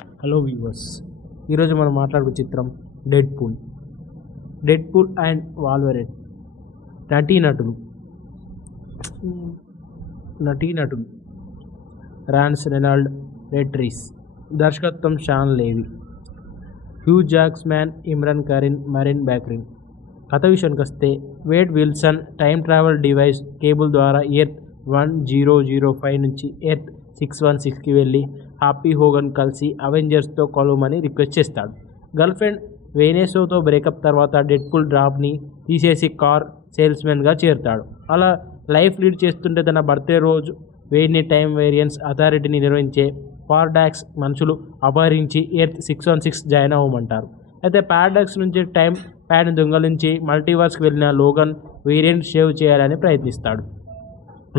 Hello viewers, ఈరోజు మనం మాట్లాడుకునే చిత్రం డెడ్పూల్ అండ్ వాల్వరెన్. నటీనటులు రాన్స్ రెనాల్డ్ రెట్రీస్, దర్శకత్వం షాన్ లేవి, హ్యూ జాక్స్మ్యాన్, ఇమ్రాన్ కరీన్, మరిన్ బ్యాక్రిన్. కథ విషయానికి వస్తే, Wade Wilson time travel device Cable ద్వారా ఎర్త్ 1005 నుంచి ఎర్త్ 616కి వెళ్ళి హ్యాపీ హోగన్ కలిసి అవెంజర్స్తో కలవమని రిక్వెస్ట్ చేస్తాడు. గర్ల్ ఫ్రెండ్ వేనెసోతో బ్రేకప్ తర్వాత డెడ్పూల్ డ్రాప్ని తీసేసి కార్ సేల్స్మెన్గా చేరుతాడు. అలా లైఫ్ లీడ్ చేస్తుంటే తన బర్త్డే రోజు వేడ్ని టైం వేరియన్స్ అథారిటీని నిర్వహించే పారాడాక్స్ మనుషులు అపహరించి ఎర్త్ 616 జాయిన్ అవ్వమంటారు. అయితే పారాడాక్స్ నుంచి టైం ప్యాడ్ని దొంగలించి మల్టీవర్స్కి వెళ్ళిన లోగన్ వేరియంట్ సేవ్ చేయాలని ప్రయత్నిస్తాడు.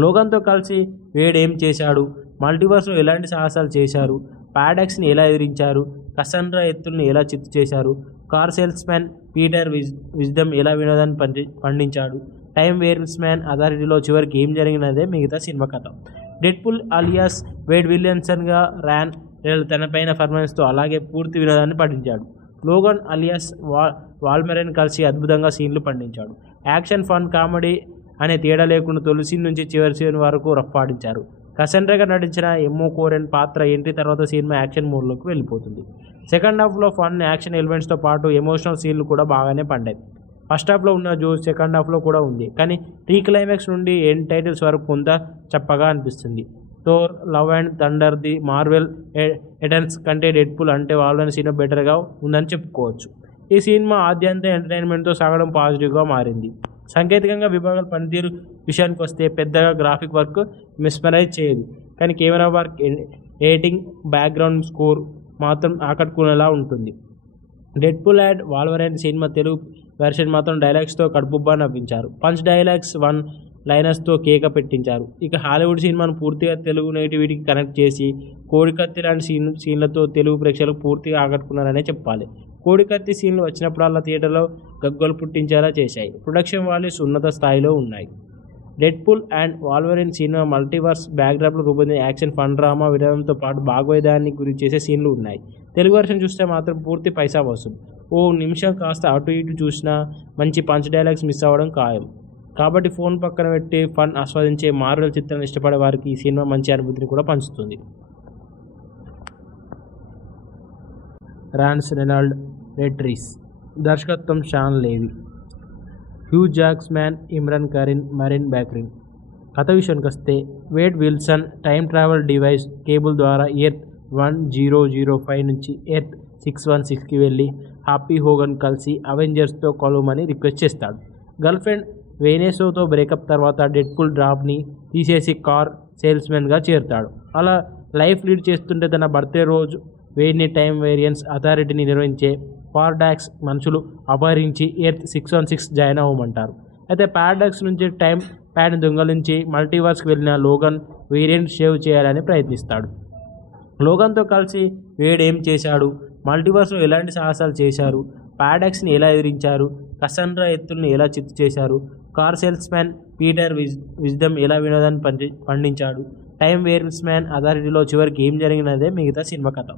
లోగన్తో కలిసి వేడ్ ఏం చేశాడు, మల్టీవర్స్లో ఎలాంటి సాహసాలు చేశారు, పారాడాక్స్ని ఎలా ఎదిరించారు, కసండ్రా ఎత్తుల్ని ఎలా చిత్తు చేశారు, car salesman Peter Wisdom ఎలా వినోదాన్ని పండించాడు, టైం వేరియన్స్ అథారిటీలో చివరికి ఏం జరిగినదే మిగతా సినిమా కథ. డెడ్పూల్ అలియాస్ వేడ్ విలియమ్సన్గా ర్యాన్ రెనాల్డ్ తనపైన పర్ఫార్మెన్స్తో అలాగే పూర్తి వినోదాన్ని పండించాడు. లోగన్ అలియాస్ వాల్మెరెన్ కలిసి అద్భుతంగా సీన్లు పండించాడు. యాక్షన్, ఫన్, కామెడీ అనే తేడా లేకుండా తొలి సీన్ నుంచి చివరి సీన్ వరకు రఫ్ఫాడించారు. కసండ్రాగా నటించిన ఎమ్మో కోరెన్ పాత్ర ఎంట్రీ తర్వాత సినిమా యాక్షన్ మోడ్లోకి వెళ్ళిపోతుంది. సెకండ్ హాఫ్లో ఫన్, యాక్షన్ ఎలిమెంట్స్తో పాటు ఎమోషనల్ సీన్లు కూడా బాగానే పండాయి. ఫస్ట్ హాఫ్లో ఉన్న జోష్ సెకండ్ హాఫ్లో కూడా ఉంది, కానీ ప్రీ క్లైమాక్స్ నుండి ఎండ్ టైటిల్స్ వరకు కొంత చప్పగా అనిపిస్తుంది. Thor, love and thunder, the Marvel Eternals కంటే డెడ్పూల్ అంటే వాళ్ళని సినిమా బెటర్గా ఉందని చెప్పుకోవచ్చు. ఈ సినిమా ఆద్యంత ఎంటర్టైన్మెంట్తో సాగడం పాజిటివ్గా మారింది. సాంకేతికంగా విభాగాల పనితీరు విషయానికి వస్తే పెద్దగా గ్రాఫిక్ వర్క్ మిస్మరైజ్ చేయదు, కానీ camera work, editing, background score మాత్రం ఆకట్టుకునేలా ఉంటుంది. Deadpool and Wolverine cinema Telugu version మాత్రం డైలాగ్స్తో కడుపుబ్బా నవ్వించారు. పంచ్ డైలాగ్స్, వన్ లైనర్స్తో కేక పెట్టించారు. ఇక హాలీవుడ్ సినిమాను పూర్తిగా తెలుగు నేటివిటీకి కనెక్ట్ చేసి కోడికత్తి లాంటి సీన్లతో తెలుగు ప్రేక్షకులు పూర్తిగా ఆకట్టుకున్నారనే చెప్పాలి. కోడికత్తి సీన్లు వచ్చినప్పుడల్లా థియేటర్లో గగ్గోలు పుట్టించేలా చేశాయి. ప్రొడక్షన్ వాల్యూస్ ఉన్నత స్థాయిలో ఉన్నాయి. Deadpool and Wolverine cinema multiverse బ్యాక్డ్రాప్లో రూపొందిన యాక్షన్, ఫన్, డ్రామా వినోదంతో పాటు భాగోదాన్ని గురి చేసే సీన్లు ఉన్నాయి. తెలుగు వర్షన్ చూస్తే మాత్రం పూర్తి పైసా వసూలు. ఓ నిమిషం కాస్త అటు ఇటు చూసినా మంచి పంచ్ డైలాగ్స్ మిస్ అవ్వడం ఖాయం. కాబట్టి ఫోన్ పక్కన పెట్టి ఫన్ ఆస్వాదించే మార్వెల్ చిత్రాన్ని ఇష్టపడే వారికి ఈ సినిమా మంచి అనుభూతిని కూడా పంచుతుంది. రాన్స్ రెనాల్డ్ రెట్రీస్, దర్శకత్వం షాన్ లేవి, హ్యూ జాక్స్మ్యాన్, ఇమ్రాన్ కరీన్, మరిన్ బ్యాక్రిన్. కథ విషయానికి వస్తే, Wade Wilson time travel device Cable ద్వారా ఎర్త్ 1005 నుంచి ఎర్త్ 616కి వెళ్ళి హ్యాపీ హోగన్ కలిసి అవెంజర్స్తో కలవమని రిక్వెస్ట్ చేస్తాడు. గర్ల్ ఫ్రెండ్ వేనెసోతో బ్రేకప్ తర్వాత డెడ్పూల్ డ్రాప్ని తీసేసి కార్ సేల్స్మెన్గా చేరుతాడు. అలా లైఫ్ లీడ్ చేస్తుంటే తన బర్త్డే రోజు వేడ్ని టైం వేరియన్స్ అథారిటీని నిర్వహించే పారాడాక్స్ మనుషులు అపహరించి ఎర్త్ 616 జాయిన్ అవ్వమంటారు. అయితే పారాడాక్స్ నుంచి టైం ప్యాడ్ని దొంగలించి మల్టీవర్స్కి వెళ్ళిన లోగన్ వేరియంట్ సేవ్ చేయాలని ప్రయత్నిస్తాడు. లోగన్తో కలిసి వేడ్ ఏం చేశాడు, మల్టీవర్స్లో ఎలాంటి సాహసాలు చేశారు, పారాడాక్స్ని ఎలా ఎదిరించారు, కసండ్రా ఎత్తుల్ని ఎలా చిత్తు చేశారు, car salesman Peter Wisdom ఎలా వినోదాన్ని పండించాడు, టైం వేరియన్స్ అథారిటీలో చివరికి ఏం జరిగినదే మిగతా సినిమా కథ.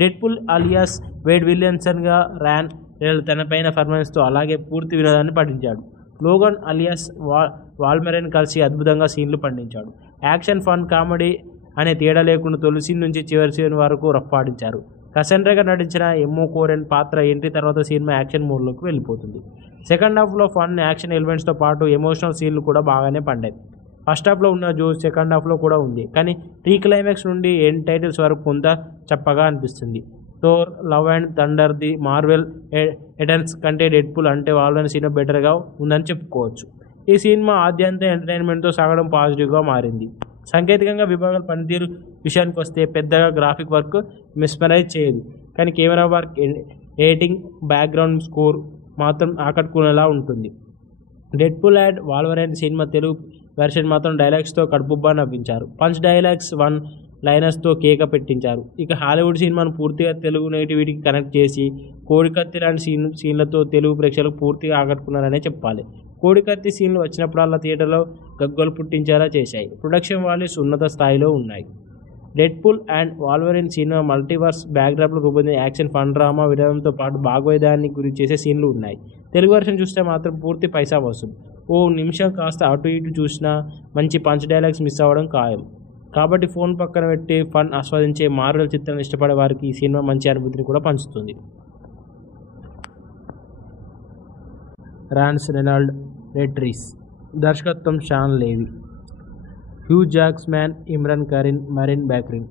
డెడ్పూల్ అలియాస్ వేడ్ విలియమ్సన్గా ర్యాన్ రెనాల్డ్ తనపైన పర్ఫార్మెన్స్తో అలాగే పూర్తి వినోదాన్ని పండించాడు. లోగన్ అలియాస్ వాల్మెరెన్ కలిసి అద్భుతంగా సీన్లు పండించాడు. యాక్షన్, ఫన్, కామెడీ అనే తేడా లేకుండా తొలి సీన్ నుంచి చివరి సీన్ వరకు రఫ్ఫాడించారు. కసండ్రాగా నటించిన ఎమ్మో కోరెన్ పాత్ర ఎంట్రీ తర్వాత సినిమా యాక్షన్ మోడ్లోకి వెళ్ళిపోతుంది. సెకండ్ హాఫ్లో ఫన్, యాక్షన్ ఎలిమెంట్స్తో పాటు ఎమోషనల్ సీన్లు కూడా బాగానే పండాయి. ఫస్ట్ హాఫ్లో ఉన్న జోష్ సెకండ్ హాఫ్లో కూడా ఉంది, కానీ ప్రీ క్లైమాక్స్ నుండి ఎండ్ టైటిల్స్ వరకు కొంత చప్పగా అనిపిస్తుంది. Thor, love and thunder, the Marvel Eternals కంటే డెడ్పూల్ అంటే వాళ్ళని సినిమా బెటర్గా ఉందని చెప్పుకోవచ్చు. ఈ సినిమా ఆద్యంత ఎంటర్టైన్మెంట్తో సాగడం పాజిటివ్గా మారింది. సాంకేతికంగా విభాగాల పనితీరు విషయానికి వస్తే పెద్దగా గ్రాఫిక్ వర్క్ మిస్మరైజ్ చేయదు, కానీ camera work, editing, background score మాత్రం ఆకట్టుకునేలా ఉంటుంది. Deadpool and Wolverine cinema Telugu version మాత్రం డైలాగ్స్తో కడుపుబ్బా నవ్వించారు. పంచ్ డైలాగ్స్, వన్ లైనర్స్తో కేక పెట్టించారు. ఇక హాలీవుడ్ సినిమాను పూర్తిగా తెలుగు నేటివిటీకి కనెక్ట్ చేసి కోడికత్తి లాంటి సీన్లతో తెలుగు ప్రేక్షకులు పూర్తిగా ఆకట్టుకున్నారనే చెప్పాలి. కోడికత్తి సీన్లు వచ్చినప్పుడల్లా థియేటర్లో గగ్గోలు పుట్టించేలా చేశాయి. ప్రొడక్షన్ వాల్యూస్ ఉన్నత స్థాయిలో ఉన్నాయి. Deadpool and Wolverine cinema multiverse బ్యాక్డ్రాప్లో రూపొందిన యాక్షన్ ఫన్ డ్రామా వినోదంతో పాటు భాగోద్యాన్ని గురి చేసే సీన్లు ఉన్నాయి. తెలుగు వర్షన్ చూస్తే మాత్రం పూర్తి పైసా వసూలు. ఓ నిమిషం కాస్త అటు ఇటు చూసినా మంచి పంచ్ డైలాగ్స్ మిస్ అవ్వడం ఖాయం. కాబట్టి ఫోన్ పక్కన పెట్టి ఫన్ ఆస్వాదించే మార్వెల్ చిత్రాలను ఇష్టపడే వారికి ఈ సినిమా మంచి అనుభూతిని కూడా పంచుతుంది. రాన్స్ రెనాల్డ్ రెట్రీస్, దర్శకత్వం షాన్ లేవి, హ్యూ జాక్స్మ్యాన్, ఇమ్రాన్ కరీన్, మరిన్ బ్యాక్రిన్.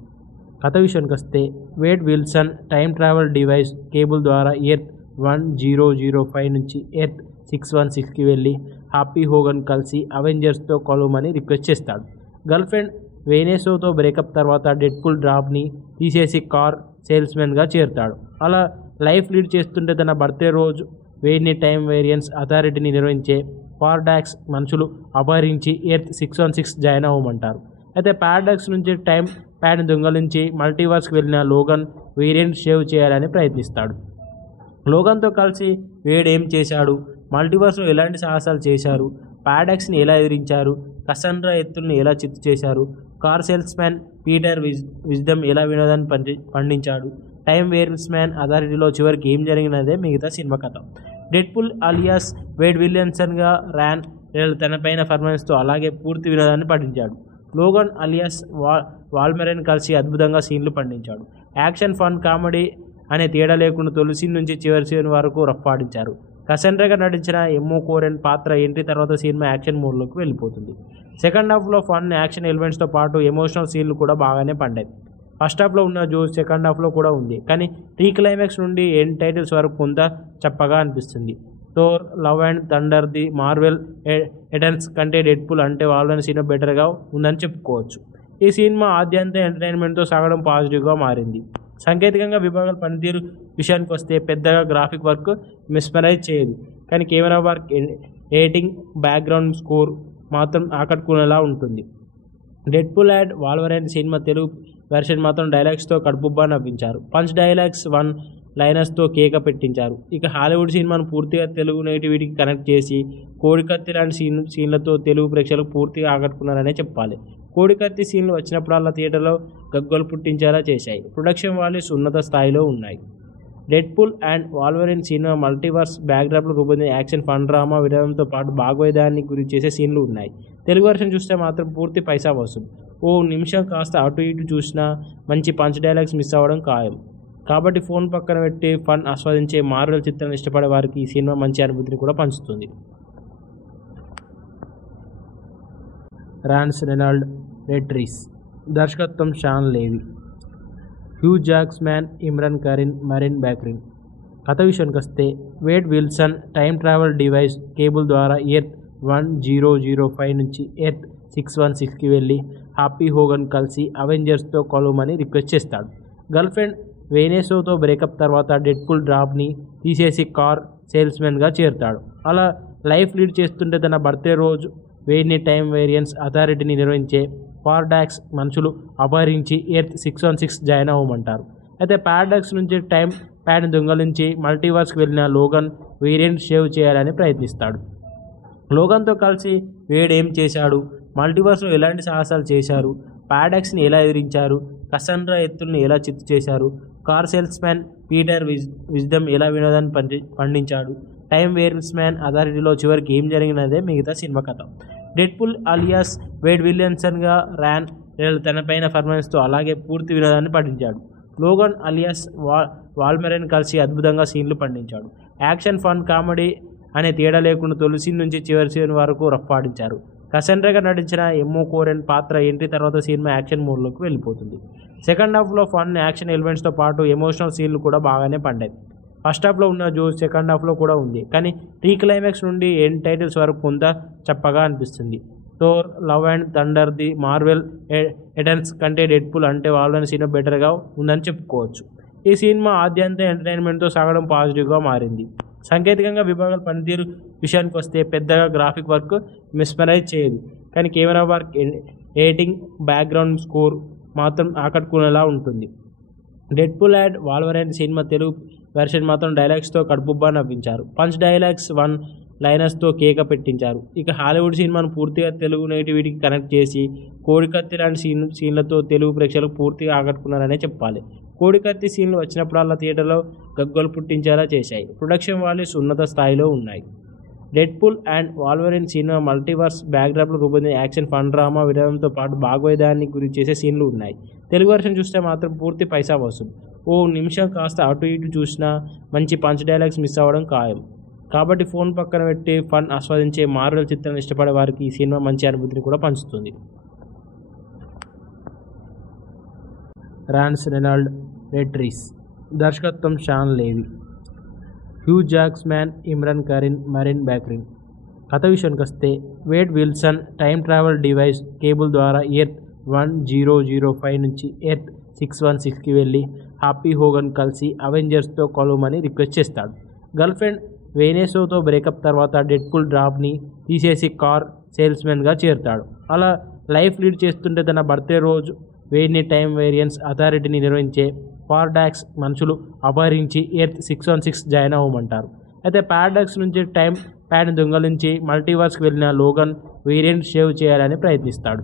కథ విషయానికి వస్తే Wade Wilson time travel device Cable ద్వారా ఎర్త్ 1005 నుంచి ఎర్త్ 616కి వెళ్ళి హ్యాపీ హోగన్ కలిసి అవెంజర్స్తో కలవమని రిక్వెస్ట్ చేస్తాడు. గర్ల్ ఫ్రెండ్ వెనెసోతో బ్రేకప్ తర్వాత డెడ్పూల్ డ్రాప్ని తీసేసి కార్ సేల్స్మెన్గా చేరుతాడు. అలా లైఫ్ లీడ్ చేస్తుంటే తన బర్త్డే రోజు వేడిని టైం వేరియన్స్ అథారిటీని నిర్వహించే పారాడాక్స్ మనుషులు అపహరించి ఎర్త్ 616 జాయిన్ అవ్వమంటారు. అయితే పారాడాక్స్ నుంచి టైం ప్యాడ్ని దొంగలించి మల్టీవర్స్కి వెళ్ళిన లోగన్ వేరియంట్ సేవ్ చేయాలని ప్రయత్నిస్తాడు. లోగన్తో కలిసి వేడ్ ఏం చేశాడు, మల్టీవర్స్లో ఎలాంటి సాహసాలు చేశారు, పారాడాక్స్ని ఎలా ఎదిరించారు, కసండ్రా ఎత్తుల్ని ఎలా చిత్తు చేశారు, car salesman Peter Wisdom ఎలా వినోదాన్ని పండించాడు, టైం వేరియన్స్ మ్యాన్ అథారిటీలో చివరికి ఏం జరిగినదే మిగతా సినిమా కథ. డెడ్పూల్ అలియాస్ వేడ్ విలియమ్సన్గా ర్యాన్ రెనాల్డ్ తనపైన పర్ఫార్మెన్స్తో అలాగే పూర్తి వినోదాన్ని పండించాడు. లోగన్ అలియాస్ వాల్మెరెన్ కలిసి అద్భుతంగా సీన్లు పండించాడు. యాక్షన్ ఫన్ కామెడీ అనే తేడా లేకుండా తొలి సీన్ నుంచి చివరి సీన్ వరకు రఫ్ఫాడించారు. కసండ్రాగా నటించిన ఎమ్మో కోరెన్ పాత్ర ఎంట్రీ తర్వాత సినిమా యాక్షన్ మోడ్లోకి వెళ్ళిపోతుంది. సెకండ్ హాఫ్లో ఫన్ యాక్షన్ ఎలిమెంట్స్తో పాటు ఎమోషనల్ సీన్లు కూడా బాగానే పండాయి. ఫస్ట్ హాఫ్లో ఉన్న జోష్ సెకండ్ హాఫ్లో కూడా ఉంది, కానీ ప్రీ క్లైమాక్స్ నుండి ఎండ్ టైటిల్స్ వరకు కొంత చప్పగా అనిపిస్తుంది. Thor, love and thunder, the Marvel Eternals కంటే డెడ్పూల్ అంటే వాళ్ళని సినిమా బెటర్గా ఉందని చెప్పుకోవచ్చు. ఈ సినిమా ఆద్యంత ఎంటర్టైన్మెంట్తో సాగడం పాజిటివ్గా మారింది. సాంకేతికంగా విభాగాల పనితీరు విషయానికి వస్తే పెద్దగా గ్రాఫిక్ వర్క్ మెస్మరైజ్ చేయదు, కానీ camera work, editing, background score మాత్రం ఆకట్టుకునేలా ఉంటుంది. Deadpool and Wolverine cinema Telugu version మాత్రం డైలాగ్స్తో కడుపుబ్బా నవ్వించారు. పంచ్ డైలాగ్స్, వన్ లైనర్స్తో కేక పెట్టించారు. ఇక హాలీవుడ్ సినిమాను పూర్తిగా తెలుగు నేటివిటీకి కనెక్ట్ చేసి కోడికత్తి లాంటి సీన్లతో తెలుగు ప్రేక్షకులకు పూర్తిగా ఆకట్టుకున్నారనే చెప్పాలి. కోడికత్తి సీన్లు వచ్చినప్పుడల్లా థియేటర్లో గగ్గోలు పుట్టించేలా చేశాయి. ప్రొడక్షన్ వాల్యూస్ ఉన్నత స్థాయిలో ఉన్నాయి. Deadpool and Wolverine cinema multiverse బ్యాక్డ్రాప్లో రూపొందిన యాక్షన్ ఫన్ డ్రామా వినోదంతో పాటు భాగోద్యాన్ని గురి చేసే సీన్లు ఉన్నాయి. తెలుగు వర్షన్ చూస్తే మాత్రం పూర్తి పైసా వసూలు. ఓ నిమిషం కాస్త అటు ఇటు చూసినా మంచి పంచ్ డైలాగ్స్ మిస్ అవ్వడం ఖాయం. కాబట్టి ఫోన్ పక్కన పెట్టి ఫన్ ఆస్వాదించే మార్వెల్ చిత్రాలను ఇష్టపడే వారికి ఈ సినిమా మంచి అనుభూతిని కూడా పంచుతుంది. రాన్స్ రెనాల్డ్ రెట్రీస్, దర్శకత్వం షాన్ లేవి, హ్యూ జాక్స్మ్యాన్, ఇమ్రాన్ కరీన్, మరిన్ బ్యాక్రిన్. కథ విషయానికి వస్తే Wade Wilson time travel device Cable ద్వారా ఎర్త్ 1005 నుంచి ఎర్త్ 616కి వెళ్ళి హ్యాపీ హోగన్ కలిసి అవెంజర్స్తో కలవమని రిక్వెస్ట్ చేస్తాడు. గర్ల్ ఫ్రెండ్ వెనెసోతో బ్రేకప్ తర్వాత డెడ్పూల్ డ్రాప్ని తీసేసి కార్ సేల్స్మెన్గా చేరుతాడు. అలా లైఫ్ లీడ్ చేస్తుంటే తన బర్త్డే రోజు వేడిని టైం వేరియన్స్ అథారిటీని నిర్వహించే పారాడాక్స్ మనుషులు అపహరించి ఎర్త్ 616 జాయిన్ అవ్వమంటారు. అయితే పారాడాక్స్ నుంచి టైం ప్యాడ్ని దొంగలించి మల్టీవర్స్కి వెళ్ళిన లోగన్ వేరియంట్ సేవ్ చేయాలని ప్రయత్నిస్తాడు. లోగన్తో కలిసి వేడ్ ఏం చేశాడు, మల్టీవర్స్లో ఎలాంటి సాహసాలు చేశారు, పారాడాక్స్ని ఎలా ఎదిరించారు, కసండ్రా ఎత్తుల్ని ఎలా చిత్తు చేశారు, car salesman Peter Wisdom ఎలా వినోదాన్ని పండించాడు, టైం వేరియన్స్ మ్యాన్ అథారిటీలో చివరికి ఏం జరిగినదే మిగతా సినిమా కథ. డెడ్పూల్ అలియాస్ వేడ్ విలియమ్సన్గా ర్యాన్ రెనాల్డ్ తనపైన పర్ఫార్మెన్స్తో అలాగే పూర్తి వినోదాన్ని పండించాడు. లోగన్ అలియాస్ వాల్మెరెన్ కలిసి అద్భుతంగా సీన్లు పండించాడు. యాక్షన్ ఫన్ కామెడీ అనే తేడా లేకుండా తొలి సీన్ నుంచి చివరి సీన్ వరకు రఫ్ఫాడించారు. కసండ్రాగా నటించిన ఎమ్మో కోరెన్ పాత్ర ఎంట్రీ తర్వాత సినిమా యాక్షన్ మోడ్లోకి వెళ్ళిపోతుంది. సెకండ్ హాఫ్లో ఫన్ యాక్షన్ ఎలిమెంట్స్తో పాటు ఎమోషనల్ సీన్లు కూడా బాగానే పండాయి. ఫస్ట్ హాఫ్లో ఉన్న జోష్ సెకండ్ హాఫ్లో కూడా ఉంది, కానీ ప్రీ క్లైమాక్స్ నుండి ఎండ్ టైటిల్స్ వరకు కొంత చప్పగా అనిపిస్తుంది. Thor, love and thunder, the Marvel Eternals కంటే డెడ్పూల్ అంటే వాళ్ళని సినిమా బెటర్గా ఉందని చెప్పుకోవచ్చు. ఈ సినిమా ఆద్యంత ఎంటర్టైన్మెంట్తో సాగడం పాజిటివ్గా మారింది. సాంకేతికంగా విభాగాల పనితీరు విషయానికి వస్తే పెద్దగా గ్రాఫిక్ వర్క్ మెస్మరైజ్ చేయదు, కానీ camera work, editing, background score మాత్రం ఆకట్టుకునేలా ఉంటుంది. Deadpool and Wolverine cinema Telugu version మాత్రం డైలాగ్స్తో కడుపుబ్బా నవ్వించారు. పంచ్ డైలాగ్స్, వన్ లైనర్స్తో కేక పెట్టించారు. ఇక హాలీవుడ్ సినిమాను పూర్తిగా తెలుగు నేటివిటీకి కనెక్ట్ చేసి కోడికత్తి లాంటి సీన్లతో తెలుగు ప్రేక్షకులకు పూర్తిగా ఆకట్టుకున్నారనే చెప్పాలి. కోడికత్తి సీన్లు వచ్చినప్పుడల్లా థియేటర్లో గగ్గోలు పుట్టించేలా చేశాయి. ప్రొడక్షన్ వాల్యూస్ ఉన్నత స్థాయిలో ఉన్నాయి. Deadpool and Wolverine cinema multiverse బ్యాక్డ్రాప్లో రూపొందిన యాక్షన్ ఫన్ డ్రామా వినోదంతో పాటు భాగోద్యానికి గురి చేసే సీన్లు ఉన్నాయి. తెలుగు వర్షన్ చూస్తే మాత్రం పూర్తి పైసా వసూలు. ఓ నిమిషం కాస్త అటు ఇటు చూసినా మంచి పంచ్ డైలాగ్స్ మిస్ అవ్వడం ఖాయం. కాబట్టి ఫోన్ పక్కన పెట్టి ఫన్ ఆస్వాదించే మార్వెల్ చిత్రాన్ని ఇష్టపడే వారికి ఈ సినిమా మంచి అనుభూతిని కూడా పంచుతుంది. రాన్స్ రెనాల్డ్ రెట్రీస్, దర్శకత్వం షాన్ లేవి, హ్యూ జాక్స్మ్యాన్, ఇమ్రాన్ కరీన్, మరిన్ బ్యాక్రిన్. కథ విషయానికి వస్తే Wade Wilson time travel device Cable ద్వారా ఎర్త్ 1005 నుంచి ఎర్త్ 616కి వెళ్ళి హ్యాపీ హోగన్ కలిసి అవెంజర్స్తో కలవమని రిక్వెస్ట్ చేస్తాడు. గర్ల్ ఫ్రెండ్ వేనేసోతో బ్రేకప్ తర్వాత డెడ్పూల్ డ్రాప్ని తీసేసి కార్ సేల్స్మెన్గా చేరుతాడు. అలా లైఫ్ లీడ్ చేస్తుంటే తన బర్త్డే రోజు వేడిని టైం వేరియన్స్ అథారిటీని నిర్వహించే పారాడాక్స్ మనుషులు అపహరించి ఎర్త్ 616 జాయిన్ అవ్వమంటారు. అయితే పారాడాక్స్ నుంచి టైం ప్యాడ్ని దొంగలించి మల్టీవర్స్కి వెళ్ళిన లోగన్ వేరియంట్ సేవ్ చేయాలని ప్రయత్నిస్తాడు.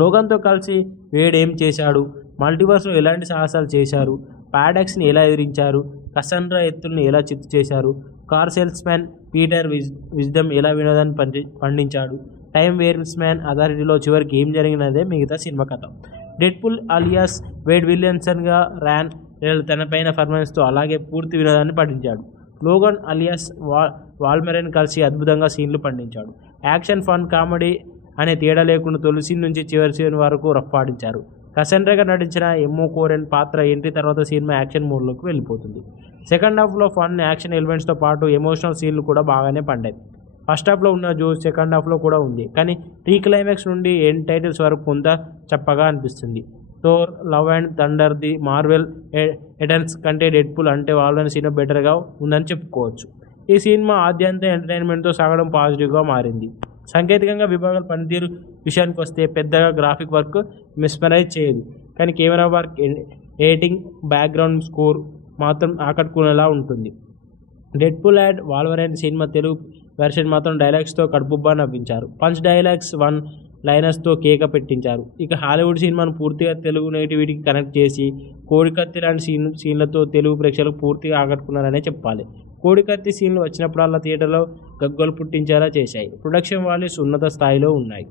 లోగన్తో కలిసి వేడ్ ఏం చేశాడు, మల్టీవర్స్లో ఎలాంటి సాహసాలు చేశారు, పారాడాక్స్ని ఎలా ఎదిరించారు, కసండ్రా ఎత్తుల్ని ఎలా చిత్తు చేశారు, car salesman Peter Wisdom ఎలా వినోదాన్ని పండించాడు, టైం వేరియన్స్ మ్యాన్ అథారిటీలో చివరికి ఏం జరిగినదే మిగతా సినిమా కథ. డెడ్పూల్ అలియాస్ వేడ్ విలియమ్సన్గా ర్యాన్ రెనాల్డ్ తనపైన పర్ఫార్మెన్స్తో అలాగే పూర్తి వినోదాన్ని పండించాడు. లోగన్ అలియాస్ వాల్మెరెన్ కలిసి అద్భుతంగా సీన్లు పండించాడు. యాక్షన్ ఫన్ కామెడీ అనే తేడా లేకుండా తొలి సీన్ నుంచి చివరి సీన్ వరకు రఫ్ఫాడించారు. కసండ్రాగా నటించిన ఎమ్మో కోరెన్ పాత్ర ఎంట్రీ తర్వాత సినిమా యాక్షన్ మోడ్లోకి వెళ్ళిపోతుంది. సెకండ్ హాఫ్లో ఫన్ యాక్షన్ ఎలిమెంట్స్తో పాటు ఎమోషనల్ సీన్లు కూడా బాగానే పండాయి. ఫస్ట్ హాఫ్లో ఉన్న జోష్ సెకండ్ హాఫ్లో కూడా ఉంది, కానీ ప్రీ క్లైమాక్స్ నుండి ఎండ్ టైటిల్స్ వరకు కొంత చప్పగా అనిపిస్తుంది. Thor, love and thunder, the Marvel Eternals కంటే డెడ్పూల్ అంటే వాళ్ళని సినిమా బెటర్గా ఉందని చెప్పుకోవచ్చు. ఈ సినిమా ఆద్యంత ఎంటర్టైన్మెంట్తో సాగడం పాజిటివ్గా మారింది. సాంకేతికంగా విభాగాల పనితీరు విషయానికి వస్తే పెద్దగా గ్రాఫిక్ వర్క్ మెస్మరైజ్ చేయదు, కానీ camera work, editing, background score మాత్రం ఆకట్టుకునేలా ఉంటుంది. Deadpool and Wolverine cinema Telugu version మాత్రం డైలాగ్స్తో కడుపుబ్బా నవ్వించారు. పంచ్ డైలాగ్స్, వన్ లైనర్స్తో కేక పెట్టించారు. ఇక హాలీవుడ్ సినిమాను పూర్తిగా తెలుగు నేటివిటీకి కనెక్ట్ చేసి కోడికత్తి లాంటి సీన్లతో తెలుగు ప్రేక్షకులకు పూర్తిగా ఆకట్టుకున్నారనే చెప్పాలి. కోడికత్తి సీన్లు వచ్చినప్పుడల్లా థియేటర్లో గగ్గోలు పుట్టించేలా చేశాయి. ప్రొడక్షన్ వాల్యూస్ ఉన్నత స్థాయిలో ఉన్నాయి.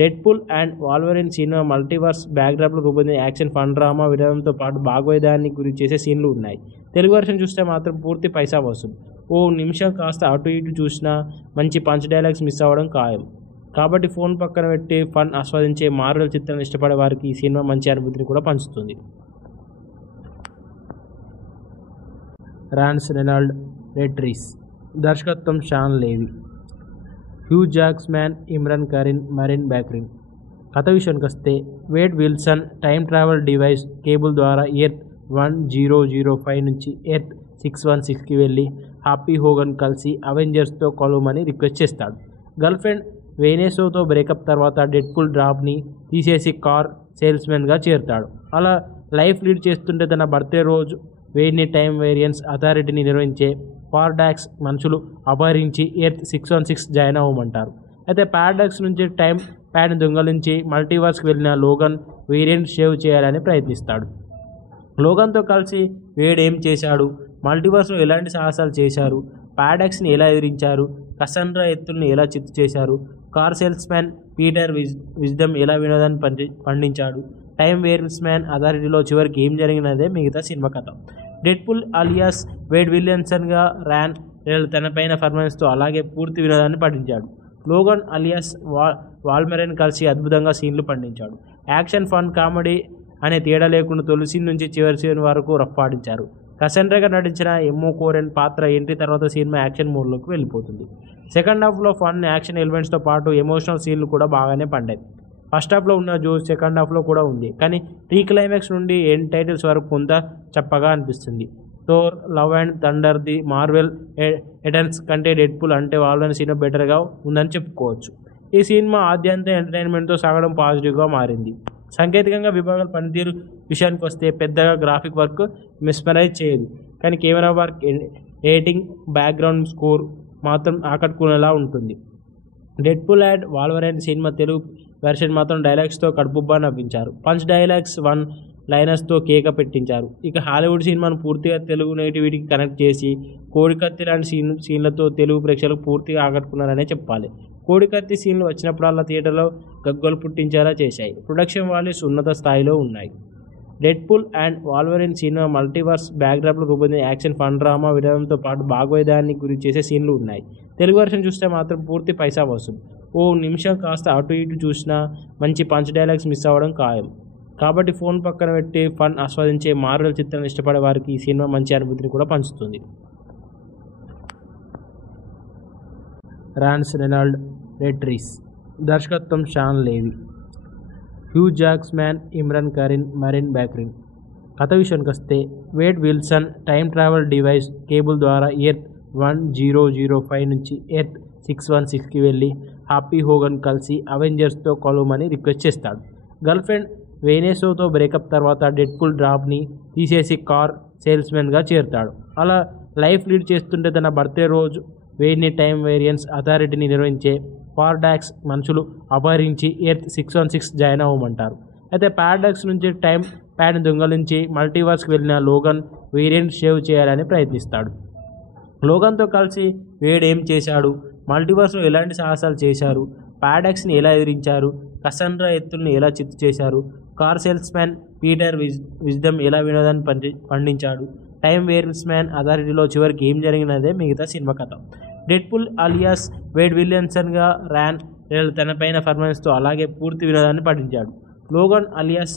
Deadpool and Wolverine cinema multiverse బ్యాక్డ్రాప్లో రూపొందిన యాక్షన్ ఫన్ డ్రామా వినోదంతో పాటు భాగోద్యానికి గురి చేసే సీన్లు ఉన్నాయి. తెలుగు వర్షన్ చూస్తే మాత్రం పూర్తి పైసా వసూలు. ఓ నిమిషం కాస్త అటు ఇటు చూసినా మంచి పంచ్ డైలాగ్స్ మిస్ అవ్వడం ఖాయం. కాబట్టి ఫోన్ పక్కన పెట్టి ఫన్ ఆస్వాదించే మార్వెల్ చిత్రాన్ని ఇష్టపడే వారికి ఈ సినిమా మంచి అనుభూతిని కూడా పంచుతుంది. రాన్స్ రెనాల్డ్ రెట్రీస్, దర్శకత్వం షాన్ లేవి, హ్యూ జాక్స్మ్యాన్, ఇమ్రాన్ కరీన్, మరిన్ బ్యాక్రిన్. కథ విషయానికి వస్తే Wade Wilson time travel device Cable ద్వారా ఎర్త్ 1005 నుంచి ఎర్త్ 616కి వెళ్ళి హ్యాపీ హోగన్ కలిసి అవెంజర్స్తో కలవమని రిక్వెస్ట్ చేస్తాడు. గర్ల్ ఫ్రెండ్ వేనేసోతో బ్రేకప్ తర్వాత డెడ్పూల్ డ్రాప్ని తీసేసి కార్ సేల్స్మెన్గా చేరుతాడు. అలా లైఫ్ లీడ్ చేస్తుంటే తన బర్త్డే రోజు వేడిని టైం వేరియన్స్ అథారిటీని నిర్వహించే పారాడాక్స్ మనుషులు అపహరించి ఎర్త్ 616 జాయిన్ అవ్వమంటారు. అయితే పారాడాక్స్ నుంచి టైం ప్యాడ్ని దొంగలించి మల్టీవర్స్కి వెళ్ళిన లోగన్ వేరియంట్ సేవ్ చేయాలని ప్రయత్నిస్తాడు. లోగన్తో కలిసి వేడ్ ఏం చేశాడు, మల్టీవర్స్లో ఎలాంటి సాహసాలు చేశారు, పారాడాక్స్ని ఎలా ఎదిరించారు, కసండ్రా ఎత్తుల్ని ఎలా చిత్తు చేశారు, car salesman Peter Wisdom ఎలా వినోదాన్ని పండించాడు, టైం వేరియన్స్ మ్యాన్ అథారిటీలో చివరికి ఏం జరిగినదే మిగతా సినిమా కథ. డెడ్పూల్ అలియాస్ వేడ్ విలియమ్సన్గా ర్యాన్ రెనాల్డ్ తనపైన పర్ఫార్మెన్స్తో అలాగే పూర్తి వినోదాన్ని పండించాడు. లోగన్ అలియాస్ వాల్మెరెన్ కలిసి అద్భుతంగా సీన్లు పండించాడు. యాక్షన్ ఫన్ కామెడీ అనే తేడా లేకుండా తొలి సీన్ నుంచి చివరి సీన్ వరకు రఫ్ఫాడించారు. కసండ్రాగా నటించిన ఎమ్మో కోరెన్ పాత్ర ఎంట్రీ తర్వాత సినిమా యాక్షన్ మోడ్లోకి వెళ్ళిపోతుంది. సెకండ్ హాఫ్లో ఫన్ యాక్షన్ ఎలిమెంట్స్తో పాటు ఎమోషనల్ సీన్లు కూడా బాగానే పండాయి. ఫస్ట్ హాఫ్లో ఉన్న జోష్ సెకండ్ హాఫ్లో కూడా ఉంది, కానీ ప్రీ క్లైమాక్స్ నుండి ఎండ్ టైటిల్స్ వరకు కొంత చప్పగా అనిపిస్తుంది. Thor, love and thunder, the Marvel Eternals కంటే డెడ్పూల్ అంటే వాళ్ళని సినిమా బెటర్గా ఉందని చెప్పుకోవచ్చు. ఈ సినిమా ఆద్యంత ఎంటర్టైన్మెంట్తో సాగడం పాజిటివ్గా మారింది. సాంకేతికంగా విభాగాల పనితీరు విషయానికి వస్తే పెద్దగా గ్రాఫిక్ వర్క్ మెస్మరైజ్ చేయదు, కానీ camera work, editing, background score మాత్రం ఆకట్టుకునేలా ఉంటుంది. Deadpool and Wolverine cinema Telugu version మాత్రం డైలాగ్స్తో కడుపుబ్బా నవ్వించారు. పంచ్ డైలాగ్స్, వన్ లైనర్స్తో కేక పెట్టించారు. ఇక హాలీవుడ్ సినిమాను పూర్తిగా తెలుగు నేటివిటీకి కనెక్ట్ చేసి కోడికత్తి లాంటి సీన్లతో తెలుగు ప్రేక్షకులకు పూర్తిగా ఆకట్టుకున్నారనే చెప్పాలి. కోడికత్తి సీన్లు వచ్చినప్పుడల్లా థియేటర్లో గగ్గోలు పుట్టించేలా చేశాయి. ప్రొడక్షన్ వాల్యూస్ ఉన్నత స్థాయిలో ఉన్నాయి. Deadpool and Wolverine cinema multiverse బ్యాక్డ్రాప్లో రూపొందిన యాక్షన్, ఫన్, డ్రామా వినోదంతో పాటు భాగోద్యాన్ని గురి చేసే సీన్లు ఉన్నాయి. తెలుగు వర్షన్ చూస్తే మాత్రం పూర్తి పైసా వసూలు. ఓ నిమిషం కాస్త అటు ఇటు చూసినా మంచి పంచ్ డైలాగ్స్ మిస్ అవ్వడం ఖాయం. కాబట్టి ఫోన్ పక్కన పెట్టి ఫన్ ఆస్వాదించే మార్వెల్ చిత్రాన్ని ఇష్టపడే వారికి ఈ సినిమా మంచి అనుభూతిని కూడా పంచుతుంది. రాన్స్ రెనాల్డ్ రెట్రీస్, దర్శకత్వం షాన్ లేవి, హ్యూ జాక్స్మ్యాన్, ఇమ్రాన్ కరీన్, మరిన్ బ్యాక్రిన్. కథ విషయానికి వస్తే Wade Wilson time travel device Cable ద్వారా ఎర్త్ 1005 నుంచి ఎర్త్ 616కి వెళ్ళి హ్యాపీ హోగన్ కలిసి అవెంజర్స్తో కలవమని రిక్వెస్ట్ చేస్తాడు. గర్ల్ ఫ్రెండ్ వేనెసోతో బ్రేకప్ తర్వాత డెడ్పూల్ డ్రాప్ని తీసేసి కార్ సేల్స్మెన్గా చేరుతాడు. అలా లైఫ్ లీడ్ చేస్తుంటే తన బర్త్డే రోజు వేడిని టైం వేరియన్స్ అథారిటీని నిర్వహించే పారాడాక్స్ మనుషులు అపహరించి ఎర్త్ 616 జాయిన్ అవ్వమంటారు. అయితే పారాడాక్స్ నుంచి టైం ప్యాడ్ని దొంగలించి మల్టీవర్స్కి వెళ్ళిన లోగన్ వేరియంట్ సేవ్ చేయాలని ప్రయత్నిస్తాడు. లోగన్తో కలిసి వేడ్ ఏం చేశాడు, మల్టీవర్స్లో ఎలాంటి సాహసాలు చేశారు, పారాడాక్స్ని ఎలా ఎదిరించారు, కసండ్రా ఎత్తుల్ని ఎలా చిత్తు చేశారు, కార్ సేల్స్మ్యాన్ పీటర్ విజ్డమ్ ఎలా వినోదాన్ని పండించాడు, టైం వేరియన్స్మ్యాన్ అథారిటీలో చివరికి ఏం జరిగినదే మిగతా సినిమా కథ. డెడ్పూల్ అలియాస్ వేడ్ విలియమ్సన్గా ర్యాన్ రెనాల్డ్ తనపైన పర్ఫార్మెన్స్తో అలాగే పూర్తి వినోదాన్ని పండించాడు. లోగన్ అలియాస్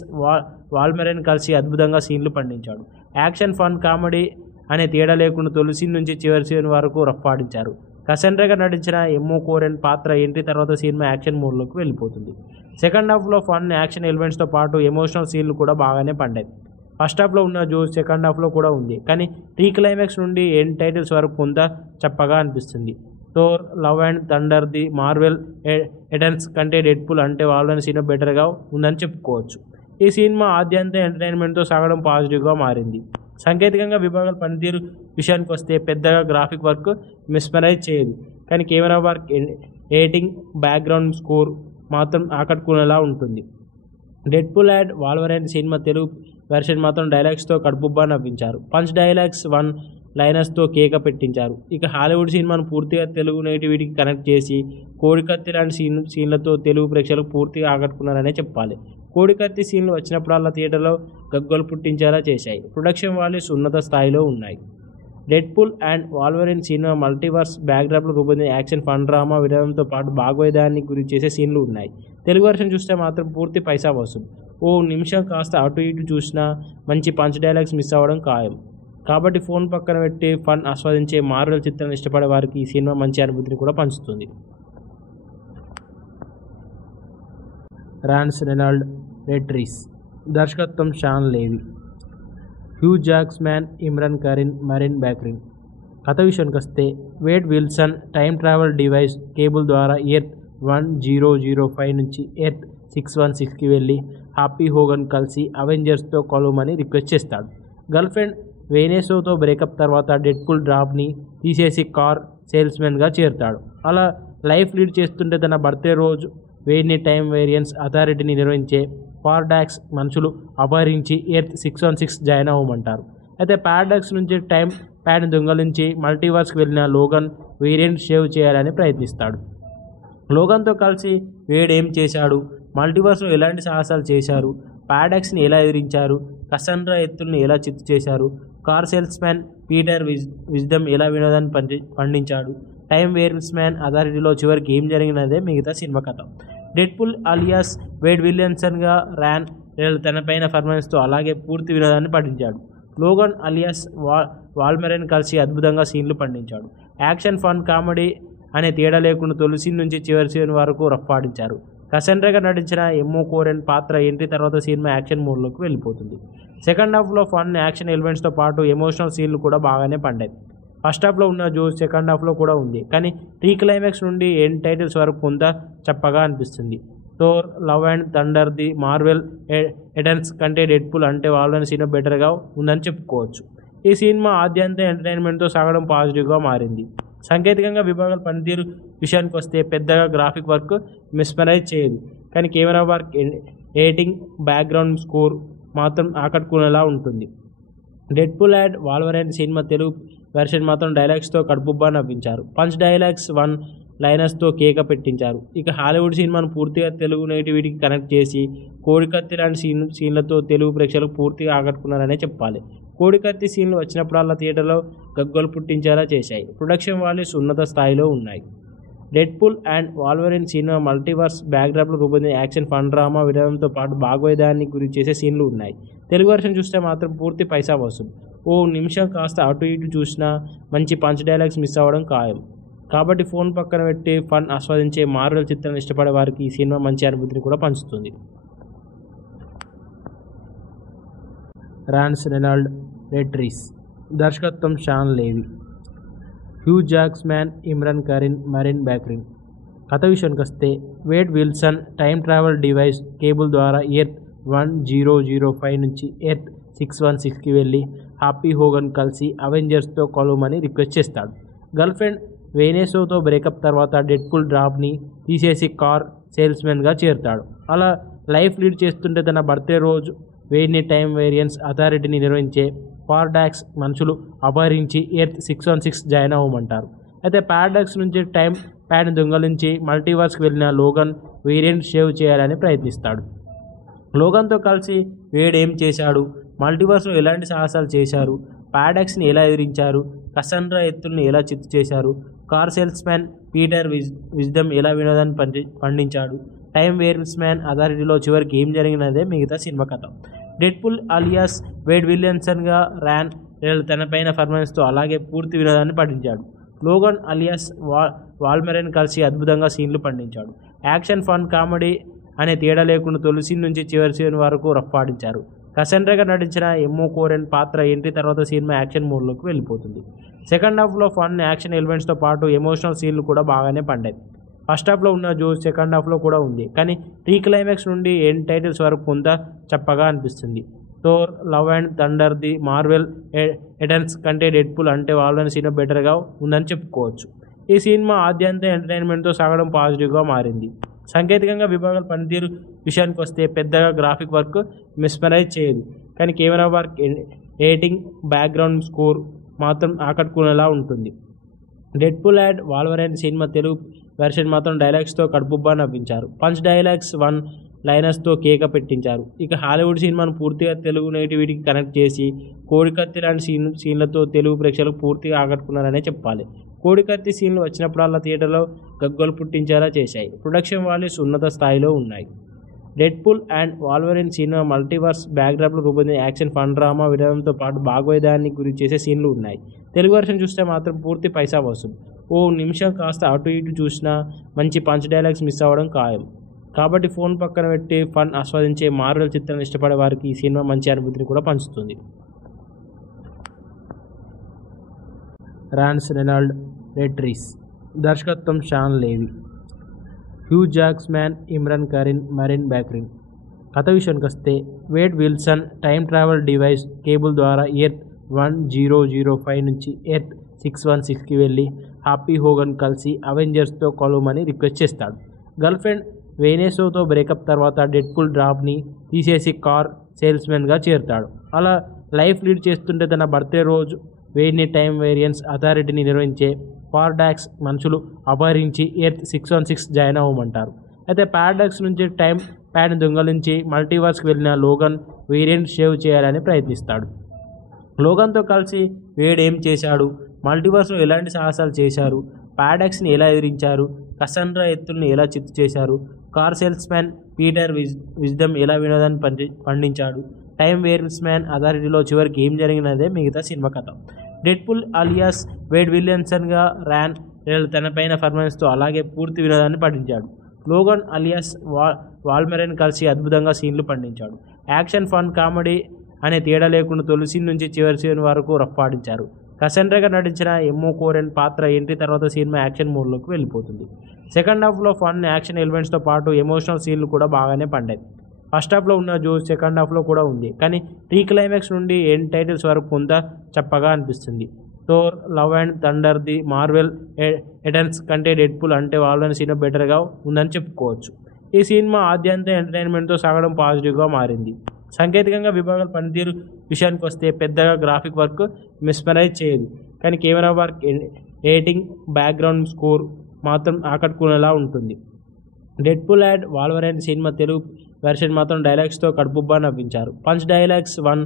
వాల్మెరైన్ కలిసి అద్భుతంగా సీన్లు పండించాడు. యాక్షన్, ఫన్, కామెడీ అనే తేడా లేకుండా తొలి సీన్ నుంచి చివరి సీన్ వరకు రఫ్ఫాడించారు. కసండ్రాగా నటించిన ఎమ్మో కోరెన్ పాత్ర ఎంట్రీ తర్వాత సినిమా యాక్షన్ మోడ్లోకి వెళ్ళిపోతుంది. సెకండ్ హాఫ్లో ఫన్, యాక్షన్ ఎలిమెంట్స్తో పాటు ఎమోషనల్ సీన్లు కూడా బాగానే పండాయి. ఫస్ట్ హాఫ్లో ఉన్న జోష్ సెకండ్ హాఫ్లో కూడా ఉంది, కానీ ప్రీ క్లైమాక్స్ నుండి ఎండ్ టైటిల్స్ వరకు కొంత చప్పగా అనిపిస్తుంది. Thor, love and thunder, the Marvel Eternals కంటే డెడ్పూల్ అంటే వాళ్ళని సినిమా బెటర్గా ఉందని చెప్పుకోవచ్చు. ఈ సినిమా ఆద్యంత ఎంటర్టైన్మెంట్తో సాగడం పాజిటివ్గా మారింది. సాంకేతికంగా విభాగాల పనితీరు విషయానికి వస్తే పెద్దగా గ్రాఫిక్ వర్క్ మిస్మరైజ్ చేయదు, కానీ camera work, editing, background score మాత్రం ఆకట్టుకునేలా ఉంటుంది. Deadpool and Wolverine cinema Telugu version మాత్రం డైలాగ్స్తో కడుపుబ్బా నవ్వించారు. పంచ్ డైలాగ్స్, వన్ లైనర్స్తో కేక పెట్టించారు. ఇక హాలీవుడ్ సినిమాను పూర్తిగా తెలుగు నేటివిటీకి కనెక్ట్ చేసి కోడికత్తి లాంటి సీన్లతో తెలుగు ప్రేక్షకులకు పూర్తిగా ఆకట్టుకున్నారనే చెప్పాలి. కోడికత్తి సీన్లు వచ్చినప్పుడల్లా థియేటర్లో గగ్గోలు పుట్టించేలా చేశాయి. ప్రొడక్షన్ వాల్యూస్ ఉన్నత స్థాయిలో ఉన్నాయి. Deadpool and Wolverine cinema multiverse బ్యాక్డ్రాప్లో రూపొందిన యాక్షన్, ఫన్, డ్రామా వినోదంతో పాటు భాగోద్యాన్ని గురి చేసే సీన్లు ఉన్నాయి. తెలుగు వర్షన్ చూస్తే మాత్రం పూర్తి పైసా వసూలు. ఓ నిమిషం కాస్త అటు ఇటు చూసినా మంచి పంచ్ డైలాగ్స్ మిస్ అవ్వడం ఖాయం. కాబట్టి ఫోన్ పక్కన పెట్టి ఫన్ ఆస్వాదించే మార్వెల్ చిత్రాన్ని ఇష్టపడే వారికి ఈ సినిమా మంచి అనుభూతిని కూడా పంచుతుంది. రాన్స్ రెనాల్డ్ రెట్రీస్, దర్శకత్వం షాన్ లేవి, హ్యూ జాక్స్మ్యాన్, ఇమ్రాన్ కరీన్, మరిన్ బ్యాక్రిన్. కథ విషయానికి వస్తే Wade Wilson time travel device Cable ద్వారా ఎర్త్ 1005 నుంచి ఎర్త్ 616కి వెళ్ళి హ్యాపీ హోగన్ కలిసి అవెంజర్స్తో కలవమని రిక్వెస్ట్ చేస్తాడు. గర్ల్ ఫ్రెండ్ వేనెసోతో బ్రేకప్ తర్వాత డెడ్పూల్ డ్రాప్ని తీసేసి కార్ సేల్స్మెన్గా చేరుతాడు. అలా లైఫ్ లీడ్ చేస్తుంటే తన బర్త్డే రోజు వేడిని టైం వేరియన్స్ అథారిటీని నిర్వహించే పారాడాక్స్ మనుషులు అపహరించి ఎర్త్ 616 జాయిన్ అవ్వమంటారు. అయితే పారాడాక్స్ నుంచి టైం ప్యాడ్ని దొంగలించి మల్టీవర్స్కి వెళ్ళిన లోగన్ వేరియంట్ సేవ్ చేయాలని ప్రయత్నిస్తాడు. లోగన్తో కలిసి వేడ్ ఏం చేశాడు, మల్టీవర్స్లో ఎలాంటి సాహసాలు చేశారు, పారాడాక్స్ని ఎలా ఎదిరించారు, కసండ్రా ఎత్తుల్ని ఎలా చిత్తు చేశారు, కార్ సేల్స్మ్యాన్ పీటర్ విజ్డమ్ ఎలా వినోదాన్ని పండించాడు, టైం వేరియన్స్మ్యాన్ అథారిటీలో చివరికి ఏం జరిగినదే మిగతా సినిమా కథ. డెడ్పూల్ అలియాస్ వేడ్ విలియమ్సన్గా ర్యాన్ రెనాల్డ్ తనపైన పర్ఫార్మెన్స్తో అలాగే పూర్తి వినోదాన్ని పండించాడు. లోగన్ అలియాస్ వాల్మెరైన్ కలిసి అద్భుతంగా సీన్లు పండించాడు. యాక్షన్, ఫన్, కామెడీ అనే తేడా లేకుండా తొలి సీన్ నుంచి చివరి సీన్ వరకు రఫ్ఫాడించారు. కసండ్రాగా నటించిన ఎమ్మో కోరెన్ పాత్ర ఎంట్రీ తర్వాత సినిమా యాక్షన్ మోడ్లోకి వెళ్ళిపోతుంది. సెకండ్ హాఫ్లో ఫన్, యాక్షన్ ఎలిమెంట్స్తో పాటు ఎమోషనల్ సీన్లు కూడా బాగానే పండాయి. ఫస్ట్ హాఫ్లో ఉన్న జోష్ సెకండ్ హాఫ్లో కూడా ఉంది, కానీ ప్రీ క్లైమాక్స్ నుండి ఎండ్ టైటిల్స్ వరకు కొంత చప్పగా అనిపిస్తుంది. Thor, love and thunder, the Marvel Eternals కంటే డెడ్పూల్ అంటే వాళ్ళని సినిమా బెటర్గా ఉందని చెప్పుకోవచ్చు. ఈ సినిమా ఆద్యంత ఎంటర్టైన్మెంట్తో సాగడం పాజిటివ్గా మారింది. సాంకేతికంగా విభాగాల పనితీరు విషయానికి వస్తే పెద్దగా గ్రాఫిక్ వర్క్ మిస్మరైజ్ చేయదు, కానీ camera work, editing, background score మాత్రం ఆకట్టుకునేలా ఉంటుంది. Deadpool and Wolverine cinema Telugu version మాత్రం డైలాగ్స్తో కడుపుబ్బా నవ్వించారు. పంచ్ డైలాగ్స్, వన్ లైనర్స్తో కేక పెట్టించారు. ఇక హాలీవుడ్ సినిమాను పూర్తిగా తెలుగు నేటివిటీకి కనెక్ట్ చేసి కోడికత్తి లాంటి సీన్లతో తెలుగు ప్రేక్షకులు పూర్తిగా ఆకట్టుకున్నారనే చెప్పాలి. కోడికత్తి సీన్లు వచ్చినప్పుడల్లా థియేటర్లో గగ్గోలు పుట్టించేలా చేశాయి. ప్రొడక్షన్ వాల్యూస్ ఉన్నత స్థాయిలో ఉన్నాయి. Deadpool and Wolverine cinema multiverse బ్యాక్డ్రాప్లో రూపొందిన యాక్షన్, ఫన్, డ్రామా వినోదంతో పాటు భాగోద్యాన్ని గురి చేసే సీన్లు ఉన్నాయి. తెలుగు వర్షన్ చూస్తే మాత్రం పూర్తి పైసా వసూలు. ఓ నిమిషం కాస్త అటు ఇటు చూసినా మంచి పంచ్ డైలాగ్స్ మిస్ అవ్వడం ఖాయం. కాబట్టి ఫోన్ పక్కన పెట్టి ఫన్ ఆస్వాదించే మార్వెల్ చిత్రాన్ని ఇష్టపడే వారికి ఈ సినిమా మంచి అనుభూతిని కూడా పంచుతుంది. రాన్స్ రెనాల్డ్ రెట్రీస్, దర్శకత్వం షాన్ లేవి, హ్యూ జాక్స్మ్యాన్, ఇమ్రాన్ కరీన్, మరిన్ బ్యాక్రిన్. కథ విషయానికి వస్తే Wade Wilson time travel device Cable ద్వారా ఎర్త్ 1005 నుంచి ఎర్త్ 616కి వెళ్ళి హ్యాపీ హోగన్ కలిసి అవెంజర్స్తో కలవమని రిక్వెస్ట్ చేస్తాడు. గర్ల్ ఫ్రెండ్ వెనెసోతో బ్రేకప్ తర్వాత డెడ్పూల్ డ్రాప్ని తీసేసి కార్ సేల్స్మెన్గా చేరుతాడు. అలా లైఫ్ లీడ్ చేస్తుంటే తన బర్త్డే రోజు వేడిని టైం వేరియన్స్ అథారిటీని నిర్వహించే పారాడాక్స్ మనుషులు అపహరించి ఎర్త్ 616 జాయిన్ అవ్వమంటారు. అయితే పారాడాక్స్ నుంచి టైం ప్యాడ్ని దొంగలించి మల్టీవర్స్కి వెళ్ళిన లోగన్ వేరియంట్ సేవ్ చేయాలని ప్రయత్నిస్తాడు. లోగన్తో కలిసి వేడ్ ఏం చేశాడు, మల్టీవర్స్లో ఎలాంటి సాహసాలు చేశారు, పారాడాక్స్ని ఎలా ఎదిరించారు, కసండ్రా ఎత్తుల్ని ఎలా చిత్తు చేశారు, కార్ సేల్స్మ్యాన్ పీటర్ విజ్డమ్ ఎలా వినోదాన్ని పండించాడు, టైం వేరియన్స్మ్యాన్ అథారిటీలో చివరికి ఏం జరిగినదే మిగతా సినిమా కథ. డెడ్పూల్ అలియాస్ వేడ్ విలియమ్సన్గా ర్యాన్ రెనాల్డ్ తనపైన పర్ఫార్మెన్స్తో అలాగే పూర్తి వినోదాన్ని పండించాడు. లోగన్ అలియాస్ వాల్మెరైన్ కలిసి అద్భుతంగా సీన్లు పండించాడు. యాక్షన్, ఫన్, కామెడీ అనే తేడా లేకుండా తొలి సీన్ నుంచి చివరి సీన్ వరకు రఫ్ఫాడించారు. కసండ్రాగా నటించిన ఎమ్మో కోరెన్ పాత్ర ఎంట్రీ తర్వాత సినిమా యాక్షన్ మోడ్లోకి వెళ్ళిపోతుంది. సెకండ్ హాఫ్లో ఫన్, యాక్షన్ ఎలిమెంట్స్తో పాటు ఎమోషనల్ సీన్లు కూడా బాగానే పండాయి. ఫస్ట్ హాఫ్లో ఉన్న జోష్ సెకండ్ హాఫ్లో కూడా ఉంది, కానీ ప్రీ క్లైమాక్స్ నుండి ఎండ్ టైటిల్స్ వరకు కొంత చప్పగా అనిపిస్తుంది. Thor, love and thunder, the Marvel Eternals కంటే డెడ్పూల్ అంటే వాల్వరైన్ సినిమా బెటర్గా ఉందని చెప్పుకోవచ్చు. ఈ సినిమా ఆద్యంత ఎంటర్టైన్మెంట్తో సాగడం పాజిటివ్గా మారింది. సాంకేతికంగా విభాగాల పనితీరు విషయానికి వస్తే పెద్దగా గ్రాఫిక్ వర్క్ మిస్మరైజ్ చేయదు, కానీ camera work, editing, background score మాత్రం ఆకట్టుకునేలా ఉంటుంది. Deadpool and Wolverine cinema Telugu version మాత్రం డైలాగ్స్తో కడుపుబ్బా నవ్వించారు. పంచ్ డైలాగ్స్, వన్ లైనర్స్తో కేక పెట్టించారు. ఇక హాలీవుడ్ సినిమాను పూర్తిగా తెలుగు నేటివిటీకి కనెక్ట్ చేసి కోడికత్తి లాంటి సీన్లతో తెలుగు ప్రేక్షకులు పూర్తిగా ఆకట్టుకున్నారనే చెప్పాలి. కోడికత్తి సీన్లు వచ్చినప్పుడల్లా థియేటర్లో గగ్గోలు పుట్టించేలా చేశాయి. ప్రొడక్షన్ వాల్యూస్ ఉన్నత స్థాయిలో ఉన్నాయి. Deadpool and Wolverine cinema multiverse బ్యాక్డ్రాప్లో రూపొందిన యాక్షన్, ఫన్, డ్రామా వినోదంతో పాటు భాగోద్యాన్ని గురి చేసే సీన్లు ఉన్నాయి. తెలుగు వర్షన్ చూస్తే మాత్రం పూర్తి పైసా వసూలు. ఓ నిమిషం కాస్త అటు ఇటు చూసినా మంచి పంచ్ డైలాగ్స్ మిస్ అవ్వడం ఖాయం. కాబట్టి ఫోన్ పక్కన పెట్టి ఫన్ ఆస్వాదించే మార్వెల్ చిత్రాన్ని ఇష్టపడే వారికి ఈ సినిమా మంచి అనుభూతిని కూడా పంచుతుంది. రాన్స్ రెనాల్డ్ రెట్రీస్, దర్శకత్వం షాన్ లేవి, హ్యూ జాక్స్మ్యాన్, ఇమ్రాన్ కరీన్, మరిన్ బ్యాక్రిన్. కథ విషయానికి వస్తే Wade Wilson time travel device Cable ద్వారా ఎర్త్ 1005 నుంచి ఎర్త్ 616కి వెళ్ళి హ్యాపీ హోగన్ కలిసి అవెంజర్స్తో కలవమని రిక్వెస్ట్ చేస్తాడు. గర్ల్ ఫ్రెండ్ వెనెసోతో బ్రేకప్ తర్వాత డెడ్పూల్ డ్రాప్ని తీసేసి కార్ సేల్స్మెన్గా చేరుతాడు. అలా లైఫ్ లీడ్ చేస్తుంటే తన బర్త్డే రోజు వేడిని టైం వేరియన్స్ అథారిటీని నిర్వహించే పారాడాక్స్ మనుషులు అపహరించి ఎర్త్ 616 జాయిన్ అవ్వమంటారు. అయితే పారాడాక్స్ నుంచి టైం ప్యాడ్ని దొంగలించి మల్టీవర్స్కి వెళ్ళిన లోగన్ వేరియంట్ సేవ్ చేయాలని ప్రయత్నిస్తాడు. లోగన్తో కలిసి వేడ్ ఏం చేశాడు, మల్టీవర్స్లో ఎలాంటి సాహసాలు చేశారు, పారాడాక్స్ని ఎలా ఎదిరించారు, కసండ్రా ఎత్తుల్ని ఎలా చిత్తు చేశారు, కార్ సేల్స్మ్యాన్ పీటర్ విజ్డమ్ ఎలా వినోదాన్ని పండించాడు, టైం వేరియన్స్మ్యాన్ అథారిటీలో చివరికి ఏం జరిగినదే మిగతా సినిమా కథ. డెడ్పూల్ అలియాస్ వేడ్ విలియమ్సన్గా ర్యాన్ రెనాల్డ్ తనపైన పర్ఫార్మెన్స్తో అలాగే పూర్తి వినోదాన్ని పండించాడు. లోగన్ అలియాస్ వాల్మెరైన్ కలిసి అద్భుతంగా సీన్లు పండించాడు. యాక్షన్, ఫన్, కామెడీ అనే తేడా లేకుండా తొలి సీన్ నుంచి చివరి సీన్ వరకు రఫ్ఫాడించారు. కసండ్రాగా నటించిన ఎమ్మో కోరెన్ పాత్ర ఎంట్రీ తర్వాత సినిమా యాక్షన్ మోడ్లోకి వెళ్ళిపోతుంది. సెకండ్ హాఫ్లో ఫన్, యాక్షన్ ఎలిమెంట్స్తో పాటు ఎమోషనల్ సీన్లు కూడా బాగానే పండాయి. ఫస్ట్ హాఫ్లో ఉన్న జోష్ సెకండ్ హాఫ్లో కూడా ఉంది, కానీ ప్రీ క్లైమాక్స్ నుండి ఎండ్ టైటిల్స్ వరకు కొంత చప్పగా అనిపిస్తుంది. Thor, love and thunder, the Marvel Eternals కంటే డెడ్పూల్ అంటే వాళ్ళని సినిమా బెటర్గా ఉందని చెప్పుకోవచ్చు. ఈ సినిమా ఆద్యంత ఎంటర్టైన్మెంట్తో సాగడం పాజిటివ్గా మారింది. సాంకేతికంగా విభాగాల పనితీరు విషయానికి వస్తే పెద్దగా గ్రాఫిక్ వర్క్ మెస్మరైజ్ చేయదు, కానీ camera work, editing, background score మాత్రం ఆకట్టుకునేలా ఉంటుంది. Deadpool and Wolverine cinema Telugu version మాత్రం డైలాగ్స్తో కడుపుబ్బా నవ్వించారు. పంచ్ డైలాగ్స్, వన్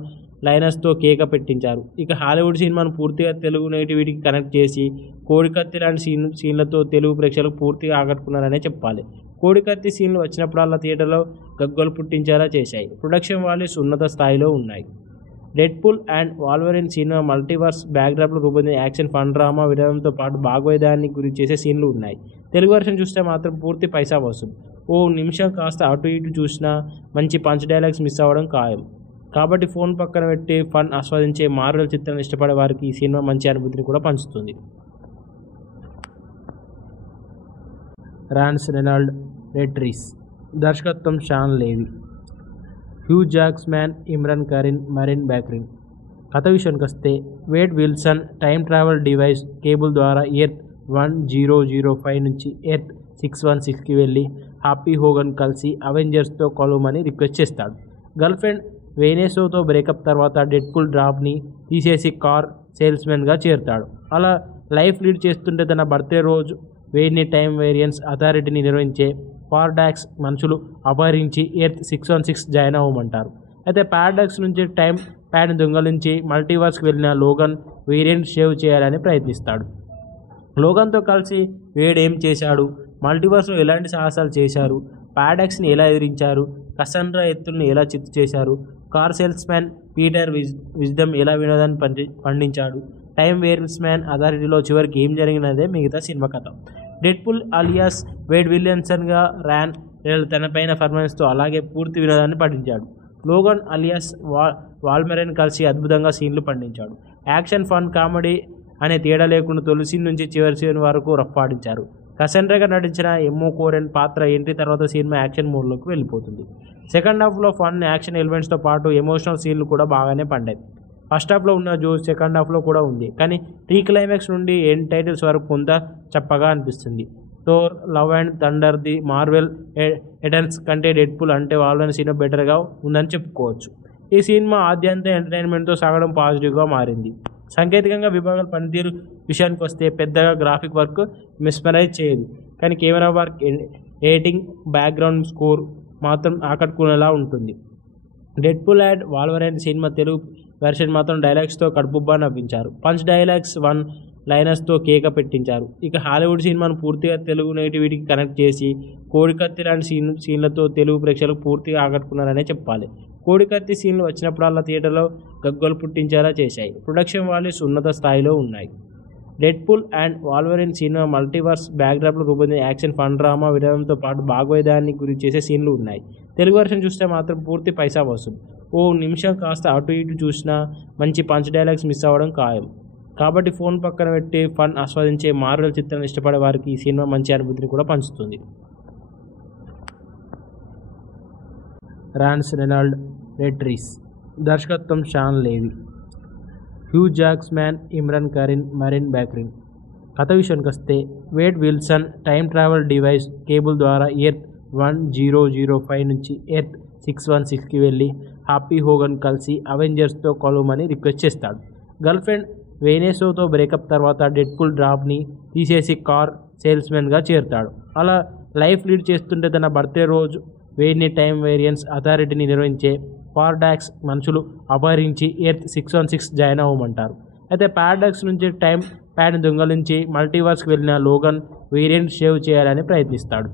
లైనర్స్తో కేక పెట్టించారు. ఇక హాలీవుడ్ సినిమాను పూర్తిగా తెలుగు నేటివిటీకి కనెక్ట్ చేసి కోడికత్తి లాంటి సీన్లతో తెలుగు ప్రేక్షకులకు పూర్తిగా ఆకట్టుకున్నారనే చెప్పాలి. కోడికత్తి సీన్లు వచ్చినప్పుడల్లా థియేటర్లో గగ్గోలు పుట్టించేలా చేశాయి. ప్రొడక్షన్ వాల్యూస్ ఉన్నత స్థాయిలో ఉన్నాయి. Deadpool and Wolverine cinema multiverse బ్యాక్డ్రాప్లో రూపొందిన యాక్షన్, ఫన్, డ్రామా వినోదంతో పాటు భాగోద్యాన్ని గురి చేసే సీన్లు ఉన్నాయి. తెలుగు వర్షన్ చూస్తే మాత్రం పూర్తి పైసా వసూలు. ఓ నిమిషం కాస్త అటు ఇటు చూసినా మంచి పంచ్ డైలాగ్స్ మిస్ అవ్వడం ఖాయం. కాబట్టి ఫోన్ పక్కన పెట్టి ఫన్ ఆస్వాదించే మార్వెల్ చిత్రాన్ని ఇష్టపడే వారికి ఈ సినిమా మంచి అనుభూతిని కూడా పంచుతుంది. రాన్స్ రెనాల్డ్ రెట్రీస్, దర్శకత్వం షాన్ లేవి, హ్యూ జాక్స్మ్యాన్, ఇమ్రాన్ కరీన్, మరిన్ బ్యాక్రిన్. కథ విషయానికి వస్తే Wade Wilson time travel device Cable ద్వారా ఎర్త్ 1005 నుంచి ఎర్త్ 616కి వెళ్ళి హ్యాపీ హోగన్ కలిసి అవెంజర్స్తో కలవమని రిక్వెస్ట్ చేస్తాడు. గర్ల్ ఫ్రెండ్ వెనెసాతో బ్రేకప్ తర్వాత డెడ్పూల్ డ్రాప్ని తీసేసి కార్ సేల్స్మెన్గా చేరుతాడు. అలా లైఫ్ లీడ్ చేస్తుంటే తన బర్త్డే రోజు వేడిని టైం వేరియన్స్ అథారిటీని నిర్వహించే పారాడాక్స్ మనుషులు అపహరించి ఎర్త్ 616 జాయిన్ అవ్వమంటారు. అయితే పారాడాక్స్ నుంచి టైం ప్యాడ్ని దొంగలించి మల్టీవర్స్కి వెళ్ళిన లోగన్ వేరియంట్ సేవ్ చేయాలని ప్రయత్నిస్తాడు. లోగన్తో కలిసి వేడ్ ఏం చేశాడు, మల్టీవర్స్లో ఎలాంటి సాహసాలు చేశారు, పారాడాక్స్ని ఎలా ఎదిరించారు, కసండ్రా ఎత్తుల్ని ఎలా చిత్తు చేశారు, కార్ సేల్స్మ్యాన్ పీటర్ విజ్డమ్ ఎలా వినోదాన్ని పండించాడు, టైం వేరియన్స్మ్యాన్ అథారిటీలో చివరికి ఏం జరిగినదే మిగతా సినిమా కథ. డెడ్పూల్ అలియాస్ వేడ్ విలియన్సన్గా ర్యాన్ తనపైన పర్ఫార్మెన్స్తో అలాగే పూర్తి వినోదాన్ని పండించాడు. లోగన్ అలియాస్ వాల్మెరైన్ కలిసి అద్భుతంగా సీన్లు పండించాడు. యాక్షన్, ఫన్, కామెడీ అనే తేడా లేకుండా తొలి సీన్ నుంచి చివరి సీన్ వరకు రఫ్ఫాడించారు. కసండ్రాగా నటించిన ఎమ్మో కోరెన్ పాత్ర ఎంట్రీ తర్వాత సినిమా యాక్షన్ మోడ్లోకి వెళ్ళిపోతుంది. సెకండ్ హాఫ్లో ఫన్, యాక్షన్ ఎలిమెంట్స్తో పాటు ఎమోషనల్ సీన్లు కూడా బాగానే పండాయి. ఫస్ట్ హాఫ్లో ఉన్న జోష్ సెకండ్ హాఫ్లో కూడా ఉంది, కానీ ప్రీ క్లైమాక్స్ నుండి ఎండ్ టైటిల్స్ వరకు కొంత చప్పగా అనిపిస్తుంది. Thor, love and thunder, the Marvel Eternals కంటే డెడ్పూల్ అంటే వాళ్ళని సినిమా బెటర్గా ఉందని చెప్పుకోవచ్చు. ఈ సినిమా ఆద్యంత ఎంటర్టైన్మెంట్తో సాగడం పాజిటివ్గా మారింది. సాంకేతికంగా విభాగాల పనితీరు విషయానికి వస్తే పెద్దగా గ్రాఫిక్ వర్క్ మెస్మరైజ్ చేయదు, కానీ camera work, editing, background score మాత్రం ఆకట్టుకునేలా ఉంటుంది. Deadpool and Wolverine cinema Telugu version మాత్రం డైలాగ్స్తో కడుపుబ్బా నవ్వించారు. పంచ్ డైలాగ్స్, వన్ లైనర్స్తో కేక పెట్టించారు. ఇక హాలీవుడ్ సినిమాను పూర్తిగా తెలుగు నేటివిటీకి కనెక్ట్ చేసి కోడికత్తి లాంటి సీన్లతో తెలుగు ప్రేక్షకులకు పూర్తిగా ఆకట్టుకున్నారనే చెప్పాలి. కోడికత్తి సీన్లు వచ్చినప్పుడల్లా థియేటర్లో గగ్గోలు పుట్టించేలా చేశాయి. ప్రొడక్షన్ వాల్యూస్ ఉన్నత స్థాయిలో ఉన్నాయి. Deadpool and Wolverine cinema multiverse బ్యాక్డ్రాప్లో రూపొందిన యాక్షన్, ఫన్, డ్రామా వినోదంతో పాటు భాగోద్యాన్ని గురి చేసే సీన్లు ఉన్నాయి. తెలుగు వర్షన్ చూస్తే మాత్రం పూర్తి పైసా వసూలు. ఓ నిమిషం కాస్త అటు ఇటు చూసినా మంచి పంచ్ డైలాగ్స్ మిస్ అవ్వడం ఖాయం. కాబట్టి ఫోన్ పక్కన పెట్టి ఫన్ ఆస్వాదించే మార్వెల్ చిత్రాన్ని ఇష్టపడే వారికి ఈ సినిమా మంచి అనుభూతిని కూడా పంచుతుంది. రాన్స్ రెనాల్డ్ రెట్రీస్, దర్శకత్వం షాన్ లేవి, హ్యూ జాక్స్మ్యాన్, ఇమ్రాన్ కరీన్, మరిన్ బ్యాక్రిన్. కథ విషయానికి వస్తే Wade Wilson time travel device Cable ద్వారా ఎర్త్ 1005 నుంచి ఎర్త్ 616కి వెళ్ళి హ్యాపీ హోగన్ కలిసి అవెంజర్స్తో కలవమని రిక్వెస్ట్ చేస్తాడు. గర్ల్ ఫ్రెండ్ వెనెసాతో బ్రేకప్ తర్వాత డెడ్పూల్ డ్రాప్ని తీసేసి కార్ సేల్స్మెన్గా చేరుతాడు. అలా లైఫ్ లీడ్ చేస్తుంటే తన బర్త్డే రోజు వేడిని టైం వేరియన్స్ అథారిటీని నిర్వహించే పారాడాక్స్ మనుషులు అపహరించి ఎర్త్ 616 జాయిన్ అవ్వమంటారు. అయితే పారాడాక్స్ నుంచి టైం ప్యాడ్ని దొంగలించి మల్టీవర్స్కి వెళ్ళిన లోగన్ వేరియంట్ సేవ్ చేయాలని ప్రయత్నిస్తాడు.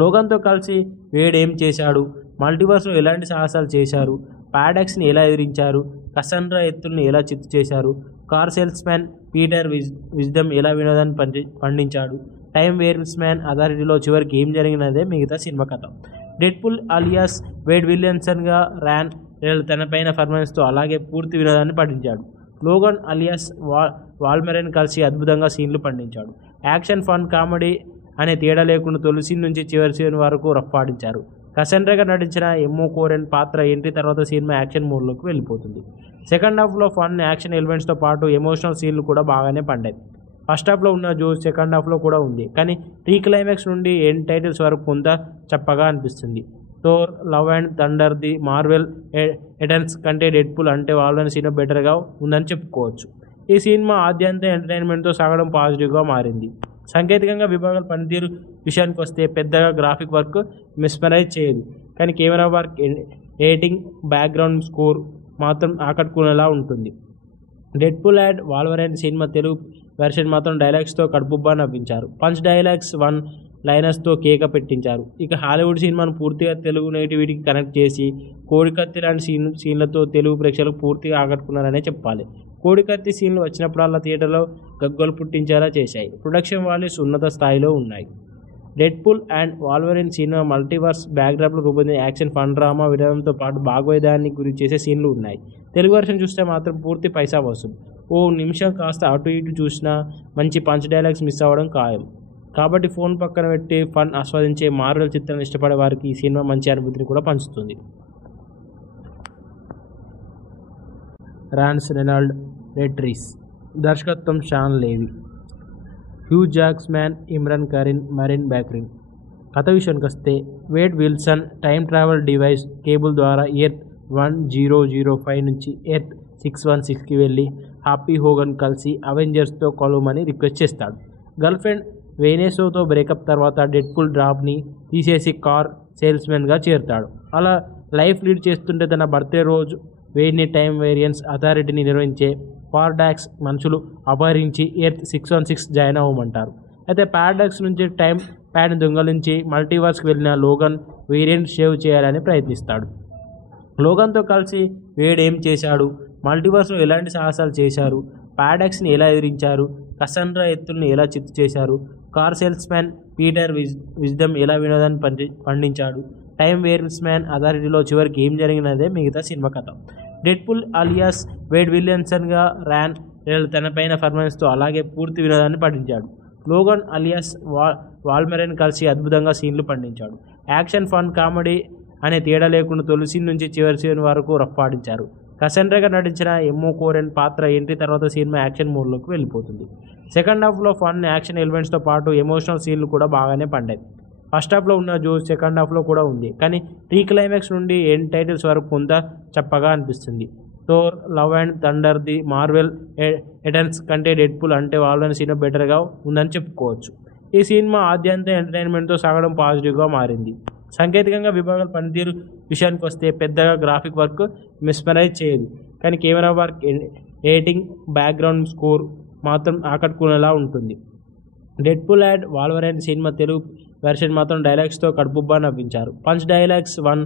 లోగన్తో కలిసి వేడ్ ఏం చేశాడు, మల్టీవర్స్లో ఎలాంటి సాహసాలు చేశారు, పారాడాక్స్ని ఎలా ఎదిరించారు, కసండ్రా ఎత్తుల్ని ఎలా చిత్తు చేశారు, కార్ సేల్స్మ్యాన్ పీటర్ విజ్డమ్ ఎలా వినోదాన్ని పండించాడు, టైం వేరియన్స్మ్యాన్ అథారిటీలో చివరికి ఏం జరిగినదే మిగతా సినిమా కథ. డెడ్పూల్ అలియాస్ వేడ్ విలియన్సన్గా ర్యాన్ తనపైన పర్ఫార్మెన్స్తో అలాగే పూర్తి వినోదాన్ని పండించాడు. లోగన్ అలియాస్ వాల్మెరైన్ కలిసి అద్భుతంగా సీన్లు పండించాడు. యాక్షన్, ఫన్, కామెడీ అనే తేడా లేకుండా తొలి సీన్ నుంచి చివరి సీన్ వరకు రఫ్ఫాడించారు. కసెండ్రాగా నటించిన ఎమ్మో కోరెన్ పాత్ర ఎంట్రీ తర్వాత సినిమా యాక్షన్ మోడ్లోకి వెళ్ళిపోతుంది. సెకండ్ హాఫ్లో ఫన్ యాక్షన్ ఎలిమెంట్స్తో పాటు ఎమోషనల్ సీన్లు కూడా బాగానే పండాయి. ఫస్ట్ హాఫ్లో ఉన్న జోష్ సెకండ్ హాఫ్లో కూడా ఉంది, కానీ ప్రీ క్లైమాక్స్ నుండి ఎండ్ టైటిల్స్ వరకు కొంత చప్పగా అనిపిస్తుంది. Thor, love and thunder, the Marvel Eternals కంటే డెడ్పూల్ అంటే వాళ్ళని సినిమా బెటర్గా ఉందని చెప్పుకోవచ్చు. ఈ సినిమా ఆద్యంత ఎంటర్టైన్మెంట్తో సాగడం పాజిటివ్గా మారింది. సాంకేతికంగా విభాగాల పనితీరు విషయానికి వస్తే పెద్దగా గ్రాఫిక్ వర్క్ మిస్మరైజ్ చేయదు, కానీ camera work, editing, background score మాత్రం ఆకట్టుకునేలా ఉంటుంది. Deadpool and Wolverine cinema Telugu version మాత్రం డైలాగ్స్తో కడుపుబ్బా నవ్వించారు. పంచ్ డైలాగ్స్, వన్ లైనర్స్తో కేక పెట్టించారు. ఇక హాలీవుడ్ సినిమాను పూర్తిగా తెలుగు నేటివిటీకి కనెక్ట్ చేసి కోడికత్తి లాంటి సీన్లతో తెలుగు ప్రేక్షకులకు పూర్తిగా ఆకట్టుకున్నారనే చెప్పాలి. కోడికత్తి సీన్లు వచ్చినప్పుడల్లా థియేటర్లో గగ్గోలు పుట్టించేలా చేశాయి. ప్రొడక్షన్ వాల్యూస్ ఉన్నత స్థాయిలో ఉన్నాయి. Deadpool and Wolverine cinema multiverse బ్యాక్డ్రాప్లో రూపొందిన యాక్షన్, ఫన్, డ్రామా వినడంతో పాటు భాగోద్యాన్ని గురి చేసే సీన్లు ఉన్నాయి. తెలుగు వర్షన్ చూస్తే మాత్రం పూర్తి పైసా వసూలు. ఓ నిమిషం కాస్త అటు ఇటు చూసినా మంచి పంచ్ డైలాగ్స్ మిస్ అవ్వడం ఖాయం. కాబట్టి ఫోన్ పక్కన పెట్టి ఫన్ ఆస్వాదించే మార్వెల్ చిత్రాన్ని ఇష్టపడే వారికి ఈ సినిమా మంచి అనుభూతిని కూడా పంచుతుంది. రాన్స్ రెనాల్డ్ రెట్రీస్, దర్శకత్వం షాన్ లేవి, హ్యూ జాక్స్మ్యాన్, ఇమ్రాన్ కరీన్, మరిన్ బ్యాక్రిన్. కథ విషయానికి వస్తే Wade Wilson time travel device Cable ద్వారా ఎర్త్ 1005 నుంచి ఎర్త్ 616కి వెళ్ళి హ్యాపీ హోగన్ కలిసి అవెంజర్స్తో కలవమని రిక్వెస్ట్ చేస్తాడు. గర్ల్ ఫ్రెండ్ వెనెసాతో బ్రేకప్ తర్వాత డెడ్పూల్ డ్రాప్ని తీసేసి కార్ సేల్స్మెన్గా చేరుతాడు. అలా లైఫ్ లీడ్ చేస్తుంటే తన బర్త్డే రోజు వేడిని టైం వేరియన్స్ అథారిటీని నిర్వహించే పారాడాక్స్ మనుషులు అపహరించి ఎర్త్ 616 జాయిన్ అవ్వమంటారు. అయితే పారాడాక్స్ నుంచి టైం ప్యాడ్ని దొంగలించి మల్టీవర్స్కి వెళ్ళిన లోగన్ వేరియంట్ సేవ్ చేయాలని ప్రయత్నిస్తాడు. లోగన్తో కలిసి వేడ్ ఏం చేశాడు, మల్టీవర్స్లో ఎలాంటి సాహసాలు చేశారు, పారాడాక్స్ని ఎలా ఎదిరించారు, కసండ్రా ఎత్తుల్ని ఎలా చిత్తు చేశారు, car salesman Peter Wisdom ఎలా వినోదాన్ని పండించాడు, టైం వేరియన్స్ అథారిటీలో చివరికి ఏం జరిగినదే మిగతా సినిమా కథ. డెడ్పూల్ అలియాస్ వేడ్ విలియమ్సన్గా ర్యాన్ తనపైన పర్ఫార్మెన్స్తో అలాగే పూర్తి వినోదాన్ని పండించాడు. లోగన్ అలియాస్ వాల్మెరైన్ కలిసి అద్భుతంగా సీన్లు పండించాడు. యాక్షన్, ఫన్, కామెడీ అనే తేడా లేకుండా తొలి సీన్ నుంచి చివరి సీన్ వరకు రఫ్ఫాడించారు. కసెండ్రాగా నటించిన ఎమ్మో కోరెన్ పాత్ర ఎంట్రీ తర్వాత సినిమా యాక్షన్ మోడ్లోకి వెళ్ళిపోతుంది. సెకండ్ హాఫ్లో ఫన్ యాక్షన్ ఎలిమెంట్స్తో పాటు ఎమోషనల్ సీన్లు కూడా బాగానే పండాయి. ఫస్ట్ హాఫ్లో ఉన్న జోష్ సెకండ్ హాఫ్లో కూడా ఉంది, కానీ ప్రీ క్లైమాక్స్ నుండి ఎండ్ టైటిల్స్ వరకు కొంత చప్పగా అనిపిస్తుంది. Thor, love and thunder, the Marvel Eternals కంటే డెడ్పూల్ అంటే వాళ్ళని సినిమా బెటర్గా ఉందని చెప్పుకోవచ్చు. ఈ సినిమా ఆద్యంత ఎంటర్టైన్మెంట్తో సాగడం పాజిటివ్గా మారింది. సాంకేతికంగా విభాగాల పనితీరు విషయానికి వస్తే పెద్దగా గ్రాఫిక్ వర్క్ మిస్మరైజ్ చేయదు, కానీ camera work, editing, background score మాత్రం ఆకట్టుకునేలా ఉంటుంది. Deadpool and Wolverine cinema Telugu version మాత్రం డైలాగ్స్తో కడుపుబ్బా నవ్వించారు. పంచ్ డైలాగ్స్, వన్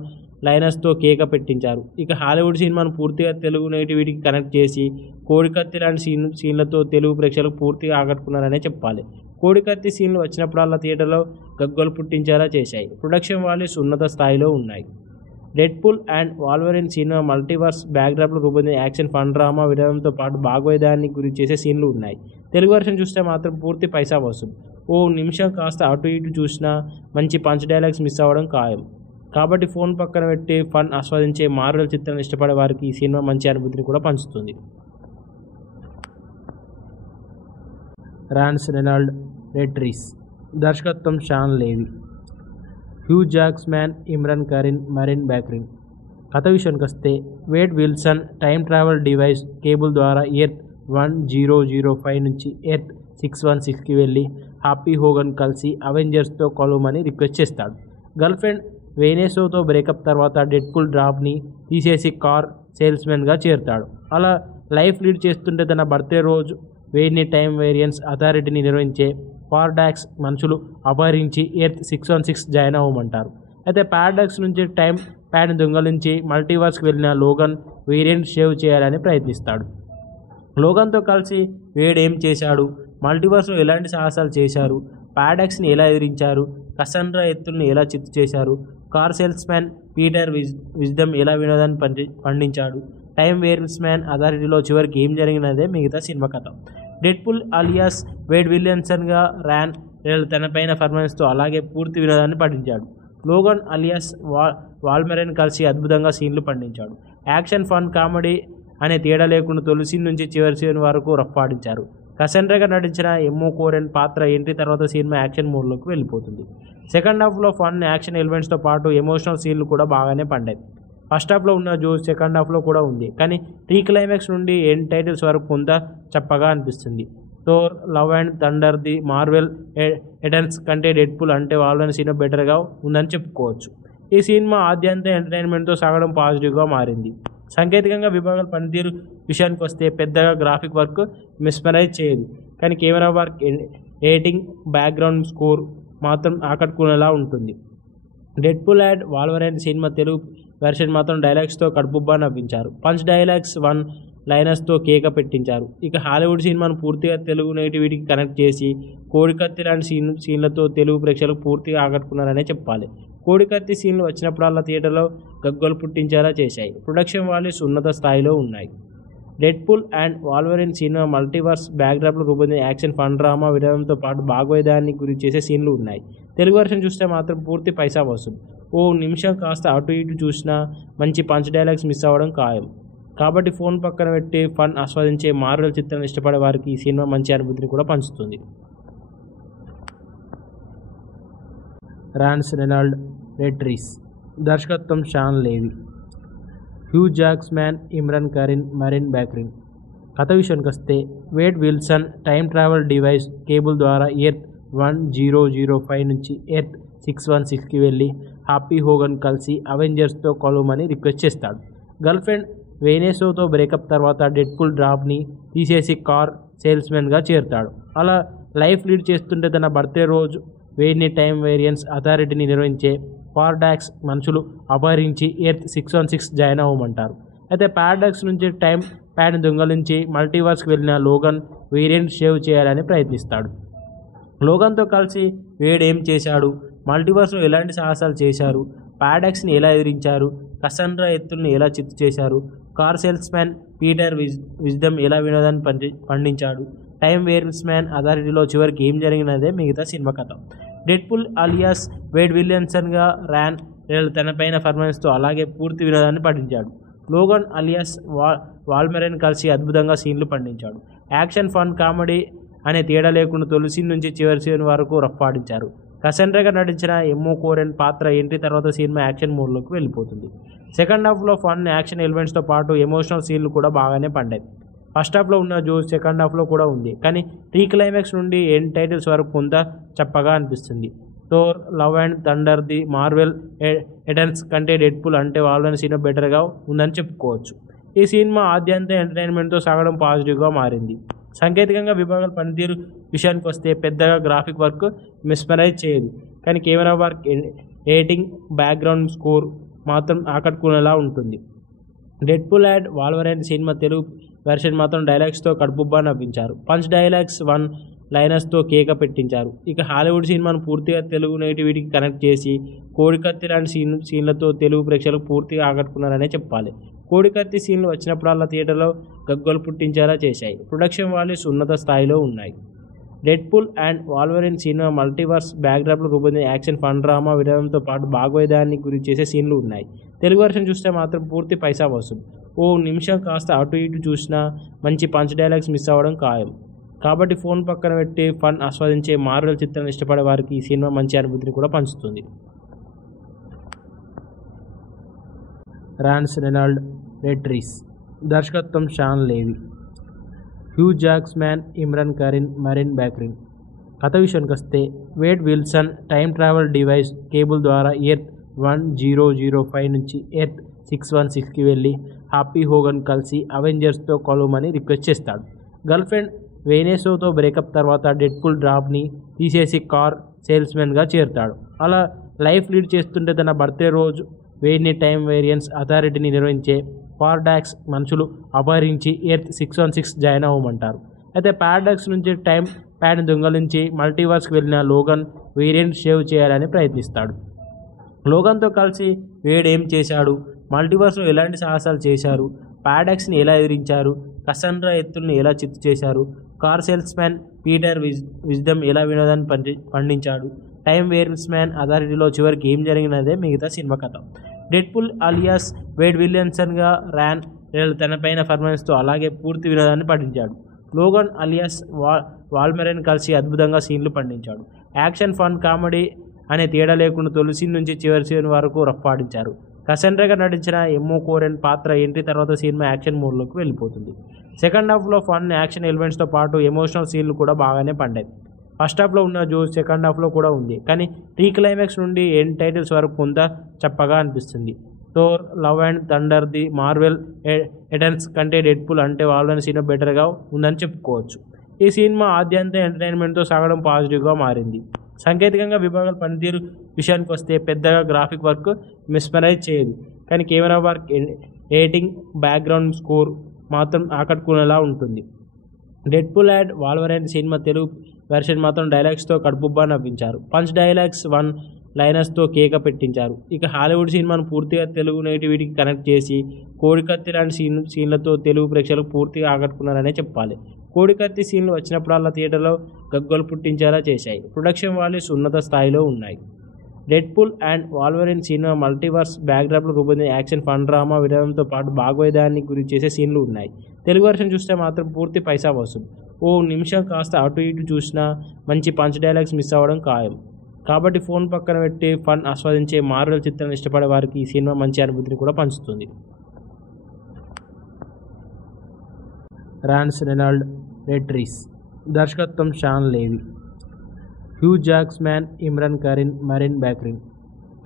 లైనర్స్తో కేక పెట్టించారు. ఇక హాలీవుడ్ సినిమాను పూర్తిగా తెలుగు నేటివిటీకి కనెక్ట్ చేసి కోడికత్తి లాంటి సీన్లతో తెలుగు ప్రేక్షకులకు పూర్తిగా ఆకట్టుకున్నారనే చెప్పాలి. కోడికత్తి సీన్లు వచ్చినప్పుడల్లా థియేటర్లో గగ్గోలు పుట్టించేలా చేశాయి. ప్రొడక్షన్ వాల్యూస్ ఉన్నత స్థాయిలో ఉన్నాయి. Deadpool and Wolverine cinema multiverse బ్యాక్డ్రాప్లో రూపొందిన యాక్షన్, ఫన్, డ్రామా వినడంతో పాటు భాగోద్యాన్ని గురి చేసే సీన్లు ఉన్నాయి. తెలుగు వర్షన్ చూస్తే మాత్రం పూర్తి పైసా వసూలు. ఓ నిమిషం కాస్త అటు ఇటు చూసినా మంచి పంచ్ డైలాగ్స్ మిస్ అవ్వడం ఖాయం. కాబట్టి ఫోన్ పక్కన పెట్టి ఫన్ ఆస్వాదించే మార్వెల్ చిత్రాన్ని ఇష్టపడే వారికి ఈ సినిమా మంచి అనుభూతిని కూడా పంచుతుంది. రాన్స్ రెనాల్డ్ రెట్రీస్, దర్శకత్వం షాన్ లేవి, హ్యూ జాక్స్మ్యాన్, ఇమ్రాన్ కరీన్, మరిన్ బ్యాక్రిన్. కథ విషయానికి వస్తే Wade Wilson time travel device Cable ద్వారా ఎర్త్ 1005 నుంచి ఎర్త్ 616కి వెళ్ళి హ్యాపీ హోగన్ కలిసి అవెంజర్స్తో కలవమని రిక్వెస్ట్ చేస్తాడు. గర్ల్ ఫ్రెండ్ వెనెసాతో బ్రేకప్ తర్వాత డెడ్పూల్ డ్రాప్ని తీసేసి కార్ సేల్స్మెన్గా చేరుతాడు. అలా లైఫ్ లీడ్ చేస్తుంటే తన బర్త్డే రోజు వేడిని టైం వేరియన్స్ అథారిటీని నిర్వహించే పారాడాక్స్ మనుషులు అపహరించి ఎర్త్ 616 జాయిన్ అవ్వమంటారు. అయితే పారాడాక్స్ నుంచి టైం ప్యాడ్ని దొంగలించి మల్టీవర్స్కి వెళ్ళిన లోగన్ వేరియంట్ సేవ్ చేయాలని ప్రయత్నిస్తాడు. లోగన్తో కలిసి వేడ్ ఏం చేశాడు, మల్టీవర్స్లో ఎలాంటి సాహసాలు చేశారు, పారాడాక్స్ని ఎలా ఎదిరించారు, కసండ్రా ఎత్తుల్ని ఎలా చిత్తు చేశారు, car salesman Peter Wisdom ఎలా వినోదాన్ని పండించాడు, టైం వేరియన్స్ అథారిటీలో చివరికి ఏం జరిగినదే మిగతా సినిమా కథ. డెడ్పూల్ అలియాస్ వేడ్ విలియమ్సన్గా ర్యాన్ తనపైన పర్ఫార్మెన్స్తో అలాగే పూర్తి వినోదాన్ని పండించాడు. లోగన్ అలియాస్ వాల్మెరెన్ కలిసి అద్భుతంగా సీన్లు పండించాడు. యాక్షన్, ఫన్, కామెడీ అనే తేడా లేకుండా తొలి సీన్ నుంచి చివరి సీన్ వరకు రఫ్ఫాడించారు. కసెండ్రాగా నటించిన ఎమ్మో కోరెన్ పాత్ర ఎంట్రీ తర్వాత సినిమా యాక్షన్ మోడ్లోకి వెళ్ళిపోతుంది. సెకండ్ హాఫ్లో ఫన్, యాక్షన్ ఎలిమెంట్స్తో పాటు ఎమోషనల్ సీన్లు కూడా బాగానే పండాయి. ఫస్ట్ హాఫ్లో ఉన్న జోష్ సెకండ్ హాఫ్లో కూడా ఉంది, కానీ ప్రీ క్లైమాక్స్ నుండి ఎండ్ టైటిల్స్ వరకు కొంత చప్పగా అనిపిస్తుంది. Thor, love and thunder, the Marvel Eternals కంటే డెడ్పూల్ అంటే వాళ్ళని సినిమా బెటర్గా ఉందని చెప్పుకోవచ్చు. ఈ సినిమా ఆద్యంత ఎంటర్టైన్మెంట్తో సాగడం పాజిటివ్గా మారింది. సాంకేతికంగా విభాగాల పనితీరు విషయానికి వస్తే పెద్దగా గ్రాఫిక్ వర్క్ మిస్మరైజ్ చేయదు, కానీ camera work, editing, background score మాత్రం ఆకట్టుకునేలా ఉంటుంది. Deadpool and Wolverine cinema Telugu version మాత్రం డైలాగ్స్తో కడుపుబ్బా నవ్వించారు. పంచ్ డైలాగ్స్, వన్ లైనర్స్తో కేక పెట్టించారు. ఇక హాలీవుడ్ సినిమాను పూర్తిగా తెలుగు నేటివిటీకి కనెక్ట్ చేసి కోడికత్తి లాంటి సీన్లతో తెలుగు ప్రేక్షకులకు పూర్తిగా ఆకట్టుకున్నారనే చెప్పాలి. కోడికత్తి సీన్లు వచ్చినప్పుడల్లా థియేటర్లో గగ్గోలు పుట్టించేలా చేశాయి. ప్రొడక్షన్ వాల్యూస్ ఉన్నత స్థాయిలో ఉన్నాయి. Deadpool and Wolverine cinema multiverse బ్యాక్డ్రాప్లో రూపొందిన యాక్షన్, ఫన్, డ్రామా విధానంతో పాటు భాగవతాన్ని గురి చేసే సీన్లు ఉన్నాయి. తెలుగు వర్షన్ చూస్తే మాత్రం పూర్తి పైసా వసూలు. ఓ నిమిషం కాస్త అటు ఇటు చూసినా మంచి పంచ్ డైలాగ్స్ మిస్ అవ్వడం ఖాయం. కాబట్టి ఫోన్ పక్కన పెట్టి ఫన్ ఆస్వాదించే మార్వెల్ చిత్రాన్ని ఇష్టపడే వారికి ఈ సినిమా మంచి అనుభూతిని కూడా పంచుతుంది. రాన్స్ రెనాల్డ్ రెట్రీస్, దర్శకత్వం షాన్ లేవి, హ్యూ జాక్స్మ్యాన్, ఇమ్రాన్ కరీన్, మరిన్ బ్యాక్రిన్. కథ విషయానికి వస్తే Wade Wilson time travel device Cable ద్వారా ఎర్త్ 1005 నుంచి ఎర్త్ 616కి వెళ్ళి హ్యాపీ హోగన్ కలిసి అవెంజర్స్తో కలవమని రిక్వెస్ట్ చేస్తాడు. గర్ల్ ఫ్రెండ్ వెనెసాతో బ్రేకప్ తర్వాత డెడ్పూల్ డ్రాప్ని తీసేసి కార్ సేల్స్మెన్గా చేరుతాడు. అలా లైఫ్ లీడ్ చేస్తుంటే తన బర్త్డే రోజు వేడిని టైం వేరియన్స్ అథారిటీని నిర్వహించే పారాడాక్స్ మనుషులు అపహరించి ఎర్త్ 616 జాయిన్ అవ్వమంటారు. అయితే పారాడాక్స్ నుంచి టైం ప్యాడ్ని దొంగలించి మల్టీవర్స్కి వెళ్ళిన లోగన్ వేరియంట్ సేవ్ చేయాలని ప్రయత్నిస్తాడు. లోగన్తో కలిసి వేడ్ ఏం చేశాడు, మల్టీవర్స్లో ఎలాంటి సాహసాలు చేశారు, పారాడాక్స్ని ఎలా ఎదిరించారు, కసండ్రా ఎత్తుల్ని ఎలా చిత్తు చేశారు, car salesman Peter Wisdom ఎలా వినోదాన్ని పండించాడు, టైం వేరియన్స్ మ్యాన్ అథారిటీలో చివరికి ఏం జరిగినదే మిగతా సినిమా కథ. డెడ్పూల్ అలియాస్ వేడ్ విలియమ్సన్గా ర్యాన్ రెనాల్డ్ తనపైన పర్ఫార్మెన్స్తో అలాగే పూర్తి వినోదాన్ని పండించాడు. లోగన్ అలియాస్ వాల్మెరెన్ కలిసి అద్భుతంగా సీన్లు పండించాడు. యాక్షన్, ఫన్, కామెడీ అనే తేడా లేకుండా తొలి సీన్ నుంచి చివరి సీన్ వరకు రఫ్ఫాడించారు. కసెండ్రాగా నటించిన ఎమ్మో కోరెన్ పాత్ర ఎంట్రీ తర్వాత సినిమా యాక్షన్ మోడ్లోకి వెళ్ళిపోతుంది. సెకండ్ హాఫ్లో ఫన్, యాక్షన్ ఎలిమెంట్స్తో పాటు ఎమోషనల్ సీన్లు కూడా బాగానే పండాయి. ఫస్ట్ హాఫ్లో ఉన్న జోష్ సెకండ్ హాఫ్లో కూడా ఉంది, కానీ ప్రీ క్లైమాక్స్ నుండి ఎండ్ టైటిల్స్ వరకు కొంత చప్పగా అనిపిస్తుంది. Thor, love and thunder, the Marvel Eternals కంటే డెడ్పూల్ అంటే వాళ్ళని సినిమా బెటర్గా ఉందని చెప్పుకోవచ్చు. ఈ సినిమా ఆద్యంత ఎంటర్టైన్మెంట్తో సాగడం పాజిటివ్గా మారింది. సాంకేతికంగా విభాగాల పనితీరు విషయానికి వస్తే పెద్దగా గ్రాఫిక్ వర్క్ మిస్మరైజ్ చేయదు, కానీ camera work, editing, background score మాత్రం ఆకట్టుకునేలా ఉంటుంది. Deadpool and Wolverine cinema Telugu version మాత్రం డైలాగ్స్తో కడుపుబ్బా నవ్వించారు. పంచ్ డైలాగ్స్, వన్ లైనర్స్తో కేక పెట్టించారు. ఇక హాలీవుడ్ సినిమాను పూర్తిగా తెలుగు నేటివిటీకి కనెక్ట్ చేసి కోడికత్తి లాంటి సీన్లతో తెలుగు ప్రేక్షకులకు పూర్తిగా ఆకట్టుకున్నారనే చెప్పాలి. కోడికత్తి సీన్లు వచ్చినప్పుడల్లా థియేటర్లో గగ్గోలు పుట్టించేలా చేశాయి. ప్రొడక్షన్ వాల్యూస్ ఉన్నత స్థాయిలో ఉన్నాయి. Deadpool and Wolverine cinema multiverse బ్యాక్డ్రాప్లో రూపొందిన యాక్షన్, ఫన్, డ్రామా విధానంతో పాటు భాగవతాన్ని గురి చేసే సీన్లు ఉన్నాయి. తెలుగు వర్షన్ చూస్తే మాత్రం పూర్తి పైసా వసూలు. ఓ నిమిషం కాస్త అటు ఇటు చూసినా మంచి పంచ్ డైలాగ్స్ మిస్ అవ్వడం ఖాయం. కాబట్టి ఫోన్ పక్కన పెట్టి ఫన్ ఆస్వాదించే మార్వెల్ చిత్రాన్ని ఇష్టపడే వారికి ఈ సినిమా మంచి అనుభూతిని కూడా పంచుతుంది. రాన్స్ రెనాల్డ్ రెట్రీస్, దర్శకత్వం షాన్ లేవి, హ్యూ జాక్స్మ్యాన్, ఇమ్రాన్ కరీన్, మరిన్ బ్యాక్రిన్. కథ విషయానికి వస్తే Wade Wilson time travel device Cable ద్వారా ఎర్త్ 1005 నుంచి ఎర్త్ 616కి వెళ్ళి హ్యాపీ హోగన్ కలిసి అవెంజర్స్తో కలవమని రిక్వెస్ట్ చేస్తాడు. గర్ల్ ఫ్రెండ్ వెనెసాతో బ్రేకప్ తర్వాత డెడ్పూల్ డ్రాప్ని తీసేసి కార్ సేల్స్మెన్గా చేరుతాడు. అలా లైఫ్ లీడ్ చేస్తుంటే తన బర్త్డే రోజు వేడిని టైం వేరియన్స్ అథారిటీని నిర్వహించే పారాడాక్స్ మనుషులు అపహరించి ఎర్త్ 616 జాయిన్ అవ్వమంటారు. అయితే పారాడాక్స్ నుంచి టైం ప్యాడ్ని దొంగలించి మల్టీవర్స్కి వెళ్ళిన లోగన్ వేరియంట్ సేవ్ చేయాలని ప్రయత్నిస్తాడు. లోగన్తో కలిసి వేడ్ ఏం చేశాడు, మల్టీవర్స్లో ఎలాంటి సాహసాలు చేశారు, పారాడాక్స్ని ఎలా ఎదిరించారు, కసండ్రా ఎత్తుల్ని ఎలా చిత్తు చేశారు, car salesman Peter Wisdom ఎలా వినోదాన్ని పండించాడు, టైమ్ వేరియన్స్ మ్యాన్ అథారిటీలో చివరికి ఏం జరిగినదే మిగతా సినిమా కథ. డెడ్పూల్ అలియాస్ వేడ్ విలియమ్సన్గా ర్యాన్ రెనాల్డ్ తనపైన పర్ఫార్మెన్స్తో అలాగే పూర్తి వినోదాన్ని పండించాడు. లోగన్ అలియాస్ వాల్మెరెన్ కలిసి అద్భుతంగా సీన్లు పండించాడు. యాక్షన్, ఫన్, కామెడీ అనే తేడా లేకుండా తొలి సీన్ నుంచి చివరి సీన్ వరకు రఫ్ఫాడించారు. కసెండ్రాగా నటించిన ఎమ్మో కోరెన్ పాత్ర ఎంట్రీ తర్వాత సినిమా యాక్షన్ మోడ్లోకి వెళ్ళిపోతుంది. సెకండ్ హాఫ్లో ఫన్, యాక్షన్ ఎలిమెంట్స్తో పాటు ఎమోషనల్ సీన్లు కూడా బాగానే పండాయి. ఫస్ట్ హాఫ్లో ఉన్న జోష్ సెకండ్ హాఫ్లో కూడా ఉంది, కానీ ప్రీ క్లైమాక్స్ నుండి ఎండ్ టైటిల్స్ వరకు కొంత చప్పగా అనిపిస్తుంది. Thor, love and thunder, the Marvel Eternals కంటే డెడ్పూల్ అంటే వాళ్ళని సినిమా బెటర్గా ఉందని చెప్పుకోవచ్చు. ఈ సినిమా ఆద్యంతం ఎంటర్టైన్మెంట్తో సాగడం పాజిటివ్గా మారింది. సాంకేతికంగా విభాగాల పనితీరు విషయానికి వస్తే పెద్దగా గ్రాఫిక్ వర్క్ మిస్మరైజ్ చేయదు, కానీ camera work, editing, background score మాత్రం ఆకట్టుకునేలా ఉంటుంది. Deadpool and Wolverine cinema Telugu version మాత్రం డైలాగ్స్తో కడుపుబ్బా నవ్వించారు. పంచ్ డైలాగ్స్, వన్ లైనర్స్తో కేక పెట్టించారు. ఇక హాలీవుడ్ సినిమాను పూర్తిగా తెలుగు నేటివిటీకి కనెక్ట్ చేసి కోడికత్తి లాంటి సీన్లతో తెలుగు ప్రేక్షకులకు పూర్తిగా ఆకట్టుకున్నారనే చెప్పాలి. కోడికత్తి సీన్లు వచ్చినప్పుడల్లా థియేటర్లో గగ్గోలు పుట్టించేలా చేశాయి. ప్రొడక్షన్ వాల్యూస్ ఉన్నత స్థాయిలో ఉన్నాయి. Deadpool and Wolverine cinema multiverse బ్యాక్డ్రాప్లో రూపొందిన యాక్షన్, ఫన్, డ్రామా వినోదంతో పాటు భాగోద్యాన్ని గురి చేసే సీన్లు ఉన్నాయి. తెలుగు వర్షన్ చూస్తే మాత్రం పూర్తి పైసా వసూలు. ఓ నిమిషం కాస్త అటు ఇటు చూసినా మంచి పంచ్ డైలాగ్స్ మిస్ అవ్వడం ఖాయం. కాబట్టి ఫోన్ పక్కన పెట్టి ఫన్ ఆస్వాదించే మార్వెల్ చిత్రాన్ని ఇష్టపడే వారికి ఈ సినిమా మంచి అనుభూతిని కూడా పంచుతుంది. రాన్స్ రెనాల్డ్ రెట్రీస్, దర్శకత్వం షాన్ లేవి, హ్యూ జాక్స్మ్యాన్, ఇమ్రాన్ కరీన్, మరిన్ బ్యాక్రిన్.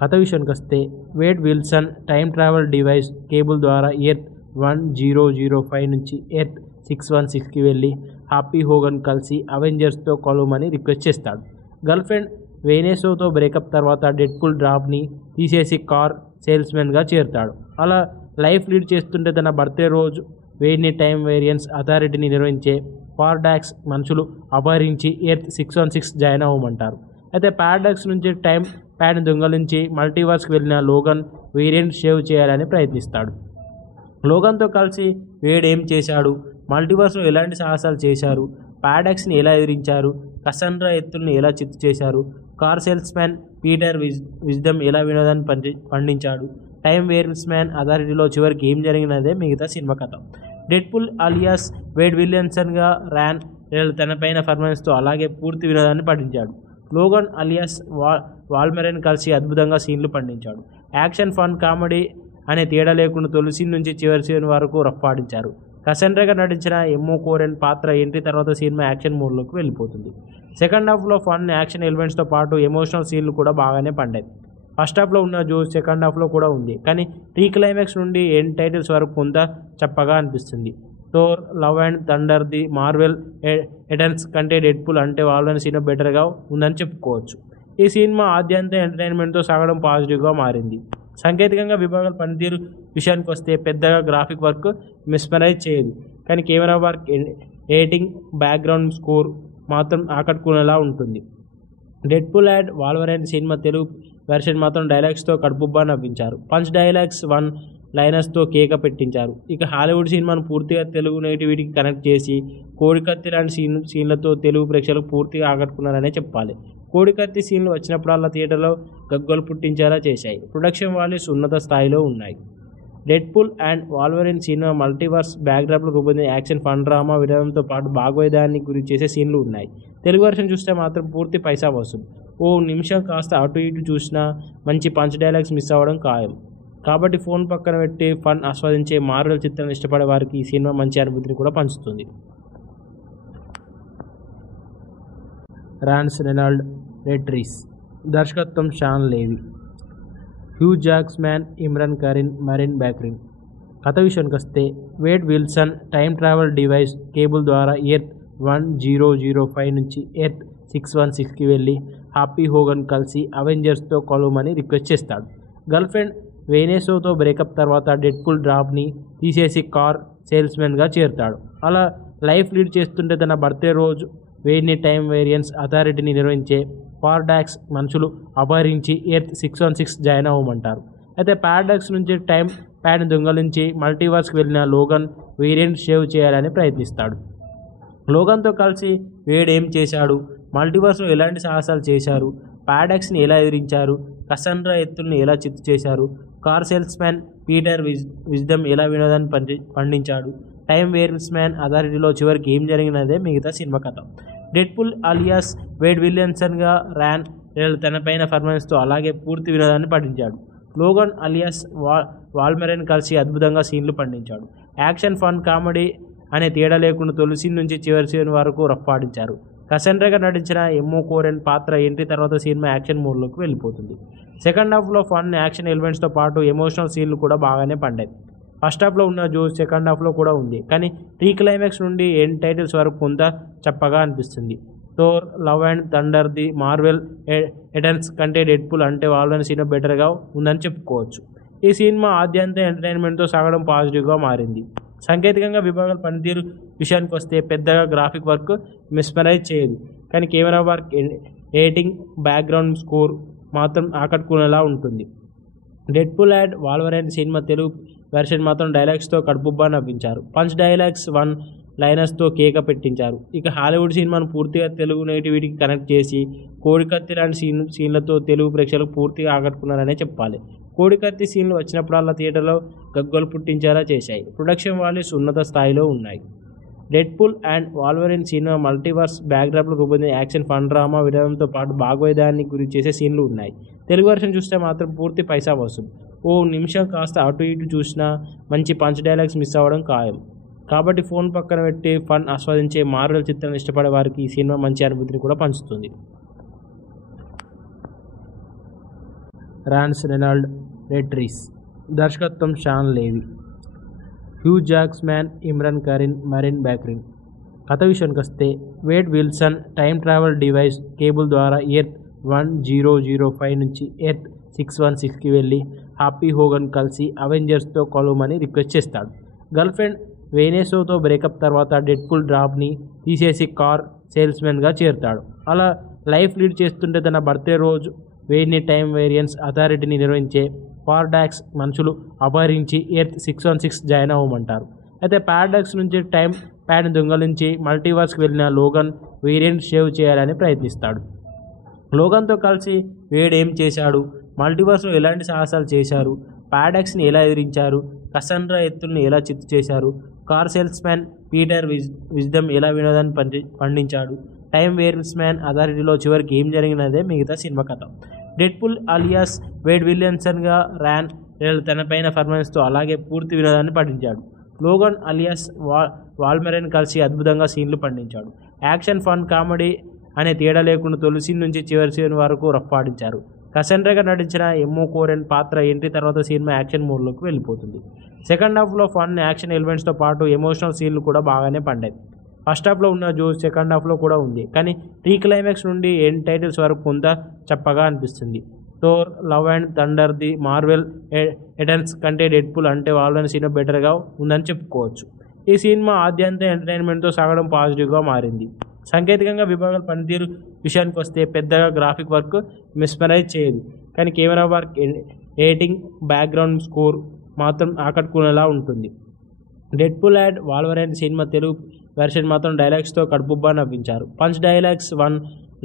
కథ విషయానికి వస్తే Wade Wilson time travel device Cable ద్వారా ఎర్త్ 1005 నుంచి ఎర్త్ 616కి వెళ్ళి హ్యాపీ హోగన్ కలిసి అవెంజర్స్తో కలవమని రిక్వెస్ట్ చేస్తాడు. గర్ల్ ఫ్రెండ్ వెనెసాతో బ్రేకప్ తర్వాత డెడ్పూల్ డ్రాప్ని తీసేసి కార్ సేల్స్మెన్గా చేరుతాడు. అలా లైఫ్ లీడ్ చేస్తుంటే తన బర్త్డే రోజు వేడ్ని టైమ్ వేరియన్స్ అథారిటీని నిర్వహించే పారాడాక్స్ మనుషులు అపహరించి ఎర్త్ 616 జాయిన్ అవ్వమంటారు. అయితే పారాడాక్స్ నుంచి టైం ప్యాడ్ని దొంగలించి మల్టీవర్స్కి వెళ్ళిన లోగన్ వేరియంట్ సేవ్ చేయాలని ప్రయత్నిస్తాడు. లోగన్తో కలిసి వేడ్ ఏం చేశాడు, మల్టీవర్స్లో ఎలాంటి సాహసాలు చేశారు, పారాడాక్స్ని ఎలా ఎదిరించారు, కసండ్రా ఎత్తుల్ని ఎలా చిత్తు చేశారు, car salesman Peter Wisdom ఎలా వినోదాన్ని పండించాడు, టైమ్ వేరియన్స్ మ్యాన్ అథారిటీలో చివరికి ఏం జరిగినదే మిగతా సినిమా కథ. డెడ్పూల్ అలియాస్ వేడ్ విలియమ్సన్గా ర్యాన్ రెనాల్డ్ తనపైన పర్ఫార్మెన్స్తో అలాగే పూర్తి వినోదాన్ని పండించాడు. లోగన్ అలియాస్ వాల్మెరెన్ కలిసి అద్భుతంగా సీన్లు పండించాడు. యాక్షన్, ఫన్, కామెడీ అనే తేడా లేకుండా తొలి సీన్ నుంచి చివరి సీన్ వరకు రఫ్ఫాడించారు. కసెండ్రాగా నటించిన ఎమ్మో కోరెన్ పాత్ర ఎంట్రీ తర్వాత సినిమా యాక్షన్ మోడ్లోకి వెళ్ళిపోతుంది. సెకండ్ హాఫ్లో ఫన్, యాక్షన్ ఎలిమెంట్స్తో పాటు ఎమోషనల్ సీన్లు కూడా బాగానే పండాయి. ఫస్ట్ హాఫ్లో ఉన్న జోష్ సెకండ్ హాఫ్లో కూడా ఉంది, కానీ ప్రీ క్లైమాక్స్ నుండి ఎండ్ టైటిల్స్ వరకు కొంత చప్పగా అనిపిస్తుంది. Thor, love and thunder, the Marvel Eternals కంటే డెడ్పూల్ అంటే వాళ్ళని సినిమా బెటర్గా ఉందని చెప్పుకోవచ్చు. ఈ సినిమా ఆద్యంతం ఎంటర్టైన్మెంట్తో సాగడం పాజిటివ్గా మారింది. సాంకేతికంగా విభాగాల పనితీరు విషయానికి వస్తే పెద్దగా గ్రాఫిక్ వర్క్ మిస్మరైజ్ చేయదు, కానీ camera work, editing, background score మాత్రం ఆకట్టుకునేలా ఉంటుంది. Deadpool and Wolverine cinema Telugu version మాత్రం డైలాగ్స్తో కడుపుబ్బా నవ్వించారు. పంచ్ డైలాగ్స్, వన్ లైనర్స్తో కేక పెట్టించారు. ఇక హాలీవుడ్ సినిమాను పూర్తిగా తెలుగు నేటివిటీకి కనెక్ట్ చేసి కోడికత్తి లాంటి సీన్లతో తెలుగు ప్రేక్షకులకు పూర్తిగా ఆకట్టుకున్నారనే చెప్పాలి. కోడికత్తి సీన్లు వచ్చినప్పుడల్లా థియేటర్లో గగ్గోలు పుట్టించేలా చేశాయి. ప్రొడక్షన్ వాల్యూస్ ఉన్నత స్థాయిలో ఉన్నాయి. Deadpool and Wolverine cinema multiverse బ్యాక్డ్రాప్లో రూపొందిన యాక్షన్, ఫన్, డ్రామా వినోదంతో పాటు భాగోద్యాన్ని గురి చేసే సీన్లు ఉన్నాయి. తెలుగు వర్షన్ చూస్తే మాత్రం పూర్తి పైసా వసూలు. ఓ నిమిషం కాస్త అటు ఇటు చూసినా మంచి పంచ్ డైలాగ్స్ మిస్ అవ్వడం ఖాయం. కాబట్టి ఫోన్ పక్కన పెట్టి ఫన్ ఆస్వాదించే మార్వెల్ చిత్రాన్ని ఇష్టపడే వారికి ఈ సినిమా మంచి అనుభూతిని కూడా పంచుతుంది. రాన్స్ రెనాల్డ్ రెట్రీస్, దర్శకత్వం షాన్ లేవి, హ్యూ జాక్స్మ్యాన్, ఇమ్రాన్ కరీన్, మరిన్ బ్యాక్రిన్. కథ విషయానికి వస్తే Wade Wilson time travel device Cable ద్వారా ఎర్త్ 1005 నుంచి ఎర్త్ 616కి వెళ్ళి హ్యాపీ హోగన్ కలిసి అవెంజర్స్తో కలవమని రిక్వెస్ట్ చేస్తాడు. గర్ల్ ఫ్రెండ్ వెనెసాతో బ్రేకప్ తర్వాత డెడ్పూల్ డ్రాప్ని తీసేసి కార్ సేల్స్మెన్గా చేరుతాడు. అలా లైఫ్ లీడ్ చేస్తుంటే తన బర్త్డే రోజు వేడ్ని టైమ్ వేరియన్స్ అథారిటీని నిర్వహించే పారాడాక్స్ మనుషులు అపహరించి ఎర్త్ 616 జాయిన్ అవ్వమంటారు. అయితే పారాడాక్స్ నుంచి టైం ప్యాడ్ని దొంగలించి మల్టీవర్స్కి వెళ్ళిన లోగన్ వేరియంట్ సేవ్ చేయాలని ప్రయత్నిస్తాడు. లోగన్తో కలిసి వేడ్ ఏం చేశాడు, మల్టీవర్స్లో ఎలాంటి సాహసాలు చేశారు, పారాడాక్స్ని ఎలా ఎదిరించారు, కసండ్రా ఎత్తుల్ని ఎలా చిత్తు చేశారు, car salesman Peter Wisdom ఎలా వినోదాన్ని పండించాడు, టైం వేరియన్స్ మ్యాన్ అథారిటీలో చివరికి ఏం జరిగినదే మిగతా సినిమా కథ. డెడ్పూల్ అలియాస్ వేడ్ విలియమ్సన్గా ర్యాన్ తనపైన పర్ఫార్మెన్స్తో అలాగే పూర్తి వినోదాన్ని పండించాడు. లోగన్ అలియాస్ వాల్మెరెన్ కలిసి అద్భుతంగా సీన్లు పండించాడు. యాక్షన్, ఫన్, కామెడీ అనే తేడా లేకుండా తొలి సీన్ నుంచి చివరి సీన్ వరకు రఫ్ఫాడించారు. కసండ్రాగా నటించిన ఎమ్మో కోరెన్ పాత్ర ఎంట్రీ తర్వాత సినిమా యాక్షన్ మోడ్లోకి వెళ్ళిపోతుంది. సెకండ్ హాఫ్లో ఫన్, యాక్షన్ ఎలిమెంట్స్తో పాటు ఎమోషనల్ సీన్లు కూడా బాగానే పండాయి. ఫస్ట్ హాఫ్లో ఉన్న జోష్ సెకండ్ హాఫ్లో కూడా ఉంది, కానీ ప్రీ క్లైమాక్స్ నుండి ఎండ్ టైటిల్స్ వరకు కొంత చప్పగా అనిపిస్తుంది. Thor, love and thunder, the Marvel Eternals కంటే డెడ్పూల్ అంటే వాళ్ళని సినిమా బెటర్గా ఉందని చెప్పుకోవచ్చు. ఈ సినిమా ఆద్యంత ఎంటర్టైన్మెంట్తో సాగడం పాజిటివ్గా మారింది. సాంకేతికంగా విభాగాల పనితీరు విషయానికి వస్తే పెద్దగా గ్రాఫిక్ వర్క్ మిస్మరైజ్ చేయదు, కానీ camera work, editing, background score మాత్రం ఆకట్టుకునేలా ఉంటుంది. Deadpool and Wolverine cinema Telugu version మాత్రం డైలాగ్స్తో కడుపుబ్బా నవ్వించారు. పంచ్ డైలాగ్స్, వన్ లైనర్స్తో కేక పెట్టించారు. ఇక హాలీవుడ్ సినిమాను పూర్తిగా తెలుగు నేటివిటీకి కనెక్ట్ చేసి కోడికత్తి లాంటి సీన్లతో తెలుగు ప్రేక్షకులకు పూర్తిగా ఆకట్టుకున్నారనే చెప్పాలి. కోడికత్తి సీన్లు వచ్చినప్పుడల్లా థియేటర్లో గగ్గోలు పుట్టించేలా చేశాయి. ప్రొడక్షన్ వాల్యూస్ ఉన్నత స్థాయిలో ఉన్నాయి. Deadpool and Wolverine cinema multiverse బ్యాక్డ్రాప్లో రూపొందిన యాక్షన్, ఫన్, డ్రామా వినోదంతో పాటు భాగోద్యాన్ని గురి చేసే సీన్లు ఉన్నాయి. తెలుగు వర్షన్ చూస్తే మాత్రం పూర్తి పైసా వసూలు. ఓ నిమిషం కాస్త అటు ఇటు చూసినా మంచి పంచ్ డైలాగ్స్ మిస్ అవ్వడం ఖాయం. కాబట్టి ఫోన్ పక్కన పెట్టి ఫన్ ఆస్వాదించే మార్వెల్ చిత్రాన్ని ఇష్టపడే వారికి ఈ సినిమా మంచి అనుభూతిని కూడా పంచుతుంది. రాన్స్ రెనాల్డ్ రెట్రీస్, దర్శకత్వం షాన్ లేవి, హ్యూ జాక్స్మ్యాన్, ఇమ్రాన్ కరీన్, మరిన్ బ్యాక్రిన్. కథ విషయానికి వస్తే Wade Wilson time travel device Cable ద్వారా ఎర్త్ 1005 నుంచి ఎర్త్ 616కి వెళ్ళి హ్యాపీ హోగన్ కలిసి అవెంజర్స్తో కలవమని రిక్వెస్ట్ చేస్తాడు. గర్ల్ ఫ్రెండ్ వెనెసాతో బ్రేకప్ తర్వాత డెడ్పూల్ డ్రాప్ని తీసేసి కార్ సేల్స్మెన్గా చేరుతాడు. అలా లైఫ్ లీడ్ చేస్తుంటే తన బర్త్డే రోజు వేడిని టైం వేరియన్స్ అథారిటీని నిర్వహించే పారాడాక్స్ మనుషులు అపహరించి ఎర్త్ 616 జాయిన్ అవ్వమంటారు. అయితే పారాడాక్స్ నుంచి టైం ప్యాడ్ని దొంగలించి మల్టీవర్స్కి వెళ్ళిన లోగన్ వేరియంట్ సేవ్ చేయాలని ప్రయత్నిస్తాడు. లోగన్తో కలిసి వేడ్ ఏం చేశాడు, మల్టీవర్స్లో ఎలాంటి సాహసాలు చేశారు, పారాడాక్స్ని ఎలా ఎదిరించారు, కసండ్రా ఎత్తుల్ని ఎలా చిత్తు చేశారు, car salesman Peter Wisdom ఎలా వినోదాన్ని పండించాడు, టైం వేరియన్స్ మ్యాన్ అథారిటీలో చివరికి ఏం జరిగినదే మిగతా సినిమా కథ. డెడ్పూల్ అలియాస్ వేడ్ విలియమ్సన్గా ర్యాన్ తనపైన పర్ఫార్మెన్స్తో అలాగే పూర్తి వినోదాన్ని పండించాడు. లోగన్ అలియాస్ వాల్మెరెన్ కలిసి అద్భుతంగా సీన్లు పండించాడు. యాక్షన్, ఫన్, కామెడీ అనే తేడా లేకుండా తొలి సీన్ నుంచి చివరి సీన్ వరకు రఫ్ఫాడించారు. కసండ్రాగా నటించిన ఎమ్మో కోరెన్ పాత్ర ఎంట్రీ తర్వాత సినిమా యాక్షన్ మోడ్లోకి వెళ్ళిపోతుంది. సెకండ్ హాఫ్లో ఫన్, యాక్షన్ ఎలిమెంట్స్తో పాటు ఎమోషనల్ సీన్లు కూడా బాగానే పండాయి. ఫస్ట్ హాఫ్లో ఉన్న జోష్ సెకండ్ హాఫ్లో కూడా ఉంది, కానీ ప్రీ క్లైమాక్స్ నుండి ఎండ్ టైటిల్స్ వరకు కొంత చప్పగా అనిపిస్తుంది. Thor, love and thunder, the Marvel Eternals కంటే డెడ్పూల్ అంటే వాళ్ళని సినిమా బెటర్గా ఉందని చెప్పుకోవచ్చు. ఈ సినిమా ఆద్యంత ఎంటర్టైన్మెంట్తో సాగడం పాజిటివ్గా మారింది. సాంకేతికంగా విభాగాల పనితీరు విషయానికి వస్తే పెద్దగా గ్రాఫిక్ వర్క్ మిస్మరైజ్ చేయదు, కానీ camera work, editing, background score మాత్రం ఆకట్టుకునేలా ఉంటుంది. Deadpool and Wolverine cinema Telugu version మాత్రం డైలాగ్స్తో కడుపుబ్బా నవ్వించారు. పంచ్ డైలాగ్స్, వన్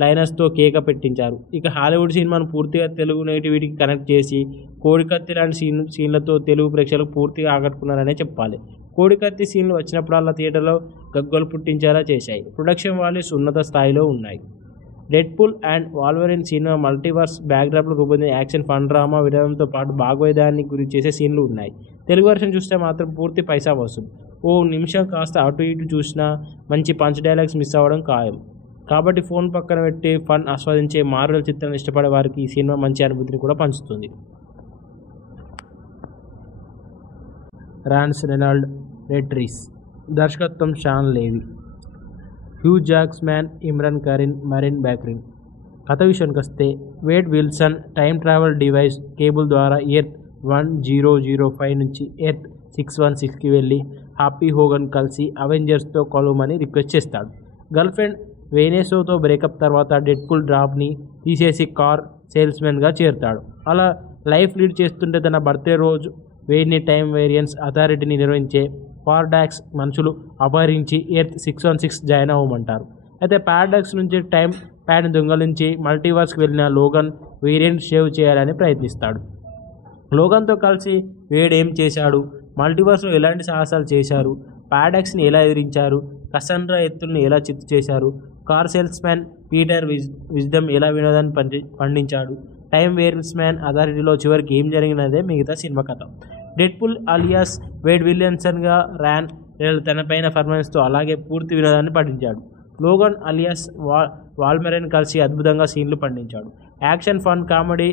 లైనర్స్తో కేక పెట్టించారు. ఇక హాలీవుడ్ సినిమాను పూర్తిగా తెలుగు నేటివిటీకి కనెక్ట్ చేసి కోడికత్తి లాంటి సీన్లతో తెలుగు ప్రేక్షకులకు పూర్తిగా ఆకట్టుకున్నారనే చెప్పాలి. కోడికత్తి సీన్లు వచ్చినప్పుడల్లా థియేటర్లో గగ్గోలు పుట్టించేలా చేశాయి. ప్రొడక్షన్ వాల్యూస్ ఉన్నత స్థాయిలో ఉన్నాయి. Deadpool and Wolverine cinema multiverse బ్యాక్డ్రాప్లో రూపొందిన యాక్షన్, ఫన్, డ్రామా వినోదంతో పాటు భాగోద్యాన్ని గురి చేసే సీన్లు ఉన్నాయి. తెలుగు వర్షన్ చూస్తే మాత్రం పూర్తి పైసా వసూలు. ఓ నిమిషం కాస్త అటు ఇటు చూసినా మంచి పంచ్ డైలాగ్స్ మిస్ అవ్వడం ఖాయం. కాబట్టి ఫోన్ పక్కన పెట్టి ఫన్ ఆస్వాదించే మార్వెల్ చిత్రాన్ని ఇష్టపడే వారికి ఈ సినిమా మంచి అనుభూతిని కూడా పంచుతుంది. రాన్స్ రెనాల్డ్ రెట్రీస్, దర్శకత్వం షాన్ లేవి, హ్యూ జాక్స్మ్యాన్, ఇమ్రాన్ కరీన్, మరిన్ బ్యాక్రిన్. కథ విషయానికి వస్తే Wade Wilson time travel device Cable ద్వారా ఎర్త్ 1005 నుంచి ఎర్త్ 616కి వెళ్ళి హ్యాపీ హోగన్ కలిసి అవెంజర్స్తో కలవమని రిక్వెస్ట్ చేస్తాడు. గర్ల్ ఫ్రెండ్ వెనెసాతో బ్రేకప్ తర్వాత డెడ్పూల్ డ్రాప్ని తీసేసి కార్ సేల్స్మెన్గా చేరుతాడు. అలా లైఫ్ లీడ్ చేస్తుంటే తన బర్త్డే రోజు వేడిని టైం వేరియన్స్ అథారిటీని నిర్వహించే పారాడాక్స్ మనుషులు అపహరించి ఎర్త్ 616 జాయిన్ అవ్వమంటారు. అయితే పారాడాక్స్ నుంచి టైం ప్యాడ్ని దొంగలించి మల్టీవర్స్కి వెళ్ళిన లోగన్ వేరియంట్ సేవ్ చేయాలని ప్రయత్నిస్తాడు. లోగన్తో కలిసి వేడ్ ఏం చేశాడు, మల్టీవర్స్లో ఎలాంటి సాహసాలు చేశారు, పారాడాక్స్ని ఎలా ఎదిరించారు, కసండ్రా ఎత్తుల్ని ఎలా చిత్తు చేశారు, car salesman Peter Wisdom ఎలా వినోదాన్ని పండించాడు, టైమ్ వేర్స్ మ్యాన్ అథారిటీలో చివరికి ఏం జరిగినదే మిగతా సినిమా కథ. డెడ్పూల్ అలియాస్ వేడ్ విలియమ్సన్గా ర్యాన్ తనపైన పర్ఫార్మెన్స్తో అలాగే పూర్తి వినోదాన్ని పండించాడు. లోగన్ అలియాస్ వాల్మెరెన్ కలిసి అద్భుతంగా సీన్లు పండించాడు. యాక్షన్, ఫన్, కామెడీ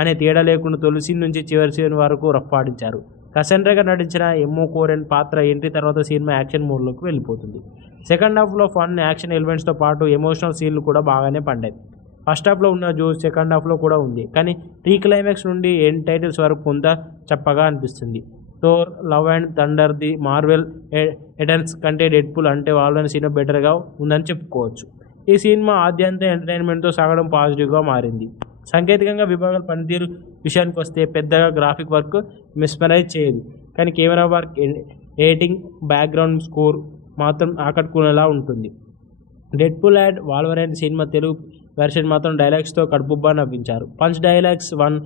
అనే తేడా లేకుండా తొలి సీన్ నుంచి చివరి సీన్ వరకు రఫ్ఫాడించారు. కసండ్రాగా నటించిన ఎమ్మో కోరెన్ పాత్ర ఎంట్రీ తర్వాత సినిమా యాక్షన్ మోడ్లోకి వెళ్ళిపోతుంది. సెకండ్ హాఫ్లో ఫన్, యాక్షన్ ఎలిమెంట్స్తో పాటు ఎమోషనల్ సీన్లు కూడా బాగానే పండాయి. ఫస్ట్ హాఫ్లో ఉన్న జోష్ సెకండ్ హాఫ్లో కూడా ఉంది, కానీ ప్రీ క్లైమాక్స్ నుండి ఎండ్ టైటిల్స్ వరకు కొంత చప్పగా అనిపిస్తుంది. Thor, love and thunder, the Marvel Eternals కంటే డెడ్పూల్ అంటే వాళ్ళని సినిమా బెటర్గా ఉందని చెప్పుకోవచ్చు. ఈ సినిమా ఆద్యంత ఎంటర్టైన్మెంట్తో సాగడం పాజిటివ్గా మారింది. సాంకేతికంగా విభాగాల పనితీరు విషయానికి వస్తే పెద్దగా గ్రాఫిక్ వర్క్ మిస్మరైజ్ చేయదు, కానీ camera work, editing, background score మాత్రం ఆకట్టుకునేలా ఉంటుంది. Deadpool and Wolverine cinema Telugu version మాత్రం డైలాగ్స్తో కడుపుబ్బా నవ్వించారు. పంచ్ డైలాగ్స్, వన్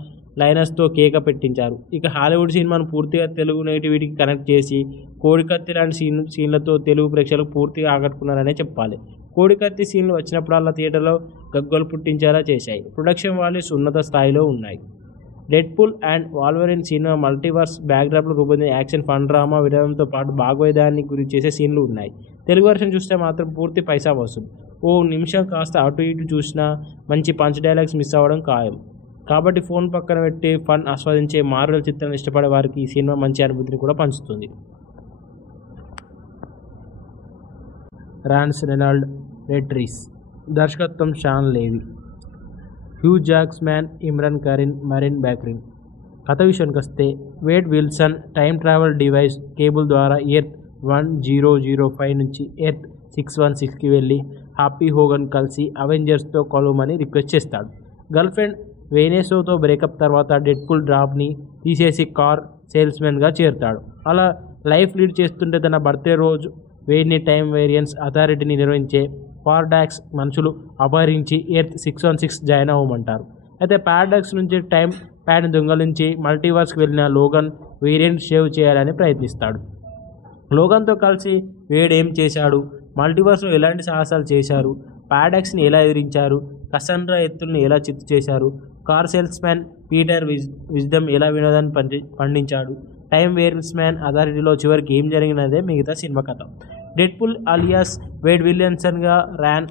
లైనర్స్తో కేక పెట్టించారు. ఇక హాలీవుడ్ సినిమాను పూర్తిగా తెలుగు నేటివిటీకి కనెక్ట్ చేసి కోడికత్తి లాంటి సీన్లతో తెలుగు ప్రేక్షకులకు పూర్తిగా ఆకట్టుకున్నారనే చెప్పాలి. కోడికత్తి సీన్లు వచ్చినప్పుడల్లా థియేటర్లో గగ్గోలు పుట్టించేలా చేశాయి. ప్రొడక్షన్ వాల్యూస్ ఉన్నత స్థాయిలో ఉన్నాయి. Deadpool and Wolverine cinema multiverse బ్యాక్డ్రాప్లో రూపొందిన యాక్షన్, ఫన్, డ్రామా వినోదంతో పాటు భాగోద్యాన్ని గురి చేసే సీన్లు ఉన్నాయి. తెలుగు వర్షన్ చూస్తే మాత్రం పూర్తి పైసా వసూలు. ఓ నిమిషం కాస్త అటు ఇటు చూసినా మంచి పంచ్ డైలాగ్స్ మిస్ అవ్వడం ఖాయం. కాబట్టి ఫోన్ పక్కన పెట్టి ఫన్ ఆస్వాదించే మార్వెల్ చిత్రాన్ని ఇష్టపడే వారికి ఈ సినిమా మంచి అనుభూతిని కూడా పంచుతుంది. రాన్స్ రెనాల్డ్ రెట్రీస్, దర్శకత్వం షాన్ లేవి, హ్యూ జాక్స్మ్యాన్, ఇమ్రాన్ కరీన్, మరిన్ బ్యాక్రిన్. కథ విషయానికి వస్తే Wade Wilson time travel device Cable ద్వారా ఎర్త్ 1005 నుంచి ఎర్త్ 616కి వెళ్ళి హ్యాపీ హోగన్ కలిసి అవెంజర్స్తో కలవమని రిక్వెస్ట్ చేస్తాడు. గర్ల్ ఫ్రెండ్ వెనెసోతో బ్రేకప్ తర్వాత డెడ్పూల్ డ్రాప్ని తీసేసి కార్ సేల్స్మెన్గా చేరుతాడు. అలా లైఫ్ లీడ్ చేస్తుంటే తన బర్త్డే రోజు వేడిని టైం వేరియన్స్ అథారిటీని నిర్వహించే పారాడాక్స్ మనుషులు అపహరించి ఎర్త్ 616 జాయిన్ అవ్వమంటారు. అయితే పారాడాక్స్ నుంచి టైం ప్యాడ్ని దొంగలించి మల్టీవర్స్కి వెళ్ళిన లోగన్ వేరియంట్ సేవ్ చేయాలని ప్రయత్నిస్తాడు. లోగన్తో కలిసి వేడ్ ఏం చేశాడు, మల్టీవర్స్లో ఎలాంటి సాహసాలు చేశారు, పారాడాక్స్ని ఎలా ఎదిరించారు, కసండ్రా ఎత్తుల్ని ఎలా చిత్తు చేశారు, car salesman Peter Wisdom ఎలా వినోదాన్ని పండించాడు, టైమ్ వేర్స్ మ్యాన్ అథారిటీలో చివరికి ఏం జరిగినదే మిగతా సినిమా కథ. డెడ్పూల్ అలియాస్ వేడ్ విలియమ్సన్గా ర్యాన్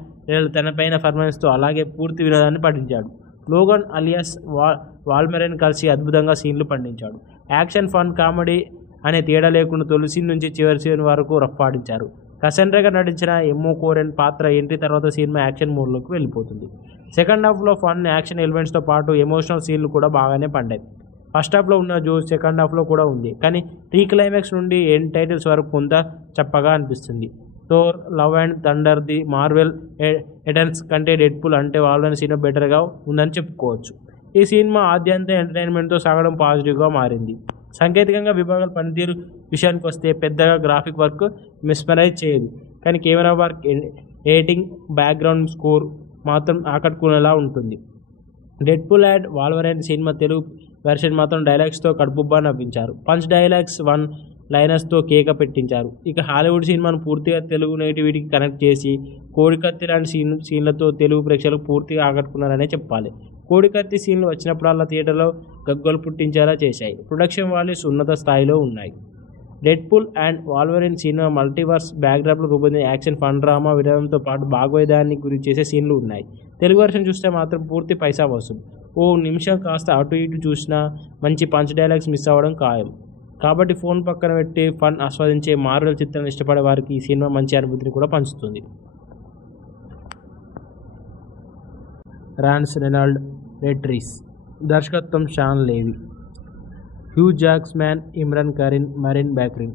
తనపైన పర్ఫార్మెన్స్తో అలాగే పూర్తి వినోదాన్ని పండించాడు. లోగన్ అలియాస్ వాల్మెరెన్ కలిసి అద్భుతంగా సీన్లు పండించాడు. యాక్షన్, ఫన్, కామెడీ అనే తేడా లేకుండా తొలి సీన్ నుంచి చివరి సీన్ వరకు రఫ్ఫాడించారు. కసండ్రాగా నటించిన ఎమ్మో కోరెన్ పాత్ర ఎంట్రీ తర్వాత సినిమా యాక్షన్ మోడ్లోకి వెళ్ళిపోతుంది. సెకండ్ హాఫ్లో ఫన్, యాక్షన్ ఎలిమెంట్స్తో పాటు ఎమోషనల్ సీన్లు కూడా బాగానే పండాయి. ఫస్ట్ హాఫ్లో ఉన్న జోష్ సెకండ్ హాఫ్లో కూడా ఉంది, కానీ ప్రీ క్లైమాక్స్ నుండి ఎండ్ టైటిల్స్ వరకు కొంత చప్పగా అనిపిస్తుంది. Thor, love and thunder, the Marvel Eternals కంటే డెడ్పూల్ అంటే వాళ్ళని సినిమా బెటర్గా ఉందని చెప్పుకోవచ్చు. ఈ సినిమా ఆద్యంత ఎంటర్టైన్మెంట్తో సాగడం పాజిటివ్గా మారింది. సాంకేతికంగా విభాగాల పనితీరు విషయానికి వస్తే పెద్దగా గ్రాఫిక్ వర్క్ మిస్మరైజ్ చేయదు, కానీ camera work, editing, background score మాత్రం ఆకట్టుకునేలా ఉంటుంది. Deadpool and Wolverine cinema Telugu version మాత్రం డైలాగ్స్తో కడుపుబ్బా నవ్వించారు. పంచ్ డైలాగ్స్, వన్ లైనర్స్తో కేక పెట్టించారు. ఇక హాలీవుడ్ సినిమాను పూర్తిగా తెలుగు నేటివిటీకి కనెక్ట్ చేసి కోడికత్తి లాంటి సీన్లతో తెలుగు ప్రేక్షకులకు పూర్తిగా ఆకట్టుకున్నారనే చెప్పాలి. కోడికత్తి సీన్లు వచ్చినప్పుడల్లా థియేటర్లో గగ్గోలు పుట్టించేలా చేశాయి. ప్రొడక్షన్ వాల్యూస్ ఉన్నత స్థాయిలో ఉన్నాయి. Deadpool and Wolverine cinema multiverse బ్యాక్డ్రాప్లో రూపొందిన యాక్షన్, ఫన్, డ్రామా వినోదంతో పాటు భాగోద్యాన్ని గురి చేసే సీన్లు ఉన్నాయి. తెలుగు వర్షన్ చూస్తే మాత్రం పూర్తి పైసా వసూలు. ఓ నిమిషం కాస్త అటు ఇటు చూసినా మంచి పంచ్ డైలాగ్స్ మిస్ అవ్వడం ఖాయం. కాబట్టి ఫోన్ పక్కన పెట్టి ఫన్ ఆస్వాదించే మార్వెల్ చిత్రాన్ని ఇష్టపడే వారికి ఈ సినిమా మంచి అనుభూతిని కూడా పంచుతుంది. రాన్స్ రెనాల్డ్ రెట్రీస్, దర్శకత్వం షాన్ లేవి, హ్యూ జాక్స్మ్యాన్, ఇమ్రాన్ కరీన్, మరిన్ బ్యాక్రిన్.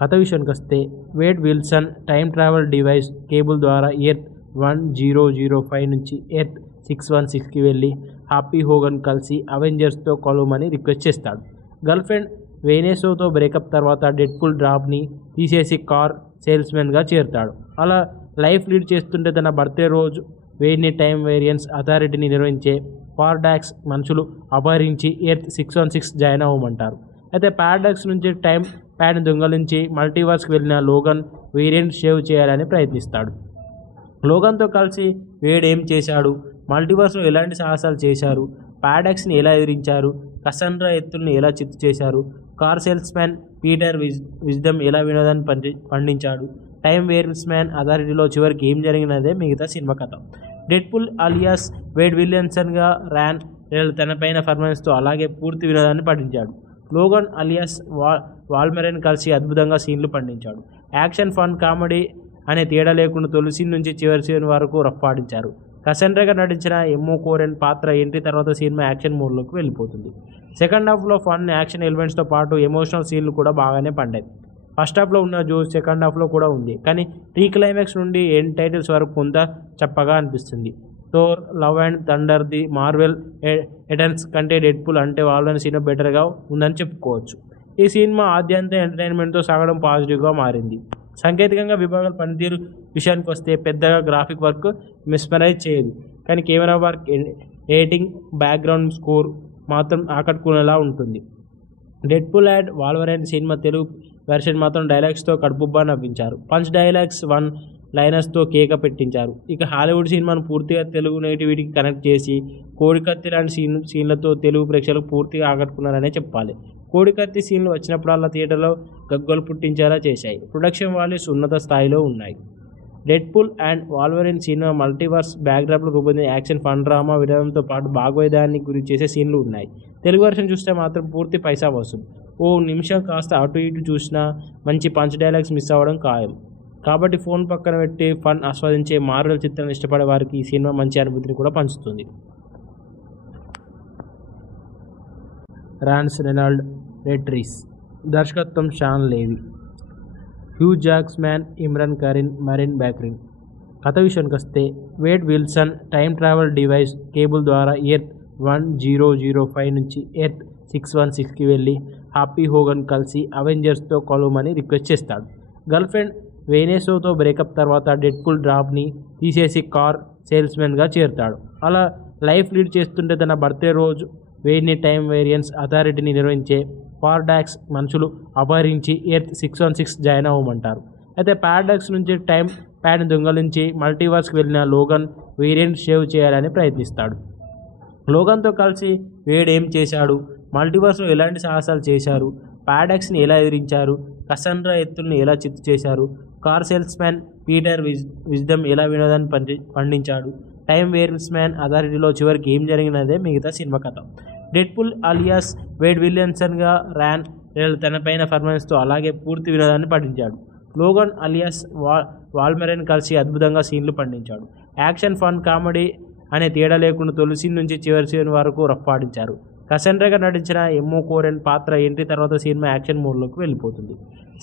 కథ విషయానికి వస్తే Wade Wilson time travel device Cable ద్వారా ఎర్త్ 1005 నుంచి ఎర్త్ 616కి వెళ్ళి హ్యాపీ హోగన్ కలిసి అవెంజర్స్తో కలవమని రిక్వెస్ట్ చేస్తాడు. గర్ల్ ఫ్రెండ్ వెనెసోతో బ్రేకప్ తర్వాత డెడ్పూల్ డ్రాప్ని తీసేసి కార్ సేల్స్మెన్గా చేరుతాడు. అలా లైఫ్ లీడ్ చేస్తుంటే తన బర్త్డే రోజు వేడిని టైం వేరియన్స్ అథారిటీని నిర్వహించే పారాడాక్స్ మనుషులు అపహరించి ఎర్త్ 616 జాయిన్ అవ్వమంటారు. అయితే పారాడాక్స్ నుంచి టైం ప్యాడ్ని దొంగలించి మల్టీవర్స్కి వెళ్ళిన లోగన్ వేరియంట్ సేవ్ చేయాలని ప్రయత్నిస్తాడు. లోగన్తో కలిసి వేడ్ ఏం చేశాడు, మల్టీవర్స్లో ఎలాంటి సాహసాలు చేశారు, పారాడాక్స్ని ఎలా ఎదిరించారు, కసండ్రా ఎత్తుల్ని ఎలా చిత్తు చేశారు, car salesman Peter Wisdom ఎలా వినోదాన్ని పండించాడు, టైం వేరియన్స్ మ్యాన్ అథారిటీలో చివరికి ఏం జరిగినదే మిగతా సినిమా కథ. డెడ్పూల్ అలియాస్ వేడ్ విలియమ్సన్గా ర్యాన్ రెనాల్డ్ తనపైన పర్ఫార్మెన్స్తో అలాగే పూర్తి వినోదాన్ని పండించాడు. లోగన్ అలియాస్ వాల్మెరెన్ కలిసి అద్భుతంగా సీన్లు పండించాడు. యాక్షన్, ఫన్, కామెడీ అనే తేడా లేకుండా తొలి సీన్ నుంచి చివరి సీన్ వరకు రఫ్ఫాడించారు. కసండ్రాగా నటించిన ఎమ్మో కోరెన్ పాత్ర ఎంట్రీ తర్వాత సినిమా యాక్షన్ మోడ్లోకి వెళ్ళిపోతుంది. సెకండ్ హాఫ్లో ఫన్, యాక్షన్ ఎలిమెంట్స్తో పాటు ఎమోషనల్ సీన్లు కూడా బాగానే పండాయి. ఫస్ట్ హాఫ్లో ఉన్న జోష్ సెకండ్ హాఫ్లో కూడా ఉంది, కానీ ప్రీ క్లైమాక్స్ నుండి ఎండ్ టైటిల్స్ వరకు కొంత చప్పగా అనిపిస్తుంది. Thor, love and thunder, the Marvel Eternals కంటే డెడ్పూల్ అంటే వాళ్ళని సినిమా బెటర్గా ఉందని చెప్పుకోవచ్చు. ఈ సినిమా ఆద్యంత ఎంటర్టైన్మెంట్తో సాగడం పాజిటివ్గా మారింది. సాంకేతికంగా విభాగాల పనితీరు విషయానికి వస్తే పెద్దగా గ్రాఫిక్ వర్క్ మెస్మరైజ్ చేయదు, కానీ camera work, editing, background score మాత్రం ఆకట్టుకునేలా ఉంటుంది. Deadpool and Wolverine cinema Telugu version మాత్రం డైలాగ్స్తో కడుపుబ్బా నవ్వించారు. పంచ్ డైలాగ్స్, వన్ లైనర్స్తో కేక పెట్టించారు. ఇక హాలీవుడ్ సినిమాను పూర్తిగా తెలుగు నేటివిటీకి కనెక్ట్ చేసి కోడికత్తి లాంటి సీన్లతో తెలుగు ప్రేక్షకులు పూర్తిగా ఆకట్టుకున్నారనే చెప్పాలి. కోడికత్తి సీన్లు వచ్చినప్పుడల్లా థియేటర్లో గగ్గోలు పుట్టించేలా చేశాయి. ప్రొడక్షన్ వాల్యూస్ ఉన్నత స్థాయిలో ఉన్నాయి. Deadpool and Wolverine cinema multiverse బ్యాక్డ్రాప్లో రూపొందిన యాక్షన్, ఫన్, డ్రామా వినోదంతో పాటు భాగోదాన్ని గురి చేసే సీన్లు ఉన్నాయి. తెలుగు వర్షన్ చూస్తే మాత్రం పూర్తి పైసా వసూలు. ఓ నిమిషం కాస్త అటు ఇటు చూసినా మంచి పంచ్ డైలాగ్స్ మిస్ అవ్వడం ఖాయం. కాబట్టి ఫోన్ పక్కన పెట్టి ఫన్ ఆస్వాదించే మార్వెల్ చిత్రాన్ని ఇష్టపడే వారికి ఈ సినిమా మంచి అనుభూతిని కూడా పంచుతుంది. రాన్స్ రెనాల్డ్ రెట్రీస్, దర్శకత్వం షాన్ లేవి, హ్యూ జాక్స్మ్యాన్, ఇమ్రాన్ కరీన్, మరిన్ బ్యాక్రిన్. కథ విషయానికి వస్తే Wade Wilson time travel device Cable ద్వారా ఎర్త్ 1005 నుంచి ఎర్త్ 616కి వెళ్ళి హ్యాపీ హోగన్ కలిసి అవెంజర్స్తో కలవమని రిక్వెస్ట్ చేస్తాడు. గర్ల్ ఫ్రెండ్ వెనెసోతో బ్రేకప్ తర్వాత డెడ్పూల్ డ్రాప్ని తీసేసి కార్ సేల్స్మెన్గా చేరుతాడు. అలా లైఫ్ లీడ్ చేస్తుంటే తన బర్త్డే రోజు వేడిని టైం వేరియన్స్ అథారిటీని నిర్వహించే పారాడాక్స్ మనుషులు అపహరించి ఎర్త్ 616 జాయిన్ అవ్వమంటారు. అయితే పారాడాక్స్ నుంచి టైం ప్యాడ్ని దొంగలించి మల్టీవర్స్కి వెళ్ళిన లోగన్ వేరియంట్ సేవ్ చేయాలని ప్రయత్నిస్తాడు. లోగన్తో కలిసి వేడ్ ఏం చేశాడు, మల్టీవర్స్లో ఎలాంటి సాహసాలు చేశారు, పారాడాక్స్ని ఎలా ఎదిరించారు, కసండ్రా ఎత్తుల్ని ఎలా చిత్తు చేశారు, car salesman Peter Wisdom ఎలా వినోదాన్ని పండించాడు, టైం వేరియన్స్ మ్యాన్ అథారిటీలో చివరికి ఏం జరిగినదే మిగతా సినిమా కథ. డెడ్పూల్ అలియాస్ వేడ్ విలియమ్సన్గా ర్యాన్ రెనాల్డ్ తనపైన పర్ఫార్మెన్స్తో అలాగే పూర్తి వినోదాన్ని పండించాడు. లోగన్ అలియాస్ వాల్మెరెన్ కలిసి అద్భుతంగా సీన్లు పండించాడు. యాక్షన్, ఫన్, కామెడీ అనే తేడా లేకుండా తొలి సీన్ నుంచి చివరి సీన్ వరకు రఫ్ఫాడించారు. కసండ్రాగా నటించిన ఎమ్మో కోరెన్ పాత్ర ఎంట్రీ తర్వాత సినిమా యాక్షన్ మోడ్లోకి వెళ్ళిపోతుంది.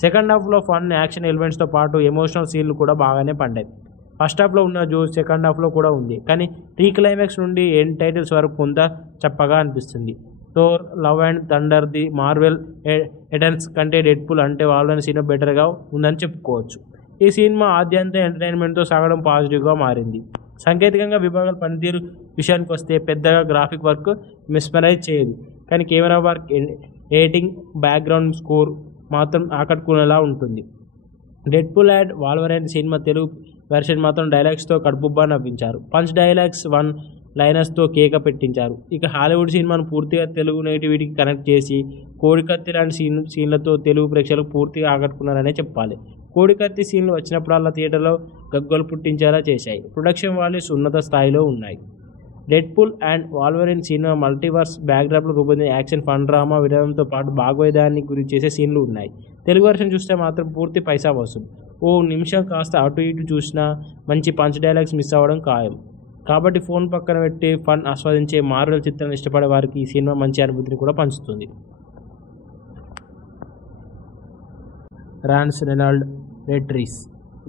సెకండ్ హాఫ్లో ఫన్, యాక్షన్ ఎలిమెంట్స్తో పాటు ఎమోషనల్ సీన్లు కూడా బాగానే పండాయి. ఫస్ట్ హాఫ్లో ఉన్న జోష్ సెకండ్ హాఫ్లో కూడా ఉంది, కానీ ప్రీ క్లైమాక్స్ నుండి ఎండ్ టైటిల్స్ వరకు కొంత చప్పగా అనిపిస్తుంది. Thor, love and thunder, the Marvel Eternals కంటే డెడ్పూల్ అంటే వాళ్ళని సినిమా బెటర్గా ఉందని చెప్పుకోవచ్చు. ఈ సినిమా ఆద్యంత ఎంటర్టైన్మెంట్తో సాగడం పాజిటివ్గా మారింది. సాంకేతికంగా విభాగాల పనితీరు విషయానికి వస్తే పెద్దగా గ్రాఫిక్ వర్క్ మెస్మరైజ్ చేయదు, కానీ camera work, editing, background score మాత్రం ఆకట్టుకునేలా ఉంటుంది. Deadpool and Wolverine cinema Telugu version మాత్రం డైలాగ్స్తో కడుపుబ్బా నవ్వించారు. పంచ్ డైలాగ్స్, వన్ లైనర్స్తో కేక పెట్టించారు. ఇక హాలీవుడ్ సినిమాను పూర్తిగా తెలుగు నేటివిటీకి కనెక్ట్ చేసి కోడికత్తి లాంటి సీన్లతో తెలుగు ప్రేక్షకులు పూర్తిగా ఆకట్టుకున్నారనే చెప్పాలి. కోడికత్తి సీన్లు వచ్చినప్పుడల్లా థియేటర్లో గగ్గోలు పుట్టించేలా చేశాయి. ప్రొడక్షన్ వాల్యూస్ ఉన్నత స్థాయిలో ఉన్నాయి. Deadpool and Wolverine cinema multiverse బ్యాక్డ్రాప్లో రూపొందిన యాక్షన్, ఫన్, డ్రామా వినోదంతో పాటు భాగోదాన్ని గురి చేసే సీన్లు ఉన్నాయి. తెలుగు వర్షన్ చూస్తే మాత్రం పూర్తి పైసా వసూలు. ఓ నిమిషం కాస్త అటు ఇటు చూసినా మంచి పంచ్ డైలాగ్స్ మిస్ అవ్వడం ఖాయం. కాబట్టి ఫోన్ పక్కన పెట్టి ఫన్ ఆస్వాదించే మార్వెల్ చిత్రాన్ని ఇష్టపడే వారికి ఈ సినిమా మంచి అనుభూతిని కూడా పంచుతుంది. రాన్స్ రెనాల్డ్ రెట్రీస్,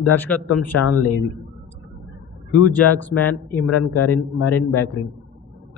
దర్శకత్వం షాన్ లేవి, హ్యూ జాక్స్మ్యాన్, ఇమ్రాన్ కరీన్, మరిన్ బ్యాక్రిన్.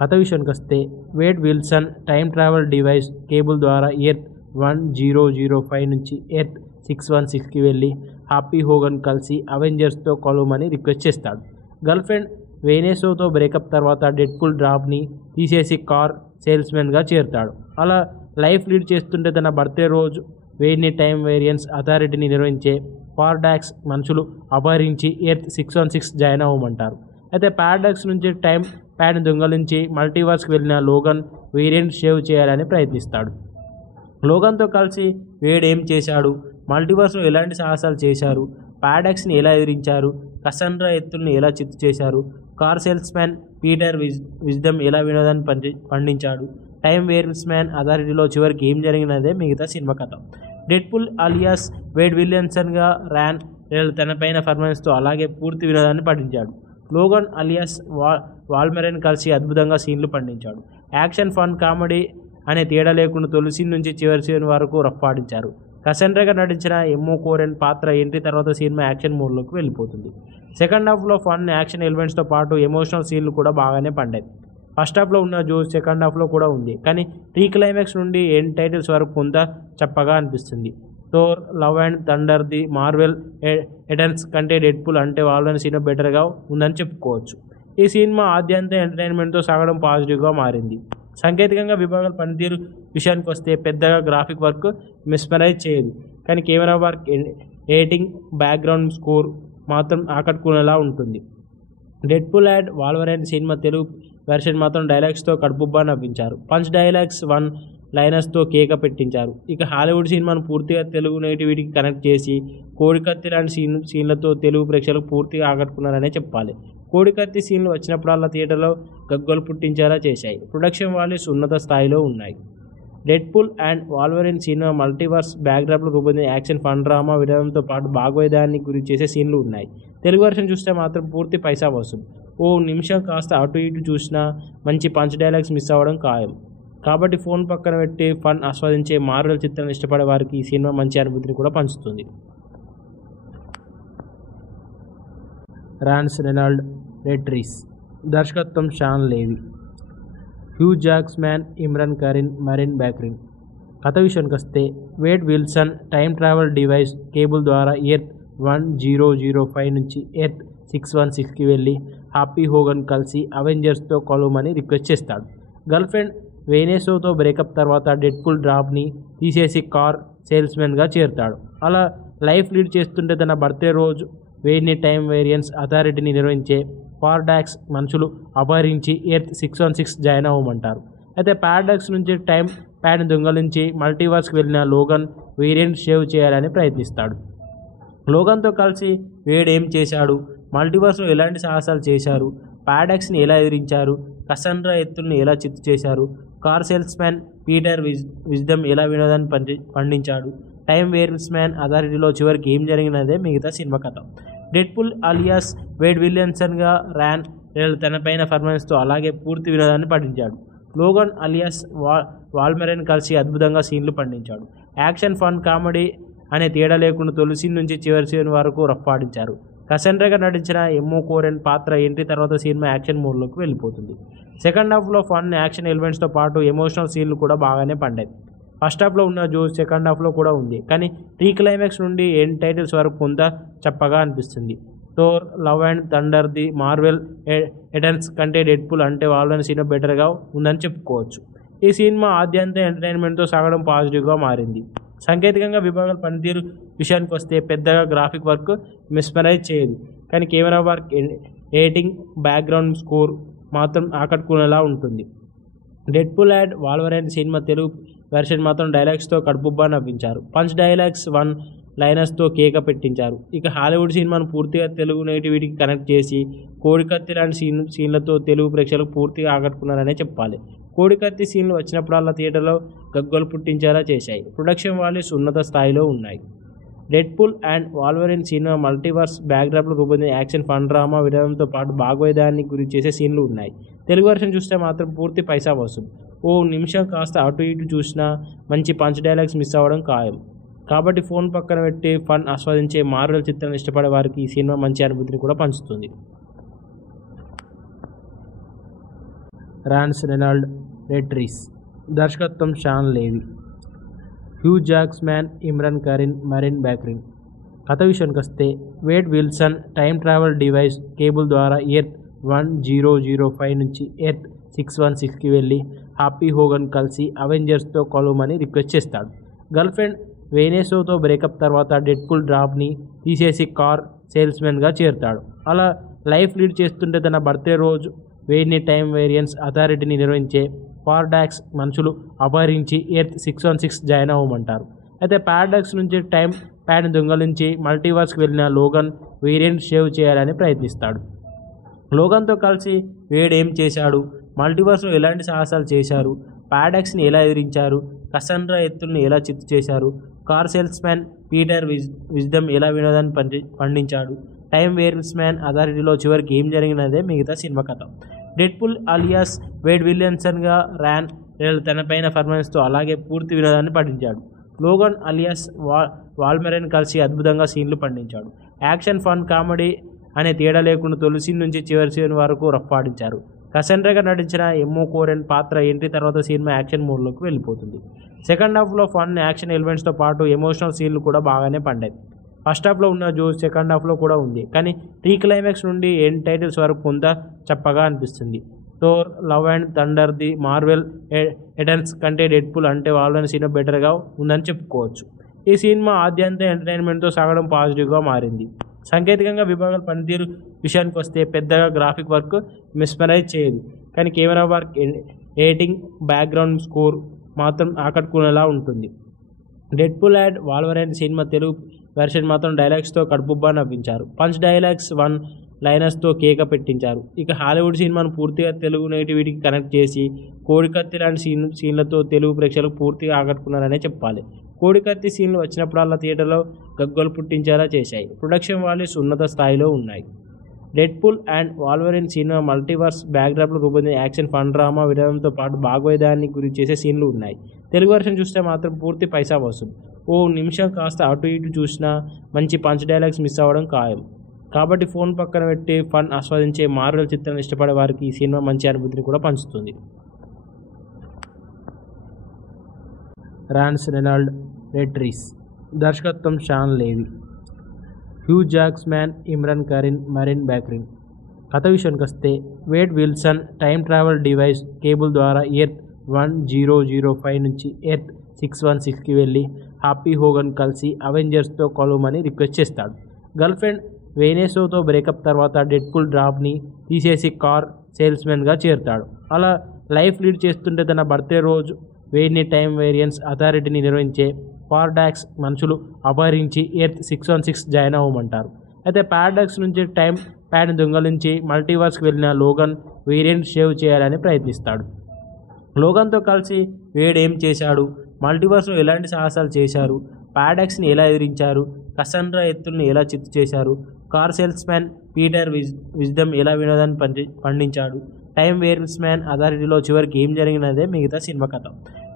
కథ విషయానికి వస్తే Wade Wilson time travel device Cable ద్వారా ఎర్త్ 1005 నుంచి ఎర్త్ 616కి వెళ్ళి హ్యాపీ హోగన్ కలిసి అవెంజర్స్తో కలవమని రిక్వెస్ట్ చేస్తాడు. గర్ల్ ఫ్రెండ్ వేనేసోతో బ్రేకప్ తర్వాత డెడ్పూల్ డ్రాప్ని తీసేసి కార్ సేల్స్మెన్గా చేరుతాడు. అలా లైఫ్ లీడ్ చేస్తుంటే తన బర్త్డే రోజు వేడిని టైం వేరియన్స్ అథారిటీని నిర్వహించే పారాడాక్స్ మనుషులు అపహరించి ఎర్త్ 616 జాయిన్ అవ్వమంటారు. అయితే పారాడాక్స్ నుంచి టైం ప్యాడ్ని దొంగలించి మల్టీవర్స్కి వెళ్ళిన లోగన్ వేరియంట్ సేవ్ చేయాలని ప్రయత్నిస్తాడు. లోగన్తో కలిసి వేడ్ ఏం చేశాడు, మల్టీవర్స్లో ఎలాంటి సాహసాలు చేశారు, పారాడాక్స్ని ఎలా ఎదిరించారు, కసండ్రా ఎత్తుల్ని ఎలా చిత్తు చేశారు, car salesman Peter Wisdom ఎలా వినోదాన్ని పండించాడు, టైం వేరియన్స్ మ్యాన్ అథారిటీలో చివరికి ఏం జరిగినదే మిగతా సినిమా కథ. డెడ్పూల్ అలియాస్ వేడ్ విలియమ్సన్గా ర్యాన్ రెనాల్డ్ తనపైన పర్ఫార్మెన్స్తో అలాగే పూర్తి వినోదాన్ని పండించాడు. లోగన్ అలియాస్ వాల్మెరెన్ కలిసి అద్భుతంగా సీన్లు పండించాడు. యాక్షన్, ఫన్, కామెడీ అనే తేడా లేకుండా తొలి సీన్ నుంచి చివరి సీన్ వరకు రఫ్ఫాడించారు. కసండ్రాగా నటించిన ఎమ్మో కోరెన్ పాత్ర ఎంట్రీ తర్వాత సినిమా యాక్షన్ మోడ్లోకి వెళ్ళిపోతుంది. సెకండ్ హాఫ్లో ఫన్, యాక్షన్ ఎలిమెంట్స్తో పాటు ఎమోషనల్ సీన్లు కూడా బాగానే పండాయి. ఫస్ట్ హాఫ్లో ఉన్న జోష్ సెకండ్ హాఫ్లో కూడా ఉంది, కానీ ప్రీ క్లైమాక్స్ నుండి ఎండ్ టైటిల్స్ వరకు కొంత చప్పగా అనిపిస్తుంది. Thor, love and thunder, the Marvel Eternals కంటే డెడ్పూల్ అంటే వాళ్ళని సినిమా బెటర్గా ఉందని చెప్పుకోవచ్చు. ఈ సినిమా ఆద్యంత ఎంటర్టైన్మెంట్తో సాగడం పాజిటివ్గా మారింది. సాంకేతికంగా విభాగాల పనితీరు విషయానికి వస్తే పెద్దగా గ్రాఫిక్ వర్క్ మిస్మరైజ్ చేయదు, కానీ camera work, editing, background score మాత్రం ఆకట్టుకునేలా ఉంటుంది. Deadpool and Wolverine cinema Telugu version మాత్రం డైలాగ్స్తో కడుపుబ్బా నవ్వించారు. పంచ్ డైలాగ్స్, వన్ లైనర్స్తో కేక పెట్టించారు. ఇక హాలీవుడ్ సినిమాను పూర్తిగా తెలుగు నేటివిటీకి కనెక్ట్ చేసి కోడికత్తి లాంటి సీన్లతో తెలుగు ప్రేక్షకులకు పూర్తిగా ఆకట్టుకున్నారనే చెప్పాలి. కోడికత్తి సీన్లు వచ్చినప్పుడల్లా థియేటర్లో గగ్గోలు పుట్టించేలా చేశాయి. ప్రొడక్షన్ వాల్యూస్ ఉన్నత స్థాయిలో ఉన్నాయి. Deadpool and Wolverine cinema multiverse బ్యాక్డ్రాప్లో రూపొందిన యాక్షన్, ఫన్, డ్రామా వినోదంతో పాటు భాగోద్యాన్ని గురి చేసే సీన్లు ఉన్నాయి. తెలుగు వర్షన్ చూస్తే మాత్రం పూర్తి పైసా వసూలు. ఓ నిమిషం కాస్త అటు ఇటు చూసినా మంచి పంచ్ డైలాగ్స్ మిస్ అవ్వడం ఖాయం. కాబట్టి ఫోన్ పక్కన పెట్టి ఫన్ ఆస్వాదించే మార్వెల్ చిత్రాన్ని ఇష్టపడే వారికి ఈ సినిమా మంచి అనుభూతిని కూడా పంచుతుంది. రాన్స్ రెనాల్డ్ రెట్రీస్, దర్శకత్వం షాన్ లేవి, హ్యూ జాక్స్మ్యాన్, ఇమ్రాన్ కరీన్, మరిన్ బ్యాక్రిన్. కథ విషయానికి వస్తే Wade Wilson time travel device Cable ద్వారా ఎర్త్ 1005 నుంచి ఎర్త్ 616కి వెళ్ళి హ్యాపీ హోగన్ కలిసి అవెంజర్స్తో కలవమని రిక్వెస్ట్ చేస్తాడు. గర్ల్ ఫ్రెండ్ వేనేసోతో బ్రేకప్ తర్వాత డెడ్పూల్ డ్రాప్ని తీసేసి కార్ సేల్స్మెన్గా చేరుతాడు. అలా లైఫ్ లీడ్ చేస్తుంటే తన బర్త్డే రోజు వేడిని టైం వేరియన్స్ అథారిటీని నిర్వహించే పారాడాక్స్ మనుషులు అపహరించి ఎర్త్ 616 జాయిన్ అవ్వమంటారు. అయితే పారాడాక్స్ నుంచి టైం ప్యాడ్ని దొంగలించి మల్టీవర్స్కి వెళ్ళిన లోగన్ వేరియంట్ సేవ్ చేయాలని ప్రయత్నిస్తాడు. లోగన్తో కలిసి వేడ్ ఏం చేశాడు, మల్టీవర్స్లో ఎలాంటి సాహసాలు చేశారు, పారాడాక్స్ని ఎలా ఎదిరించారు, కసండ్రా ఎత్తుల్ని ఎలా చిత్తు చేశారు, car salesman Peter Wisdom ఎలా వినోదాన్ని పండించాడు, టైం వేరియన్స్ మ్యాన్ అథారిటీలో చివరికి ఏం జరిగినదే మిగతా సినిమా కథ. డెడ్పూల్ అలియాస్ వేడ్ విలియమ్సన్గా ర్యాన్ రెనాల్డ్ తనపైన పర్ఫార్మెన్స్తో అలాగే పూర్తి వినోదాన్ని పండించాడు. లోగన్ అలియాస్ వాల్మెరెన్ కలిసి అద్భుతంగా సీన్లు పండించాడు. యాక్షన్, ఫన్, కామెడీ అనే తేడా లేకుండా తొలి సీన్ నుంచి చివరి సీన్ వరకు రఫ్ఫాడించారు. కసండ్రాగా నటించిన ఎమ్మో కోరెన్ పాత్ర ఎంట్రీ తర్వాత సినిమా యాక్షన్ మోడ్లోకి వెళ్ళిపోతుంది. సెకండ్ హాఫ్లో ఫన్, యాక్షన్ ఎలిమెంట్స్తో పాటు ఎమోషనల్ సీన్లు కూడా బాగానే పండాయి. ఫస్ట్ హాఫ్లో ఉన్న జోష్ సెకండ్ హాఫ్లో కూడా ఉంది, కానీ ప్రీ క్లైమాక్స్ నుండి ఎండ్ టైటిల్స్ వరకు కొంత చప్పగా అనిపిస్తుంది. Thor, love and thunder, the Marvel Eternals కంటే డెడ్పూల్ అంటే వాళ్ళని సినిమా బెటర్గా ఉందని చెప్పుకోవచ్చు. ఈ సినిమా ఆద్యంత ఎంటర్టైన్మెంట్తో సాగడం పాజిటివ్గా మారింది. సాంకేతికంగా విభాగాల పనితీరు విషయానికి వస్తే పెద్దగా గ్రాఫిక్ వర్క్ మిస్మరైజ్ చేయదు, కానీ camera work, editing, background score మాత్రం ఆకట్టుకునేలా ఉంటుంది. Deadpool and Wolverine cinema Telugu version మాత్రం డైలాగ్స్తో కడుపుబ్బా నవ్వించారు. పంచ్ డైలాగ్స్, వన్ లైనర్స్తో కేక పెట్టించారు. ఇక హాలీవుడ్ సినిమాను పూర్తిగా తెలుగు నేటివిటీకి కనెక్ట్ చేసి కోడికత్తి లాంటి సీన్లతో తెలుగు ప్రేక్షకులకు పూర్తిగా ఆకట్టుకున్నారనే చెప్పాలి. కోడికత్తి సీన్లు వచ్చినప్పుడల్లా థియేటర్లో గగ్గోలు పుట్టించేలా చేశాయి. ప్రొడక్షన్ వాల్యూస్ ఉన్నత స్థాయిలో ఉన్నాయి. Deadpool and Wolverine cinema multiverse బ్యాక్డ్రాప్లో రూపొందిన యాక్షన్, ఫన్, డ్రామా వినోదంతో పాటు భాగోద్యాన్ని గురి చేసే సీన్లు ఉన్నాయి. తెలుగు వర్షన్ చూస్తే మాత్రం పూర్తి పైసా వసూలు. ఓ నిమిషం కాస్త అటు ఇటు చూసినా మంచి పంచ్ డైలాగ్స్ మిస్ అవ్వడం ఖాయం. కాబట్టి ఫోన్ పక్కన పెట్టి ఫన్ ఆస్వాదించే మార్వెల్ చిత్రాన్ని ఇష్టపడే వారికి ఈ సినిమా మంచి అనుభూతిని కూడా పంచుతుంది. రాన్స్ రెనాల్డ్ రెట్రీస్, దర్శకత్వం షాన్ లేవి, హ్యూ జాక్స్మ్యాన్, ఇమ్రాన్ కరీన్, మరిన్ బ్యాక్రిన్. కథ విషయానికి వస్తే Wade Wilson time travel device Cable ద్వారా ఎర్త్ 1005 నుంచి ఎర్త్ 616కి వెళ్ళి హ్యాపీ హోగన్ కలిసి అవెంజర్స్తో కలవమని రిక్వెస్ట్ చేస్తాడు. గర్ల్ ఫ్రెండ్ వెనెసాతో బ్రేకప్ తర్వాత డెడ్పూల్ డ్రాప్ని తీసేసి కార్ సేల్స్మెన్గా చేరుతాడు. అలా లైఫ్ లీడ్ చేస్తుంటే తన బర్త్డే రోజు వెయిన్ని టైం వేరియన్స్ అథారిటీని నిర్వహించే పారాడాక్స్ మనుషులు అపహరించి ఎర్త్ 616 జాయిన్ అవ్వమంటారు. అయితే పారాడాక్స్ నుంచి టైం ప్యాడ్ని దొంగలించి మల్టీవర్స్కి వెళ్ళిన లోగన్ వేరియంట్ సేవ్ చేయాలని ప్రయత్నిస్తాడు. లోగన్తో కలిసి వేడ్ ఏం చేశాడు, మల్టీవర్స్లో ఎలాంటి సాహసాలు చేశారు, పారాడాక్స్ని ఎలా ఎదిరించారు, కసండ్రా ఎత్తుల్ని ఎలా చిత్తు చేశారు, car salesman Peter Wisdom ఎలా వినోదాన్ని పండించాడు, టైం వేరియన్స్ మ్యాన్ అథారిటీలో చివరికి ఏం జరిగినదే మిగతా సినిమా కథ. డెడ్పూల్ అలియాస్ వేడ్ విలియమ్సన్గా ర్యాన్ రెనాల్డ్ తనపైన పర్ఫార్మెన్స్తో అలాగే పూర్తి వినోదాన్ని పండించాడు. లోగన్ అలియాస్ వాల్మెరెన్ కలిసి అద్భుతంగా సీన్లు పండించాడు. యాక్షన్, ఫన్, కామెడీ అనే తేడా లేకుండా తొలి సీన్ నుంచి చివరి సీన్ వరకు రఫ్ఫాడించారు. కసండ్రాగా నటించిన ఎమ్మో కోరెన్ పాత్ర ఎంట్రీ తర్వాత సినిమా యాక్షన్ మోడ్లోకి వెళ్ళిపోతుంది. సెకండ్ హాఫ్లో ఫన్, యాక్షన్ ఎలిమెంట్స్తో పాటు ఎమోషనల్ సీన్లు కూడా బాగానే పండాయి. ఫస్ట్ హాఫ్లో ఉన్న జోష్ సెకండ్ హాఫ్లో కూడా ఉంది, కానీ ప్రీ క్లైమాక్స్ నుండి ఎండ్ టైటిల్స్ వరకు కొంత చప్పగా అనిపిస్తుంది. Thor, love and thunder, the Marvel Eternals కంటే డెడ్పూల్ అంటే వాళ్ళని సినిమా బెటర్గా ఉందని చెప్పుకోవచ్చు. ఈ సినిమా ఆద్యంత ఎంటర్టైన్మెంట్తో సాగడం పాజిటివ్గా మారింది. సాంకేతికంగా విభాగాల పనితీరు విషయానికి వస్తే పెద్దగా గ్రాఫిక్ వర్క్ మిస్మరైజ్ చేయదు, కానీ camera work, editing, background score మాత్రం ఆకట్టుకునేలా ఉంటుంది. Deadpool and Wolverine cinema Telugu version మాత్రం డైలాగ్స్తో కడుపుబ్బా నవ్వించారు. పంచ్ డైలాగ్స్, వన్ లైనర్స్తో కేక పెట్టించారు. ఇక హాలీవుడ్ సినిమాను పూర్తిగా తెలుగు నేటివిటీకి కనెక్ట్ చేసి కోడికత్తి లాంటి సీన్లతో తెలుగు ప్రేక్షకులకు పూర్తిగా ఆకట్టుకున్నారనే చెప్పాలి. కోడికత్తి సీన్లు వచ్చినప్పుడల్లా థియేటర్లో గగ్గోలు పుట్టించేలా చేశాయి. ప్రొడక్షన్ వాల్యూస్ ఉన్నత స్థాయిలో ఉన్నాయి. Deadpool and Wolverine cinema multiverse బ్యాక్డ్రాప్లో రూపొందిన యాక్షన్, ఫన్, డ్రామా వినోదంతో పాటు భాగోద్యాన్ని గురి చేసే సీన్లు ఉన్నాయి. తెలుగు వర్షన్ చూస్తే మాత్రం పూర్తి పైసా వసూలు. ఓ నిమిషం కాస్త అటు ఇటు చూసినా మంచి పంచ్ డైలాగ్స్ మిస్ అవ్వడం ఖాయం. కాబట్టి ఫోన్ పక్కన పెట్టి ఫన్ ఆస్వాదించే మార్వెల్ చిత్రాన్ని ఇష్టపడే వారికి ఈ సినిమా మంచి అనుభూతిని కూడా పంచుతుంది. రాన్స్ రెనాల్డ్ రెట్రీస్, దర్శకత్వం షాన్ లేవి, హ్యూ జాక్స్మ్యాన్, ఇమ్రాన్ కరీన్, మరిన్ బ్యాక్రిన్. కథ విషయానికి వస్తే Wade Wilson time travel device Cable ద్వారా ఎర్త్ 1005 నుంచి ఎర్త్ 616కి వెళ్ళి హ్యాపీ హోగన్ కలిసి అవెంజర్స్తో కలవమని రిక్వెస్ట్ చేస్తాడు. గర్ల్ ఫ్రెండ్ వెనెసాతో బ్రేకప్ తర్వాత డెడ్పూల్ డ్రాప్ని తీసేసి కార్ సేల్స్మెన్గా చేరుతాడు. అలా లైఫ్ లీడ్ చేస్తుంటే తన బర్త్డే రోజు వెయిన్ని టైం వేరియన్స్ అథారిటీని నిర్వహించే పారాడాక్స్ మనుషులు అపహరించి ఎర్త్ 616 జాయిన్ అవ్వమంటారు. అయితే పారాడాక్స్ నుంచి టైం ప్యాడ్ని దొంగలించి మల్టీవర్స్కి వెళ్ళిన లోగన్ వేరియంట్ సేవ్ చేయాలని ప్రయత్నిస్తాడు. లోగన్తో కలిసి వేడ్ ఏం చేశాడు, మల్టీవర్స్లో ఎలాంటి సాహసాలు చేశారు, పారాడాక్స్ని ఎలా ఎదిరించారు, కసండ్రా ఎత్తుల్ని ఎలా చిత్తు చేశారు, car salesman Peter Wisdom ఎలా వినోదాన్ని పండించాడు, టైం వేరియన్స్ మ్యాన్ అథారిటీలో చివరికి ఏం జరిగినదే మిగతా సినిమా కథ.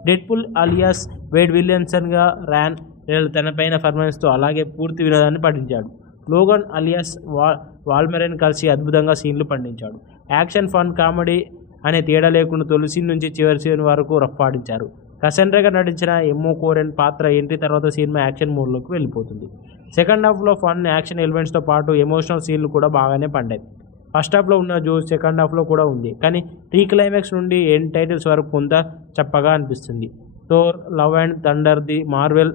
డెడ్పూల్ అలియాస్ వేడ్ విలియమ్సన్గా ర్యాన్ రెనాల్డ్ తనపైన పర్ఫార్మెన్స్తో అలాగే పూర్తి వినోదాన్ని పండించాడు. లోగన్ అలియాస్ వాల్మెరెన్ కలిసి అద్భుతంగా సీన్లు పండించాడు. యాక్షన్, ఫన్, కామెడీ అనే తేడా లేకుండా తొలి సీన్ నుంచి చివరి సీన్ వరకు రఫ్ఫాడించారు. కసండ్రాగా నటించిన ఎమ్మో కోరెన్ పాత్ర ఎంట్రీ తర్వాత సినిమా యాక్షన్ మోడ్లోకి వెళ్ళిపోతుంది. సెకండ్ హాఫ్లో ఫన్, యాక్షన్ ఎలిమెంట్స్తో పాటు ఎమోషనల్ సీన్లు కూడా బాగానే పండాయి. ఫస్ట్ హాఫ్లో ఉన్న జోష్ సెకండ్ హాఫ్లో కూడా ఉంది, కానీ ప్రీ క్లైమాక్స్ నుండి ఎండ్ టైటిల్స్ వరకు కొంత చప్పగా అనిపిస్తుంది. Thor, love and thunder, the Marvel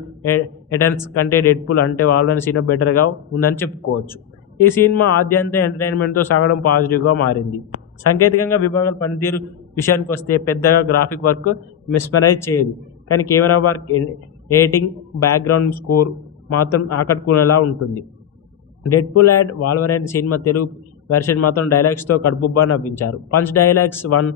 Eternals కంటే డెడ్పూల్ అంటే వాళ్ళని సినిమా బెటర్గా ఉందని చెప్పుకోవచ్చు. ఈ సినిమా ఆద్యంత ఎంటర్టైన్మెంట్తో సాగడం పాజిటివ్గా మారింది. సాంకేతికంగా విభాగాల పనితీరు విషయానికి వస్తే పెద్దగా గ్రాఫిక్ వర్క్ మిస్మరైజ్ చేయదు, కానీ camera work, editing, background score మాత్రం ఆకట్టుకునేలా ఉంటుంది. Deadpool and Wolverine cinema Telugu version మాత్రం డైలాగ్స్తో కడుపుబ్బా నవ్వించారు. పంచ్ డైలాగ్స్, వన్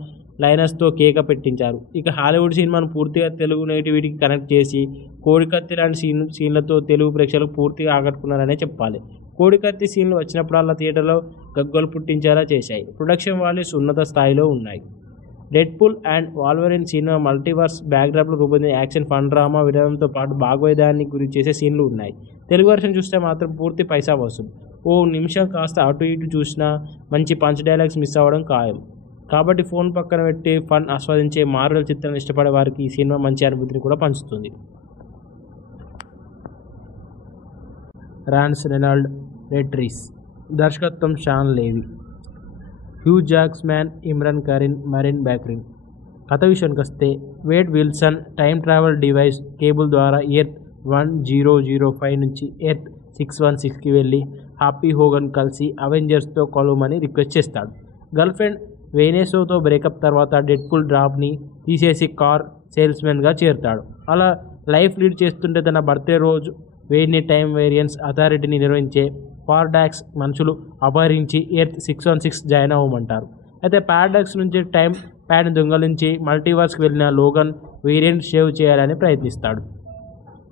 లైనర్స్తో కేక పెట్టించారు. ఇక హాలీవుడ్ సినిమాను పూర్తిగా తెలుగు నేటివిటీకి కనెక్ట్ చేసి కోడికత్తి లాంటి సీన్లతో తెలుగు ప్రేక్షకులకు పూర్తిగా ఆకట్టుకున్నారనే చెప్పాలి. కోడికత్తి సీన్లు వచ్చినప్పుడల్లా థియేటర్లో గగ్గోలు పుట్టించేలా చేశాయి. ప్రొడక్షన్ వాల్యూస్ ఉన్నత స్థాయిలో ఉన్నాయి. Deadpool and Wolverine cinema multiverse బ్యాక్డ్రాప్లో రూపొందిన యాక్షన్, ఫన్, డ్రామా వినోదంతో పాటు భాగోద్యాన్ని గురి చేసే సీన్లు ఉన్నాయి. తెలుగు వర్షన్ చూస్తే మాత్రం పూర్తి పైసా వసూలు. ఓ నిమిషం కాస్త అటు ఇటు చూసినా మంచి పంచ్ డైలాగ్స్ మిస్ అవ్వడం ఖాయం. కాబట్టి ఫోన్ పక్కన పెట్టి ఫన్ ఆస్వాదించే మార్వెల్ చిత్రాన్ని ఇష్టపడే వారికి ఈ సినిమా మంచి అనుభూతిని కూడా పంచుతుంది. రాన్స్ రెనాల్డ్ రెట్రీస్, దర్శకత్వం షాన్ లేవి, హ్యూ జాక్స్మ్యాన్, ఇమ్రాన్ కరీన్, మరిన్ బ్యాక్రిన్. కథ విషయానికి వస్తే Wade Wilson time travel device Cable ద్వారా ఎర్త్ 1005 నుంచి ఎర్త్ 616కి వెళ్ళి హ్యాపీ హోగన్ కలిసి అవెంజర్స్తో కలవమని రిక్వెస్ట్ చేస్తాడు. గర్ల్ ఫ్రెండ్ వెనెసాతో బ్రేకప్ తర్వాత డెడ్పూల్ డ్రాప్ని తీసేసి కార్ సేల్స్మెన్గా చేరుతాడు. అలా లైఫ్ లీడ్ చేస్తుంటే తన బర్త్డే రోజు వేడ్ని టైం వేరియన్స్ అథారిటీని నిర్వహించే పారాడాక్స్ మనుషులు అపహరించి ఎర్త్ 616 జాయిన్ అవ్వమంటారు. అయితే పారాడాక్స్ నుంచి టైం ప్యాడ్ని దొంగలించి మల్టీవర్స్కి వెళ్ళిన లోగన్ వేరియంట్ సేవ్ చేయాలని ప్రయత్నిస్తాడు.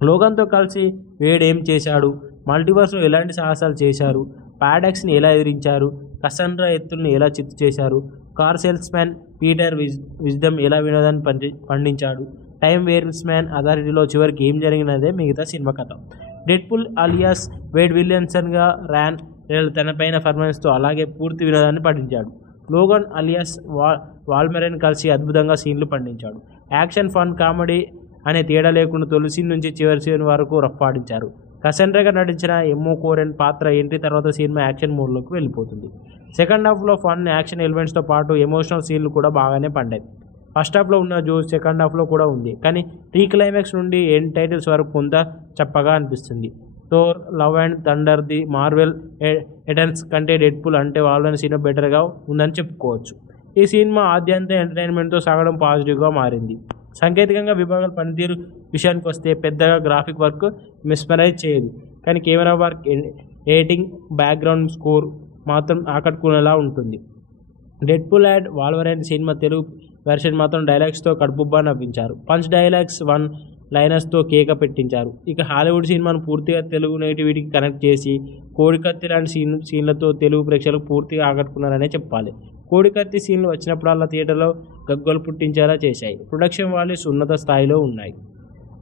లోగన్తో కలిసి వేడ్ ఏం చేశాడు, మల్టీవర్స్లో ఎలాంటి సాహసాలు చేశారు, పారాడాక్స్ని ఎలా ఎదిరించారు, కసండ్రా ఎత్తుల్ని ఎలా చిత్తు చేశారు, కార్ సేల్స్మ్యాన్ పీటర్ విజ్డమ్ ఎలా వినోదాన్ని పండించాడు, టైం వేరియన్స్మ్యాన్ అథారిటీలో చివరికి ఏం జరిగినదే మిగతా సినిమా కథ. డెడ్పూల్ అలియాస్ వేడ్ విలియమ్సన్గా ర్యాన్ రెనాల్డ్ తనపైన పర్ఫార్మెన్స్తో అలాగే పూర్తి వినోదాన్ని పండించాడు. లోగన్ అలియాస్ వాల్మెరెన్ కలిసి అద్భుతంగా సీన్లు పండించాడు. యాక్షన్, ఫన్, కామెడీ అనే తేడా లేకుండా తొలి సీన్ నుంచి చివరి సీన్ వరకు రఫ్ఫాడించారు. కసండ్రాగా నటించిన ఎమ్మో కోరెన్ పాత్ర ఎంట్రీ తర్వాత సినిమా యాక్షన్ మోడ్లోకి వెళ్ళిపోతుంది. సెకండ్ హాఫ్లో ఫన్, యాక్షన్ ఎలిమెంట్స్తో పాటు ఎమోషనల్ సీన్లు కూడా బాగానే పండాయి. ఫస్ట్ హాఫ్లో ఉన్న జోష్ సెకండ్ హాఫ్లో కూడా ఉంది, కానీ ప్రీ క్లైమాక్స్ నుండి ఎండ్ టైటిల్స్ వరకు కొంత చప్పగా అనిపిస్తుంది. Thor, love and thunder, the Marvel Eternals కంటే డెడ్పూల్ అంటే వాళ్ళని సినిమా బెటర్గా ఉందని చెప్పుకోవచ్చు. ఈ సినిమా ఆద్యంత ఎంటర్టైన్మెంట్తో సాగడం పాజిటివ్గా మారింది. సాంకేతికంగా విభాగాల పనితీరు విషయానికి వస్తే పెద్దగా గ్రాఫిక్ వర్క్ మిస్మరైజ్ చేయదు, కానీ camera work, editing, background score మాత్రం ఆకట్టుకునేలా ఉంటుంది. Deadpool and Wolverine cinema Telugu version మాత్రం డైలాగ్స్తో కడుపుబ్బా నవ్వించారు. పంచ్ డైలాగ్స్, వన్ లైనర్స్తో కేక పెట్టించారు. ఇక హాలీవుడ్ సినిమాను పూర్తిగా తెలుగు నేటివిటీకి కనెక్ట్ చేసి కోడికత్తి లాంటి సీన్లతో తెలుగు ప్రేక్షకులకు పూర్తిగా ఆకట్టుకున్నారనే చెప్పాలి. కోడికత్తి సీన్లు వచ్చినప్పుడల్లా థియేటర్లో గగ్గోలు పుట్టించేలా చేశాయి. ప్రొడక్షన్ వాల్యూస్ ఉన్నత స్థాయిలో ఉన్నాయి.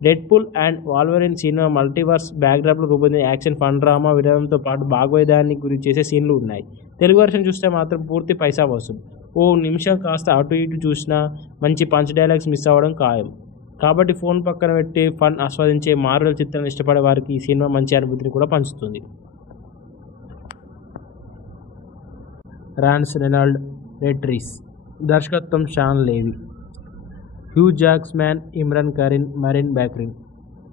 Deadpool and Wolverine cinema multiverse బ్యాక్డ్రాప్లో రూపొందిన యాక్షన్, ఫన్, డ్రామా వినోదంతో పాటు భాగోద్యాన్ని గురి చేసే సీన్లు ఉన్నాయి. తెలుగు వర్షన్ చూస్తే మాత్రం పూర్తి పైసా వసూలు. ఓ నిమిషం కాస్త అటు ఇటు చూసినా మంచి పంచ్ డైలాగ్స్ మిస్ అవ్వడం ఖాయం. కాబట్టి ఫోన్ పక్కన పెట్టి ఫన్ ఆస్వాదించే మార్వెల్ చిత్రాన్ని ఇష్టపడే వారికి ఈ సినిమా మంచి అనుభూతిని కూడా పంచుతుంది. రాన్స్ రెనాల్డ్ రెట్రీస్, దర్శకత్వం షాన్ లేవి, హ్యూ జాక్స్మ్యాన్, ఇమ్రాన్ కరీన్, మరిన్ బ్యాక్రిన్.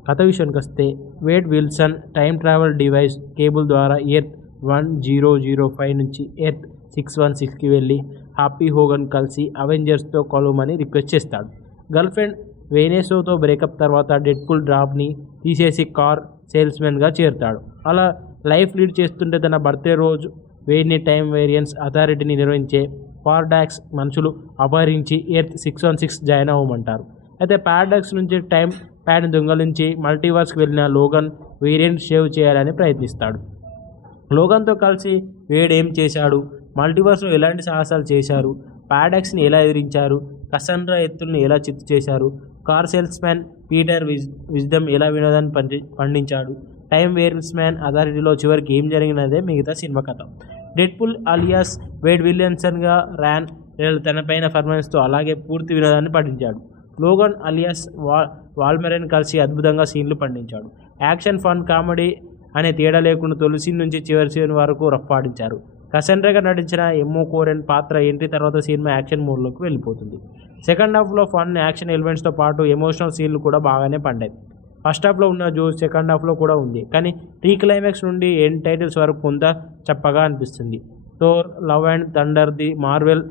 కథ విషయానికి వస్తే Wade Wilson time travel device Cable ద్వారా ఎర్త్ 1005 నుంచి ఎర్త్ 616కి వెళ్ళి హ్యాపీ హోగన్ కలిసి అవెంజర్స్తో కలవమని రిక్వెస్ట్ చేస్తాడు. గర్ల్ ఫ్రెండ్ వెనెసాతో బ్రేకప్ తర్వాత డెడ్పూల్ డ్రాప్ని తీసేసి కార్ సేల్స్మెన్గా చేరుతాడు. అలా లైఫ్ లీడ్ చేస్తుంటే తన బర్త్డే రోజు వేడ్ని టైం వేరియన్స్ అథారిటీని నిర్వహించే పారాడాక్స్ మనుషులు అపహరించి ఎర్త్ 616 జాయిన్ అవ్వమంటారు. అయితే పారాడాక్స్ నుంచి టైం ప్యాడ్ని దొంగలించి మల్టీవర్స్కి వెళ్ళిన లోగన్ వేరియంట్ సేవ్ చేయాలని ప్రయత్నిస్తాడు. లోగన్తో కలిసి వేడ్ ఏం చేశాడు, మల్టీవర్స్లో ఎలాంటి సాహసాలు చేశారు, పారాడాక్స్ని ఎలా ఎదిరించారు, కసండ్రా ఎత్తుల్ని ఎలా చిత్తు చేశారు, కార్ సేల్స్మ్యాన్ పీటర్ విజ్డమ్ ఎలా వినోదాన్ని పండించాడు, టైం వేరియన్స్మ్యాన్ అథారిటీలో చివరికి ఏం జరిగినదే మిగతా సినిమా కథ. డెడ్పూల్ అలియాస్ వేడ్ విలియమ్సన్గా ర్యాన్ రెనాల్డ్ తనపైన పర్ఫార్మెన్స్తో అలాగే పూర్తి వినోదాన్ని పండించాడు. లోగన్ అలియాస్ వాల్మెరెన్ కలిసి అద్భుతంగా సీన్లు పండించాడు. యాక్షన్, ఫన్, కామెడీ అనే తేడా లేకుండా తొలి సీన్ నుంచి చివరి సీన్ వరకు రఫ్ఫాడించారు. కసండ్రాగా నటించిన ఎమ్మో కోరెన్ పాత్ర ఎంట్రీ తర్వాత సినిమా యాక్షన్ మోడ్లోకి వెళ్ళిపోతుంది. సెకండ్ హాఫ్లో ఫన్, యాక్షన్ ఎలిమెంట్స్తో పాటు ఎమోషనల్ సీన్లు కూడా బాగానే పండాయి. ఫస్ట్ హాఫ్లో ఉన్న జోష్ సెకండ్ హాఫ్లో కూడా ఉంది, కానీ ప్రీ క్లైమాక్స్ నుండి ఎండ్ టైటిల్స్ వరకు కొంత చప్పగా అనిపిస్తుంది. Thor, love and thunder, the Marvel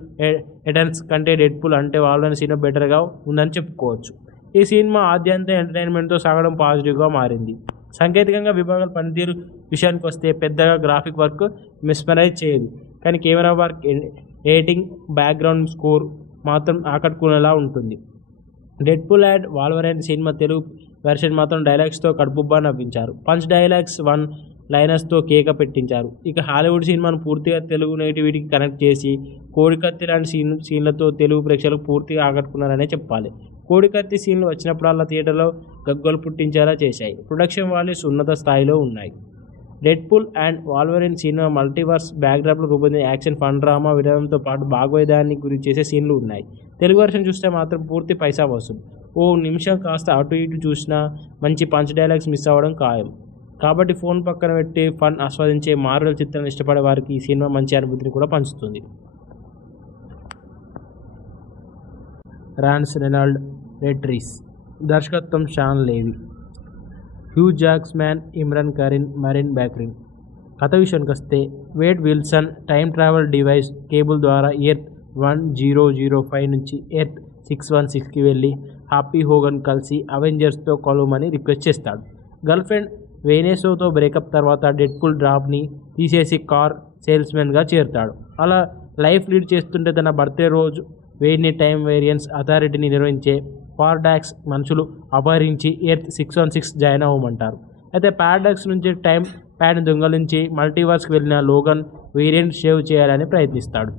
Eternals కంటే డెడ్పూల్ అంటే వాళ్ళని సినిమా బెటర్గా ఉందని చెప్పుకోవచ్చు. ఈ సినిమా ఆద్యంత ఎంటర్టైన్మెంట్తో సాగడం పాజిటివ్గా మారింది. సాంకేతికంగా విభాగాల పనితీరు విషయానికి వస్తే పెద్దగా గ్రాఫిక్ వర్క్ మిస్మరైజ్ చేయదు, కానీ camera work, editing, background score మాత్రం ఆకట్టుకునేలా ఉంటుంది. Deadpool and Wolverine cinema Telugu version మాత్రం డైలాగ్స్తో కడుపుబ్బా నవ్వించారు. పంచ్ డైలాగ్స్, వన్ లైనర్స్తో కేక పెట్టించారు. ఇక హాలీవుడ్ సినిమాను పూర్తిగా తెలుగు నేటివిటీకి కనెక్ట్ చేసి కోడికత్తి లాంటి సీన్లతో తెలుగు ప్రేక్షకులకు పూర్తిగా ఆకట్టుకున్నారనే చెప్పాలి. కోడికత్తి సీన్లు వచ్చినప్పుడల్లా థియేటర్లో గగ్గోలు పుట్టించేలా చేశాయి. ప్రొడక్షన్ వాల్యూస్ ఉన్నత స్థాయిలో ఉన్నాయి. Deadpool and Wolverine cinema multiverse బ్యాక్డ్రాప్లో రూపొందిన యాక్షన్, ఫన్, డ్రామా వినోదంతో పాటు భాగోద్యాన్ని గురి చేసే సీన్లు ఉన్నాయి. తెలుగు వర్షన్ చూస్తే మాత్రం పూర్తి పైసా వసూలు. ఓ నిమిషం కాస్త అటు ఇటు చూసినా మంచి పంచ్ డైలాగ్స్ మిస్ అవ్వడం ఖాయం. కాబట్టి ఫోన్ పక్కన పెట్టి ఫన్ ఆస్వాదించే మార్వెల్ చిత్రాన్ని ఇష్టపడే వారికి ఈ సినిమా మంచి అనుభూతిని కూడా పంచుతుంది. రాన్స్ రెనాల్డ్ రెట్రీస్, దర్శకత్వం షాన్ లేవి, హ్యూ జాక్స్మ్యాన్, ఇమ్రాన్ కరీన్, మరిన్ బ్యాక్రిన్. కథ విషయానికి వస్తే Wade Wilson time travel device Cable ద్వారా ఎర్త్ 1005 నుంచి ఎర్త్ 616కి వెళ్ళి హ్యాపీ హోగన్ కలిసి అవెంజర్స్తో కలవమని రిక్వెస్ట్ చేస్తాడు. గర్ల్ ఫ్రెండ్ వేనెసోతో బ్రేకప్ తర్వాత డెడ్పూల్ డ్రాప్ని తీసేసి కార్ సేల్స్మెన్గా చేరుతాడు. అలా లైఫ్ లీడ్ చేస్తుంటే తన బర్త్డే రోజు వేడ్ని టైం వేరియన్స్ అథారిటీని నిర్వహించే పారాడాక్స్ మనుషులు అపహరించి ఎర్త్ 616 జాయిన్ అవ్వమంటారు. అయితే పారాడాక్స్ నుంచి టైం ప్యాడ్ని దొంగలించి మల్టీవర్స్కి వెళ్ళిన లోగన్ వేరియంట్ సేవ్ చేయాలని ప్రయత్నిస్తాడు.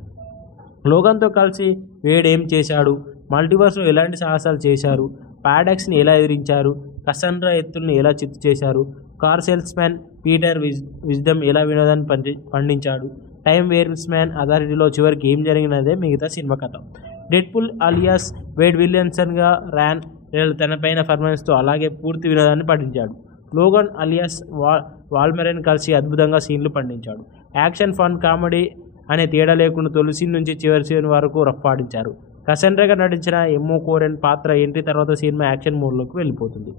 లోగన్తో కలిసి వేడ్ ఏం చేశాడు, మల్టీవర్స్లో ఎలాంటి సాహసాలు చేశారు, పారాడాక్స్ని ఎలా ఎదిరించారు, కసండ్రా ఎత్తుల్ని ఎలా చిత్తు చేశారు, కార్ సేల్స్మ్యాన్ పీటర్ విజ్డమ్ ఎలా వినోదాన్ని పండించాడు, టైం వేరియన్స్మ్యాన్ అథారిటీలో చివరికి ఏం జరిగినదే మిగతా సినిమా కథ. డెడ్పూల్ అలియాస్ వేడ్ విలియమ్సన్గా ర్యాన్ తనపైన పర్ఫార్మెన్స్తో అలాగే పూర్తి వినోదాన్ని పండించాడు. లోగన్ అలియాస్ వాల్మెరెన్ కలిసి అద్భుతంగా సీన్లు పండించాడు. యాక్షన్, ఫన్, కామెడీ అనే తేడా లేకుండా తొలి సీన్ నుంచి చివరి సీన్ వరకు రఫ్ఫాడించారు. కసండ్రాగా నటించిన ఎమ్మో కోరెన్ పాత్ర ఎంట్రీ తర్వాత సినిమా యాక్షన్ మోడ్లోకి వెళ్ళిపోతుంది.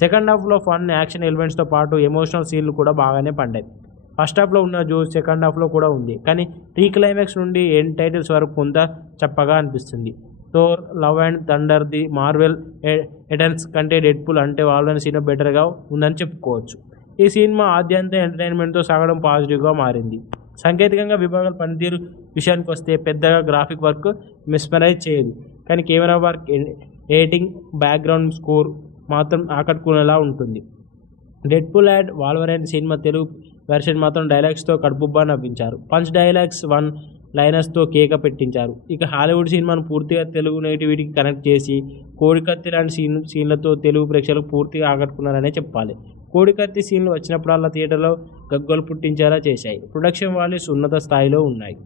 సెకండ్ హాఫ్లో ఫన్, యాక్షన్ ఎలిమెంట్స్తో పాటు ఎమోషనల్ సీన్లు కూడా బాగానే పండాయి. ఫస్ట్ హాఫ్లో ఉన్న జోష్ సెకండ్ హాఫ్లో కూడా ఉంది, కానీ ప్రీ క్లైమాక్స్ నుండి ఎండ్ టైటిల్స్ వరకు కొంత చప్పగా అనిపిస్తుంది. Thor, love and thunder, the Marvel Eternals కంటే డెడ్పూల్ అంటే వాళ్ళని సినిమా బెటర్గా ఉందని చెప్పుకోవచ్చు. ఈ సినిమా ఆద్యంత ఎంటర్టైన్మెంట్తో సాగడం పాజిటివ్గా మారింది. సాంకేతికంగా విభాగాల పనితీరు విషయానికి వస్తే పెద్దగా గ్రాఫిక్ వర్క్ మిస్మరైజ్ చేయదు, కానీ camera work, editing, background score మాత్రం ఆకట్టుకునేలా ఉంటుంది. Deadpool and Wolverine cinema Telugu version మాత్రం డైలాగ్స్తో కడుపుబ్బా నవ్వించారు. పంచ్ డైలాగ్స్, వన్ లైనర్స్తో కేక పెట్టించారు. ఇక హాలీవుడ్ సినిమాను పూర్తిగా తెలుగు నేటివిటీకి కనెక్ట్ చేసి కోడికత్తి లాంటి సీన్లతో తెలుగు ప్రేక్షకులకు పూర్తిగా ఆకట్టుకున్నారనే చెప్పాలి. కోడికత్తి సీన్లు వచ్చినప్పుడల్లా థియేటర్లో గగ్గోలు పుట్టించేలా చేశాయి. ప్రొడక్షన్ వాల్యూస్ ఉన్నత స్థాయిలో ఉన్నాయి.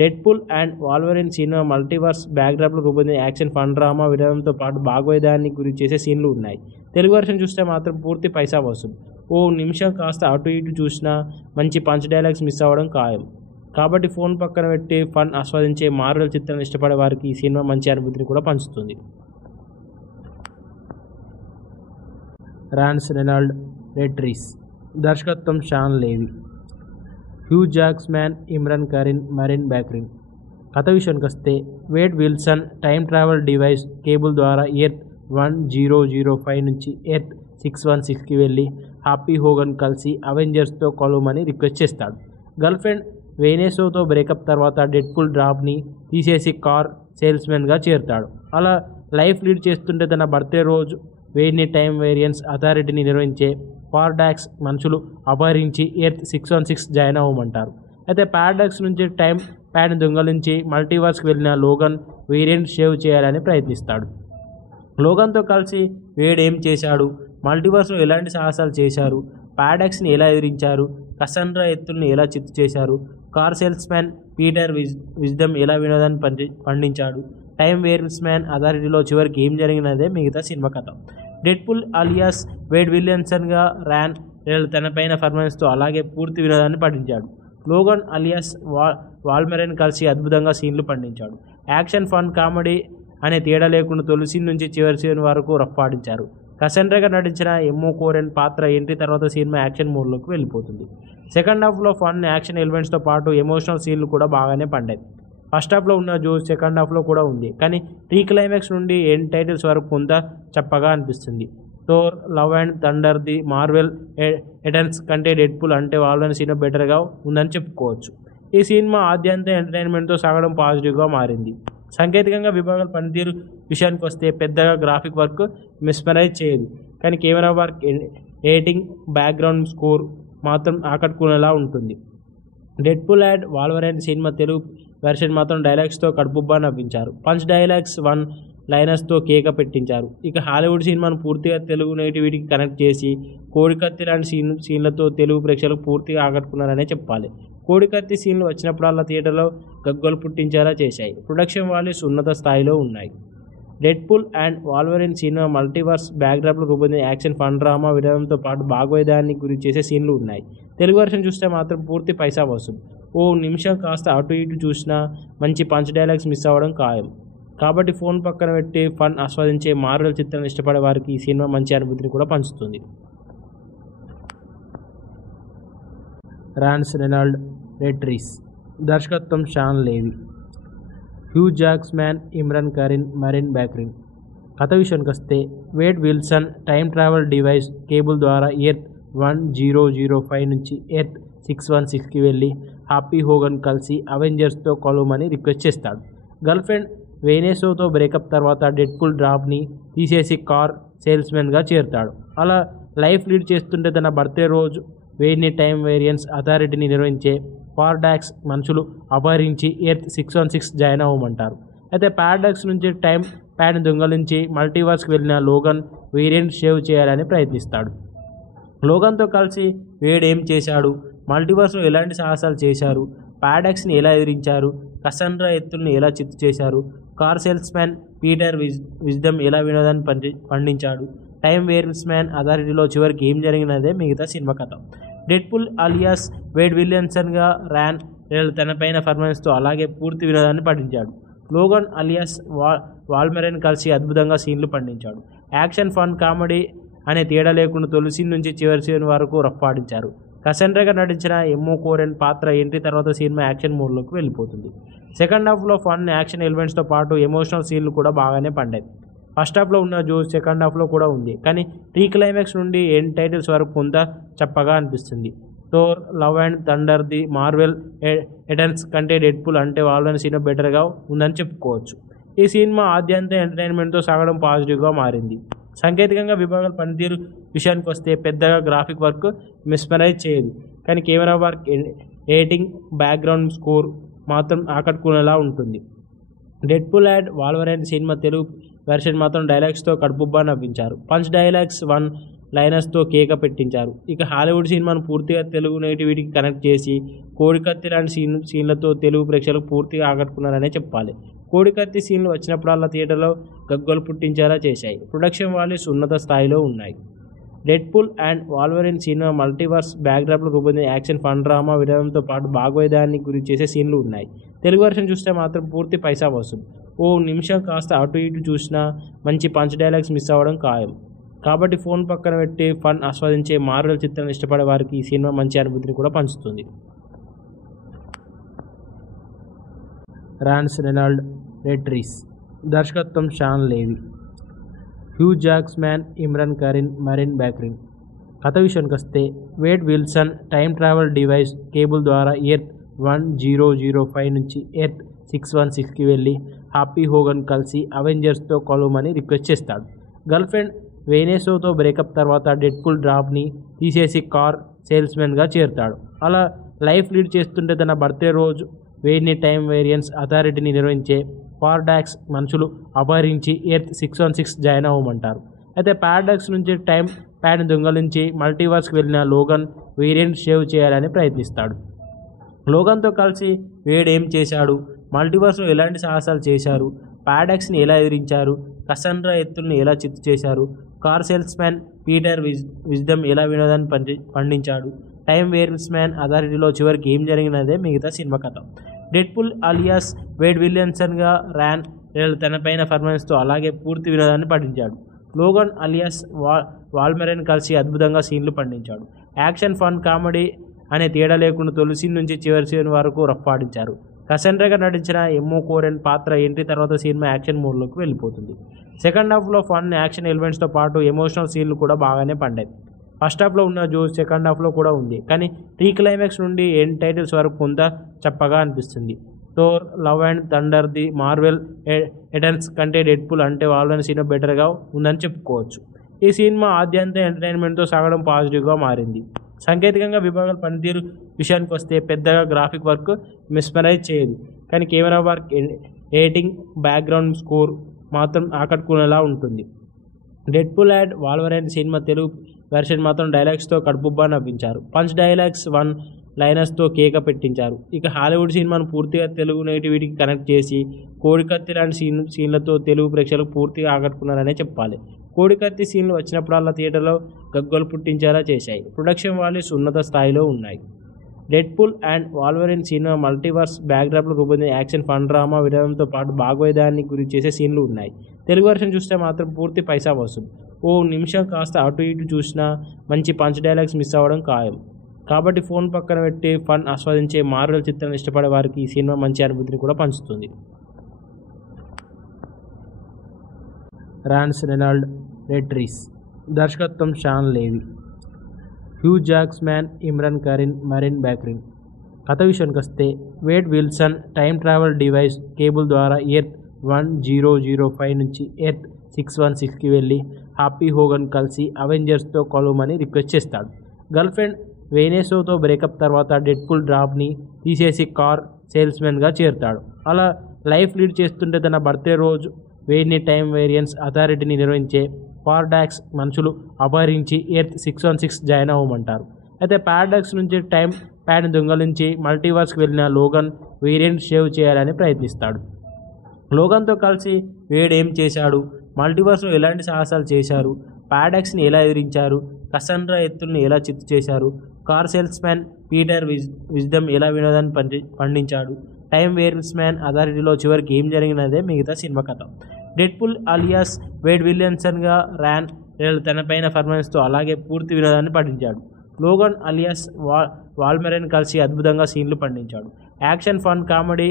Deadpool and Wolverine cinema multiverse బ్యాక్డ్రాప్లో రూపొందిన యాక్షన్, ఫన్, డ్రామా వినడంతో పాటు భాగోద్యాన్ని గురి చేసే సీన్లు ఉన్నాయి. తెలుగు వర్షన్ చూస్తే మాత్రం పూర్తి పైసా వసూలు. ఓ నిమిషం కాస్త అటు ఇటు చూసినా మంచి పంచ్ డైలాగ్స్ మిస్ అవ్వడం ఖాయం. కాబట్టి ఫోన్ పక్కన పెట్టి ఫన్ ఆస్వాదించే మార్వెల్ చిత్రాన్ని ఇష్టపడే వారికి ఈ సినిమా మంచి అనుభూతిని కూడా పంచుతుంది. రాన్స్ రెనాల్డ్ రెట్రీస్, దర్శకత్వం షాన్ లేవి, హ్యూ జాక్స్మ్యాన్, ఇమ్రాన్ కరీన్, మరిన్ బ్యాక్రిన్. కథ విషయానికి వస్తే Wade Wilson time travel device Cable ద్వారా ఎర్త్ 1005 నుంచి ఎర్త్ 616కి వెళ్ళి హ్యాపీ హోగన్ కలిసి అవెంజర్స్తో కలవమని రిక్వెస్ట్ చేస్తాడు. గర్ల్ ఫ్రెండ్ వేనెసోతో బ్రేకప్ తర్వాత డెడ్పూల్ డ్రాప్ని తీసేసి కార్ సేల్స్మెన్గా చేరుతాడు. అలా లైఫ్ లీడ్ చేస్తుంటే తన బర్త్డే రోజు వేడ్ని టైం వేరియన్స్ అథారిటీని నిర్వహించే పారాడాక్స్ మనుషులు అపహరించి ఎర్త్ 616 జాయిన్ అవ్వమంటారు. అయితే పారాడాక్స్ నుంచి టైం ప్యాడ్ని దొంగలించి మల్టీవర్స్కి వెళ్ళిన లోగన్ వేరియంట్ సేవ్ చేయాలని ప్రయత్నిస్తాడు. లోగన్తో కలిసి వేడ్ ఏం చేశాడు, మల్టీవర్స్లో ఎలాంటి సాహసాలు చేశారు, పారాడాక్స్ని ఎలా ఎదిరించారు, కసండ్రా ఎత్తుల్ని ఎలా చిత్తు చేశారు, కార్ సేల్స్మ్యాన్ పీటర్ విజ్డమ్ ఎలా వినోదాన్ని పండించాడు, టైం వేరియన్స్మ్యాన్ అథారిటీలో చివరికి ఏం జరిగినదే మిగతా సినిమా కథ. డెడ్పూల్ అలియాస్ వేడ్ విలియమ్సన్గా ర్యాన్ తనపైన పర్ఫార్మెన్స్తో అలాగే పూర్తి వినోదాన్ని పండించాడు. లోగన్ అలియాస్ వాల్మెరెన్ కలిసి అద్భుతంగా సీన్లు పండించాడు. యాక్షన్, ఫన్, కామెడీ అనే తేడా లేకుండా తొలి సీన్ నుంచి చివరి సీన్ వరకు రఫ్ఫాడించారు. కసండ్రాగా నటించిన ఎమ్మో కోరెన్ పాత్ర ఎంట్రీ తర్వాత సినిమా యాక్షన్ మోడ్లోకి వెళ్ళిపోతుంది. సెకండ్ హాఫ్లో ఫన్, యాక్షన్ ఎలిమెంట్స్తో పాటు ఎమోషనల్ సీన్లు కూడా బాగానే పండాయి. ఫస్ట్ హాఫ్లో ఉన్న జోష్ సెకండ్ హాఫ్లో కూడా ఉంది, కానీ ప్రీ క్లైమాక్స్ నుండి ఎండ్ టైటిల్స్ వరకు కొంత చప్పగా అనిపిస్తుంది. Thor, love and thunder, the Marvel Eternals కంటే డెడ్పూల్ అంటే వాళ్ళని సినిమా బెటర్గా ఉందని చెప్పుకోవచ్చు. ఈ సినిమా ఆద్యంత ఎంటర్టైన్మెంట్తో సాగడం పాజిటివ్గా మారింది. సాంకేతికంగా విభాగాల పనితీరు విషయానికి వస్తే పెద్దగా గ్రాఫిక్ వర్క్ మిస్మరైజ్ చేయదు, కానీ camera work, editing, background score మాత్రం ఆకట్టుకునేలా ఉంటుంది. Deadpool and Wolverine cinema Telugu version మాత్రం డైలాగ్స్తో కడుపుబ్బా నవ్వించారు. పంచ్ డైలాగ్స్, వన్ లైనర్స్తో కేక పెట్టించారు. ఇక హాలీవుడ్ సినిమాను పూర్తిగా తెలుగు నేటివిటీకి కనెక్ట్ చేసి కోడికత్తి లాంటి సీన్లతో తెలుగు ప్రేక్షకులకు పూర్తిగా ఆకట్టుకున్నారనే చెప్పాలి. కోడికత్తి సీన్లు వచ్చినప్పుడల్లా థియేటర్లో గగ్గోలు పుట్టించేలా చేశాయి. ప్రొడక్షన్ వాల్యూస్ ఉన్నత స్థాయిలో ఉన్నాయి. Deadpool and Wolverine cinema multiverse బ్యాక్డ్రాప్లో రూపొందిన యాక్షన్, ఫన్, డ్రామా వినడంతో పాటు భాగోద్యాన్ని గురి చేసే సీన్లు ఉన్నాయి. తెలుగు వర్షన్ చూస్తే మాత్రం పూర్తి పైసా వసూలు. ఓ నిమిషం కాస్త అటు ఇటు చూసినా మంచి పంచ్ డైలాగ్స్ మిస్ అవ్వడం ఖాయం. కాబట్టి ఫోన్ పక్కన పెట్టి ఫన్ ఆస్వాదించే మార్వెల్ చిత్రాన్ని ఇష్టపడే వారికి ఈ సినిమా మంచి అనుభూతిని కూడా పంచుతుంది. రాన్స్ రెనాల్డ్ రెట్రీస్, దర్శకత్వం షాన్ లేవి, హ్యూ జాక్స్మ్యాన్, ఇమ్రాన్ కరీన్, మరిన్ బ్యాక్రిన్. కథ విషయానికి వస్తే Wade Wilson time travel device Cable ద్వారా ఎర్త్ 1005 నుంచి ఎర్త్ 616కి వెళ్ళి హ్యాపీ హోగన్ కలిసి అవెంజర్స్తో కలవమని రిక్వెస్ట్ చేస్తాడు. గర్ల్ ఫ్రెండ్ వేనెసోతో బ్రేకప్ తర్వాత డెడ్పూల్ డ్రాప్ని తీసేసి కార్ సేల్స్మెన్గా చేరుతాడు. అలా లైఫ్ లీడ్ చేస్తుంటే తన బర్త్డే రోజు వేడ్ని టైం వేరియన్స్ అథారిటీని నిర్వహించే పారాడాక్స్ మనుషులు అపహరించి ఎర్త్ 616 జాయిన్ అవ్వమంటారు. అయితే పారాడాక్స్ నుంచి టైం ప్యాడ్ని దొంగలించి మల్టీవర్స్కి వెళ్ళిన లోగన్ వేరియంట్ సేవ్ చేయాలని ప్రయత్నిస్తాడు. లోగన్తో కలిసి వేడ్ ఏం చేశాడు, మల్టీవర్స్లో ఎలాంటి సాహసాలు చేశారు, పారాడాక్స్ని ఎలా ఎదిరించారు, కసండ్రా ఎత్తుల్ని ఎలా చిత్తు చేశారు, కార్ సేల్స్మ్యాన్ పీటర్ విజ్డమ్ ఎలా వినోదాన్ని పండించాడు, టైం వేరియన్స్మ్యాన్ అథారిటీలో చివరికి ఏం జరిగినదే మిగతా సినిమా కథ. డెడ్పూల్ అలియాస్ వేడ్ విలియన్సన్గా ర్యాన్ తనపైన పర్ఫార్మెన్స్తో అలాగే పూర్తి వినోదాన్ని పండించాడు. లోగన్ అలియాస్ వాల్మెరెన్ కలిసి అద్భుతంగా సీన్లు పండించాడు. యాక్షన్, ఫన్, కామెడీ అనే తేడా లేకుండా తొలి సీన్ నుంచి చివరి సీన్ వరకు రఫ్ఫాడించారు. కసండ్రాగా నటించిన ఎమ్మో కోరెన్ పాత్ర ఎంట్రీ తర్వాత సినిమా యాక్షన్ మోడ్లోకి వెళ్ళిపోతుంది. సెకండ్ హాఫ్లో ఫన్, యాక్షన్ ఎలిమెంట్స్తో పాటు ఎమోషనల్ సీన్లు కూడా బాగానే పండాయి. ఫస్ట్ హాఫ్లో ఉన్న జోష్ సెకండ్ హాఫ్లో కూడా ఉంది, కానీ ప్రీ క్లైమాక్స్ నుండి ఎండ్ టైటిల్స్ వరకు కొంత చప్పగా అనిపిస్తుంది. Thor, love and thunder, the Marvel Eternals కంటే డెడ్పూల్ అంటే వాళ్ళని సినిమా బెటర్గా ఉందని చెప్పుకోవచ్చు. ఈ సినిమా ఆద్యంత ఎంటర్టైన్మెంట్తో సాగడం పాజిటివ్గా మారింది. సాంకేతికంగా విభాగాల పనితీరు విషయానికి వస్తే పెద్దగా గ్రాఫిక్ వర్క్ మిస్మరైజ్ చేయదు, కానీ camera work, editing, background score మాత్రం ఆకట్టుకునేలా ఉంటుంది. Deadpool and Wolverine cinema Telugu version మాత్రం డైలాగ్స్తో కడుపుబ్బా నవ్వించారు. పంచ్ డైలాగ్స్, వన్ లైనర్స్తో కేక పెట్టించారు. ఇక హాలీవుడ్ సినిమాను పూర్తిగా తెలుగు నేటివిటీకి కనెక్ట్ చేసి కోడికత్తి లాంటి సీన్లతో తెలుగు ప్రేక్షకులకు పూర్తిగా ఆకట్టుకున్నారనే చెప్పాలి. కోడికత్తి సీన్లు వచ్చినప్పుడల్లా థియేటర్లో గగ్గోలు పుట్టించేలా చేశాయి. ప్రొడక్షన్ వాల్యూస్ ఉన్నత స్థాయిలో ఉన్నాయి. Deadpool and Wolverine cinema multiverse బ్యాక్డ్రాప్లో రూపొందిన యాక్షన్, ఫన్, డ్రామా విధానంతో పాటు భాగవతాన్ని గురి చేసే సీన్లు ఉన్నాయి. తెలుగు వర్షన్ చూస్తే మాత్రం పూర్తి పైసా వసూలు. ఓ నిమిషం కాస్త అటు ఇటు చూసినా మంచి పంచ్ డైలాగ్స్ మిస్ అవ్వడం ఖాయం. కాబట్టి ఫోన్ పక్కన పెట్టి ఫన్ ఆస్వాదించే మార్వెల్ చిత్రాన్ని ఇష్టపడే వారికి ఈ సినిమా మంచి అనుభూతిని కూడా పంచుతుంది. రాన్స్ రెనాల్డ్ రెట్రీస్, దర్శకత్వం షాన్ లేవి, హ్యూ జాక్స్మ్యాన్, ఇమ్రాన్ కరీన్, మరిన్ బ్యాక్రిన్. కథ విషయానికి వస్తే Wade Wilson time travel device Cable ద్వారా ఎర్త్ 1005 నుంచి ఎర్త్ 616కి వెళ్ళి హ్యాపీ హోగన్ కలిసి అవెంజర్స్తో కలవమని రిక్వెస్ట్ చేస్తాడు. గర్ల్ ఫ్రెండ్ వేనెసోతో బ్రేకప్ తర్వాత డెడ్పూల్ డ్రాప్ని తీసేసి కార్ సేల్స్మెన్గా చేరుతాడు. అలా లైఫ్ లీడ్ చేస్తుంటే తన బర్త్డే రోజు వేడ్ని టైం వేరియన్స్ అథారిటీని నిర్వహించే పారాడాక్స్ మనుషులు అపహరించి ఎర్త్ 616 జాయిన్ అవ్వమంటారు. అయితే పారాడాక్స్ నుంచి టైం ప్యాడ్ని దొంగలించి మల్టీవర్స్కి వెళ్ళిన లోగన్ వేరియంట్ సేవ్ చేయాలని ప్రయత్నిస్తాడు. లోగన్తో కలిసి వేడ్ ఏం చేశాడు, మల్టీవర్స్లో ఎలాంటి సాహసాలు చేశారు, పారాడాక్స్ని ఎలా ఎదిరించారు, కసండ్రా ఎత్తుల్ని ఎలా చిత్తు చేశారు, కార్ సేల్స్మ్యాన్ పీటర్ విజ్డమ్ ఎలా వినోదాన్ని పండించాడు, టైం వేరియన్స్మ్యాన్ అథారిటీలో చివరికి ఏం జరిగినదే మిగతా సినిమా కథ. డెడ్పూల్ అలియాస్ వేడ్ విలియన్సన్గా ర్యాన్ తనపైన పర్ఫార్మెన్స్తో అలాగే పూర్తి వినోదాన్ని పండించాడు. లోగన్ అలియాస్ వాల్మెరెన్ కలిసి అద్భుతంగా సీన్లు పండించాడు. యాక్షన్, ఫన్, కామెడీ అనే తేడా లేకుండా తొలి సీన్ నుంచి చివరి సీన్ వరకు రఫ్ఫాడించారు. కసండ్రాగా నటించిన ఎమ్మో కోరెన్ పాత్ర ఎంట్రీ తర్వాత సినిమా యాక్షన్ మోడ్లోకి వెళ్ళిపోతుంది. సెకండ్ హాఫ్లో ఫన్, యాక్షన్ ఎలిమెంట్స్తో పాటు ఎమోషనల్ సీన్లు కూడా బాగానే పండాయి. ఫస్ట్ హాఫ్లో ఉన్న జోష్ సెకండ్ హాఫ్లో కూడా ఉంది, కానీ ప్రీ క్లైమాక్స్ నుండి ఎండ్ టైటిల్స్ వరకు కొంత చప్పగా అనిపిస్తుంది. Thor, love and thunder, the Marvel Eternals కంటే డెడ్పూల్ అంటే వాళ్ళని సినిమా బెటర్గా ఉందని చెప్పుకోవచ్చు. ఈ సినిమా ఆద్యంత ఎంటర్టైన్మెంట్తో సాగడం పాజిటివ్గా మారింది. సాంకేతికంగా విభాగాల పనితీరు విషయానికి వస్తే పెద్దగా గ్రాఫిక్ వర్క్ మిస్మరైజ్ చేయదు, కానీ camera work, editing, background score మాత్రం ఆకట్టుకునేలా ఉంటుంది. Deadpool and Wolverine cinema Telugu version మాత్రం డైలాగ్స్తో కడుపుబ్బా నవ్వించారు. పంచ్ డైలాగ్స్, వన్ లైనర్స్తో కేక పెట్టించారు. ఇక హాలీవుడ్ సినిమాను పూర్తిగా తెలుగు నేటివిటీకి కనెక్ట్ చేసి కోడికత్తి లాంటి సీన్లతో తెలుగు ప్రేక్షకులకు పూర్తిగా ఆకట్టుకున్నారనే చెప్పాలి. కోడికత్తి సీన్లు వచ్చినప్పుడల్లా థియేటర్లో గగ్గోలు పుట్టించేలా చేశాయి. ప్రొడక్షన్ వాల్యూస్ ఉన్నత స్థాయిలో ఉన్నాయి. Deadpool and Wolverine cinema multiverse బ్యాక్డ్రాప్లో రూపొందిన యాక్షన్ ఫన్ డ్రామా వినోదంతో పాటు భాగోద్యానికి గురి చేసే సీన్లు ఉన్నాయి. తెలుగు వర్షన్ చూస్తే మాత్రం పూర్తి పైసా వసూలు. ఓ నిమిషం కాస్త అటు ఇటు చూసినా మంచి పంచ్ డైలాగ్స్ మిస్ అవ్వడం ఖాయం. కాబట్టి ఫోన్ పక్కన పెట్టి ఫన్ ఆస్వాదించే మార్వెల్ చిత్రాన్ని ఇష్టపడే వారికి ఈ సినిమా మంచి అనుభూతిని కూడా పంచుతుంది. రాన్స్ రెనాల్డ్ రెట్రీస్, దర్శకత్వం షాన్ లేవి, హ్యూ జాక్స్మ్యాన్, ఇమ్రాన్ కరీన్, మరిన్ బ్యాక్రిన్. కథ విషయానికి వస్తే Wade Wilson time travel device Cable ద్వారా ఎర్త్ 1005 నుంచి ఎర్త్ 616కి వెళ్ళి హ్యాపీ హోగన్ కలిసి అవెంజర్స్తో కలవమని రిక్వెస్ట్ చేస్తాడు. గర్ల్ ఫ్రెండ్ వెనెసోతో బ్రేకప్ తర్వాత డెడ్పూల్ డ్రాప్ని తీసేసి కార్ సేల్స్మెన్గా చేరుతాడు. అలా లైఫ్ లీడ్ చేస్తుంటే తన బర్త్డే రోజు వేడిని టైం వేరియన్స్ అథారిటీని నిర్వహించే పారాడాక్స్ మనుషులు అపహరించి ఎర్త్ 616 జాయిన్ అవ్వమంటారు. అయితే పారాడాక్స్ నుంచి టైం ప్యాడ్ని దొంగలించి మల్టీవర్స్కి వెళ్ళిన లోగన్ వేరియంట్ సేవ్ చేయాలని ప్రయత్నిస్తాడు. లోగన్తో కలిసి వేడ్ ఏం చేశాడు, మల్టీవర్స్లో ఎలాంటి సాహసాలు చేశారు, పారాడాక్స్ని ఎలా ఎదిరించారు, కసండ్రా ఎత్తుల్ని ఎలా చిత్తు చేశారు, కార్ సేల్స్మ్యాన్ పీటర్ విజ్డమ్ ఎలా వినోదాన్ని పండించాడు, టైం వేరియన్స్మ్యాన్ అథారిటీలో చివరికి ఏం జరిగినదే మిగతా సినిమా కథ. డెడ్పూల్ అలియాస్ వేడ్ విలియన్సన్గా ర్యాన్ తనపైన పర్ఫార్మెన్స్తో అలాగే పూర్తి వినోదాన్ని పండించాడు. లోగన్ అలియాస్ వాల్మెరెన్ కలిసి అద్భుతంగా సీన్లు పండించాడు. యాక్షన్ ఫన్ కామెడీ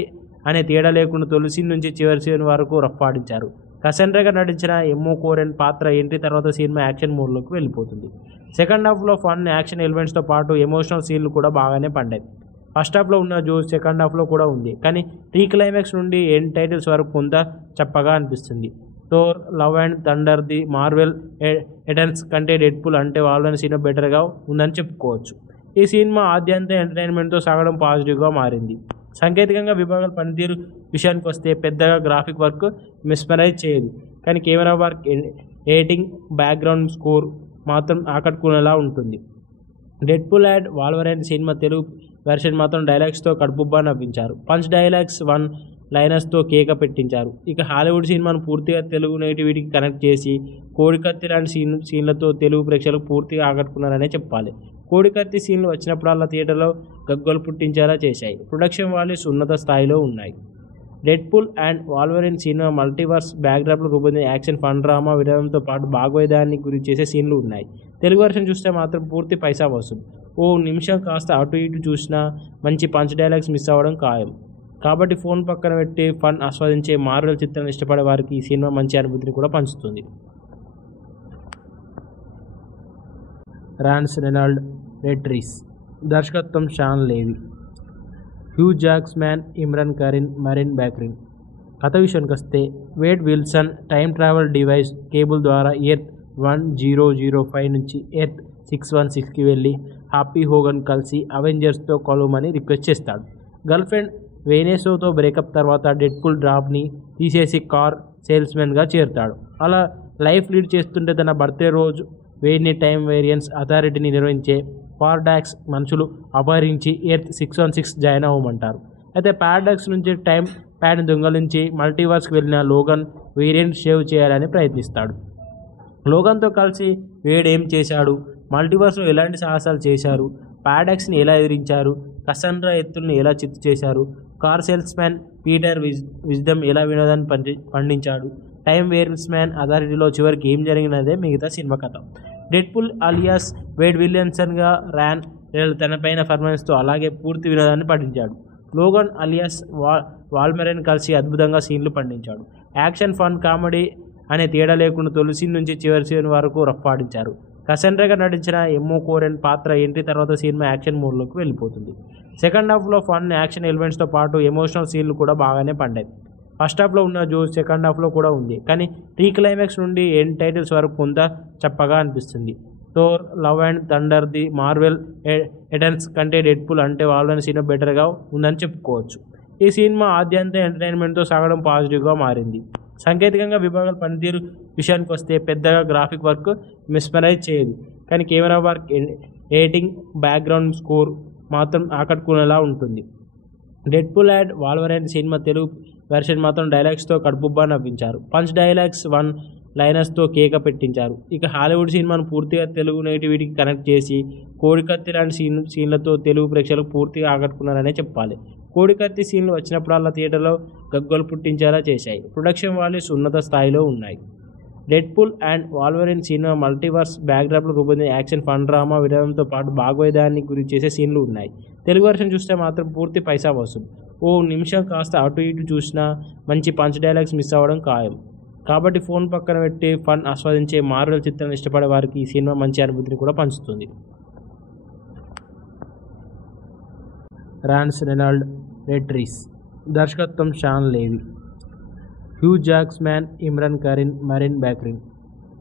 అనే తేడా లేకుండా తొలి సీన్ నుంచి చివరి సీన్ వరకు రఫ్ఫాడించారు. కసండ్రాగా నటించిన ఎమ్మో కోరెన్ పాత్ర ఎంట్రీ తర్వాత సినిమా యాక్షన్ మోడ్లోకి వెళ్ళిపోతుంది. సెకండ్ హాఫ్లో ఫన్ యాక్షన్ ఎలిమెంట్స్తో పాటు ఎమోషనల్ సీన్లు కూడా బాగానే పండాయి. ఫస్ట్ హాఫ్లో ఉన్న జోష్ సెకండ్ హాఫ్లో కూడా ఉంది, కానీ ప్రీ క్లైమాక్స్ నుండి ఎండ్ టైటిల్స్ వరకు కొంత చప్పగా అనిపిస్తుంది. Thor, love and thunder, the Marvel Eternals కంటే డెడ్పూల్ అంటే వాళ్ళని సినిమా బెటర్గా ఉందని చెప్పుకోవచ్చు. ఈ సినిమా ఆద్యంత ఎంటర్టైన్మెంట్తో సాగడం పాజిటివ్గా మారింది. సాంకేతికంగా విభాగాల పనితీరు విషయానికి వస్తే పెద్దగా గ్రాఫిక్ వర్క్ మిస్మరైజ్ చేయదు, కానీ camera work, editing, background score మాత్రం ఆకట్టుకునేలా ఉంటుంది. Deadpool and Wolverine cinema Telugu version మాత్రం డైలాగ్స్తో కడుపుబ్బా నవ్వించారు. పంచ్ డైలాగ్స్, వన్ లైనర్స్తో కేక పెట్టించారు. ఇక హాలీవుడ్ సినిమాను పూర్తిగా తెలుగు నేటివిటీకి కనెక్ట్ చేసి కోడికత్తి లాంటి సీన్లతో తెలుగు ప్రేక్షకులకు పూర్తిగా ఆకట్టుకున్నారనే చెప్పాలి. కోడికత్తి సీన్లు వచ్చినప్పుడల్లా థియేటర్లో గగ్గోలు పుట్టించేలా చేశాయి. ప్రొడక్షన్ వాల్యూస్ ఉన్నత స్థాయిలో ఉన్నాయి. Deadpool and Wolverine cinema multiverse బ్యాక్డ్రాప్లో రూపొందిన యాక్షన్ ఫన్ డ్రామా వినోదంతో పాటు భాగోద్యానికి గురి చేసే సీన్లు ఉన్నాయి. తెలుగు వర్షన్ చూస్తే మాత్రం పూర్తి పైసా వసూలు. ఓ నిమిషం కాస్త అటు ఇటు చూసినా మంచి పంచ్ డైలాగ్స్ మిస్ అవ్వడం ఖాయం. కాబట్టి ఫోన్ పక్కన పెట్టి ఫన్ ఆస్వాదించే మార్వెల్ చిత్రాన్ని ఇష్టపడే వారికి ఈ సినిమా మంచి అనుభూతిని కూడా పంచుతుంది. రాన్స్ రెనాల్డ్ రెట్రీస్, దర్శకత్వం షాన్ లేవి, హ్యూ జాక్స్మ్యాన్, ఇమ్రాన్ కరీన్, మరిన్ బ్యాక్రిన్. కథ విషయానికి వస్తే Wade Wilson time travel device Cable ద్వారా ఎర్త్ 1005 నుంచి ఎర్త్ 616కి వెళ్ళి హ్యాపీ హోగన్ కలిసి అవెంజర్స్తో కలవమని రిక్వెస్ట్ చేస్తాడు. గర్ల్ ఫ్రెండ్ వెనెసోతో బ్రేకప్ తర్వాత డెడ్పూల్ డ్రాప్ని తీసేసి కార్ సేల్స్మెన్గా చేరుతాడు. అలా లైఫ్ లీడ్ చేస్తుంటే తన బర్త్డే రోజు వేడిని టైం వేరియన్స్ అథారిటీని నిర్వహించే పారాడాక్స్ మనుషులు అపహరించి ఎర్త్ 616 జాయిన్ అవ్వమంటారు. అయితే పారాడాక్స్ నుంచి టైం ప్యాడ్ని దొంగలించి మల్టీవర్స్కి వెళ్ళిన లోగన్ వేరియంట్ సేవ్ చేయాలని ప్రయత్నిస్తాడు. లోగన్తో కలిసి వేడ్ ఏం చేశాడు, మల్టీవర్స్లో ఎలాంటి సాహసాలు చేశారు, పారాడాక్స్ని ఎలా ఎదిరించారు, కసండ్రా ఎత్తుల్ని ఎలా చిత్తు చేశారు, కార్ సేల్స్మ్యాన్ పీటర్ విజ్డమ్ ఎలా వినోదాన్ని పండించాడు, టైం వేరియన్స్మ్యాన్ అథారిటీలో చివరికి ఏం జరిగినదే మిగతా సినిమా కథ. డెడ్పూల్ అలియాస్ వేడ్ విలియన్సన్గా ర్యాన్ తనపైన పర్ఫార్మెన్స్తో అలాగే పూర్తి వినోదాన్ని పండించాడు. లోగన్ అలియాస్ వాల్మెరెన్ కలిసి అద్భుతంగా సీన్లు పండించాడు. యాక్షన్ ఫన్ కామెడీ అనే తేడా లేకుండా తొలి సీన్ నుంచి చివరి సీన్ వరకు రఫ్ఫాడించారు. కసండ్రాగా నటించిన ఎమ్మో కోరెన్ పాత్ర ఎంట్రీ తర్వాత సినిమా యాక్షన్ మోడ్లోకి వెళ్ళిపోతుంది. సెకండ్ హాఫ్లో ఫన్ యాక్షన్ ఎలిమెంట్స్తో పాటు ఎమోషనల్ సీన్లు కూడా బాగానే పండాయి. ఫస్ట్ హాఫ్లో ఉన్న జోష్ సెకండ్ హాఫ్లో కూడా ఉంది, కానీ ప్రీ క్లైమాక్స్ నుండి ఎండ్ టైటిల్స్ వరకు కొంత చప్పగా అనిపిస్తుంది. Thor, love and thunder, the Marvel Eternals కంటే డెడ్పూల్ అంటే వాళ్ళని సినిమా బెటర్గా ఉందని చెప్పుకోవచ్చు. ఈ సినిమా ఆద్యంత ఎంటర్టైన్మెంట్తో సాగడం పాజిటివ్గా మారింది. సాంకేతికంగా విభాగాల పనితీరు విషయానికి వస్తే పెద్దగా గ్రాఫిక్ వర్క్ మిస్మరైజ్ చేయదు, కానీ camera work, editing, background score మాత్రం ఆకట్టుకునేలా ఉంటుంది. Deadpool and Wolverine cinema Telugu version మాత్రం డైలాగ్స్తో కడుపుబ్బా నవ్వించారు. పంచ్ డైలాగ్స్, వన్ లైనర్స్తో కేక పెట్టించారు. ఇక హాలీవుడ్ సినిమాను పూర్తిగా తెలుగు నేటివిటీకి కనెక్ట్ చేసి కోడికత్తి లాంటి సీన్లతో తెలుగు ప్రేక్షకులకు పూర్తిగా ఆకట్టుకున్నారనే చెప్పాలి. కోడికత్తి సీన్లు వచ్చినప్పుడల్లా థియేటర్లో గగ్గోలు పుట్టించేలా చేశాయి. ప్రొడక్షన్ వాల్యూస్ ఉన్నత స్థాయిలో ఉన్నాయి. Deadpool and Wolverine cinema multiverse బ్యాక్డ్రాప్లో రూపొందిన యాక్షన్ ఫన్ డ్రామా వినోదంతో పాటు భాగోద్వేగాన్ని గురి చేసే సీన్లు ఉన్నాయి. తెలుగు వర్షన్ చూస్తే మాత్రం పూర్తి పైసా వసూలు. ఓ నిమిషం కాస్త అటు ఇటు చూసినా మంచి పంచ్ డైలాగ్స్ మిస్ అవ్వడం ఖాయం. కాబట్టి ఫోన్ పక్కన పెట్టి ఫన్ ఆస్వాదించే మార్వెల్ చిత్రాన్ని ఇష్టపడే వారికి ఈ సినిమా మంచి అనుభూతిని కూడా పంచుతుంది. రాన్స్ రెనాల్డ్ రెట్రీస్, దర్శకత్వం షాన్ లేవి, హ్యూ జాక్స్మ్యాన్, ఇమ్రాన్ కరీన్, మరిన్ బ్యాక్రిన్.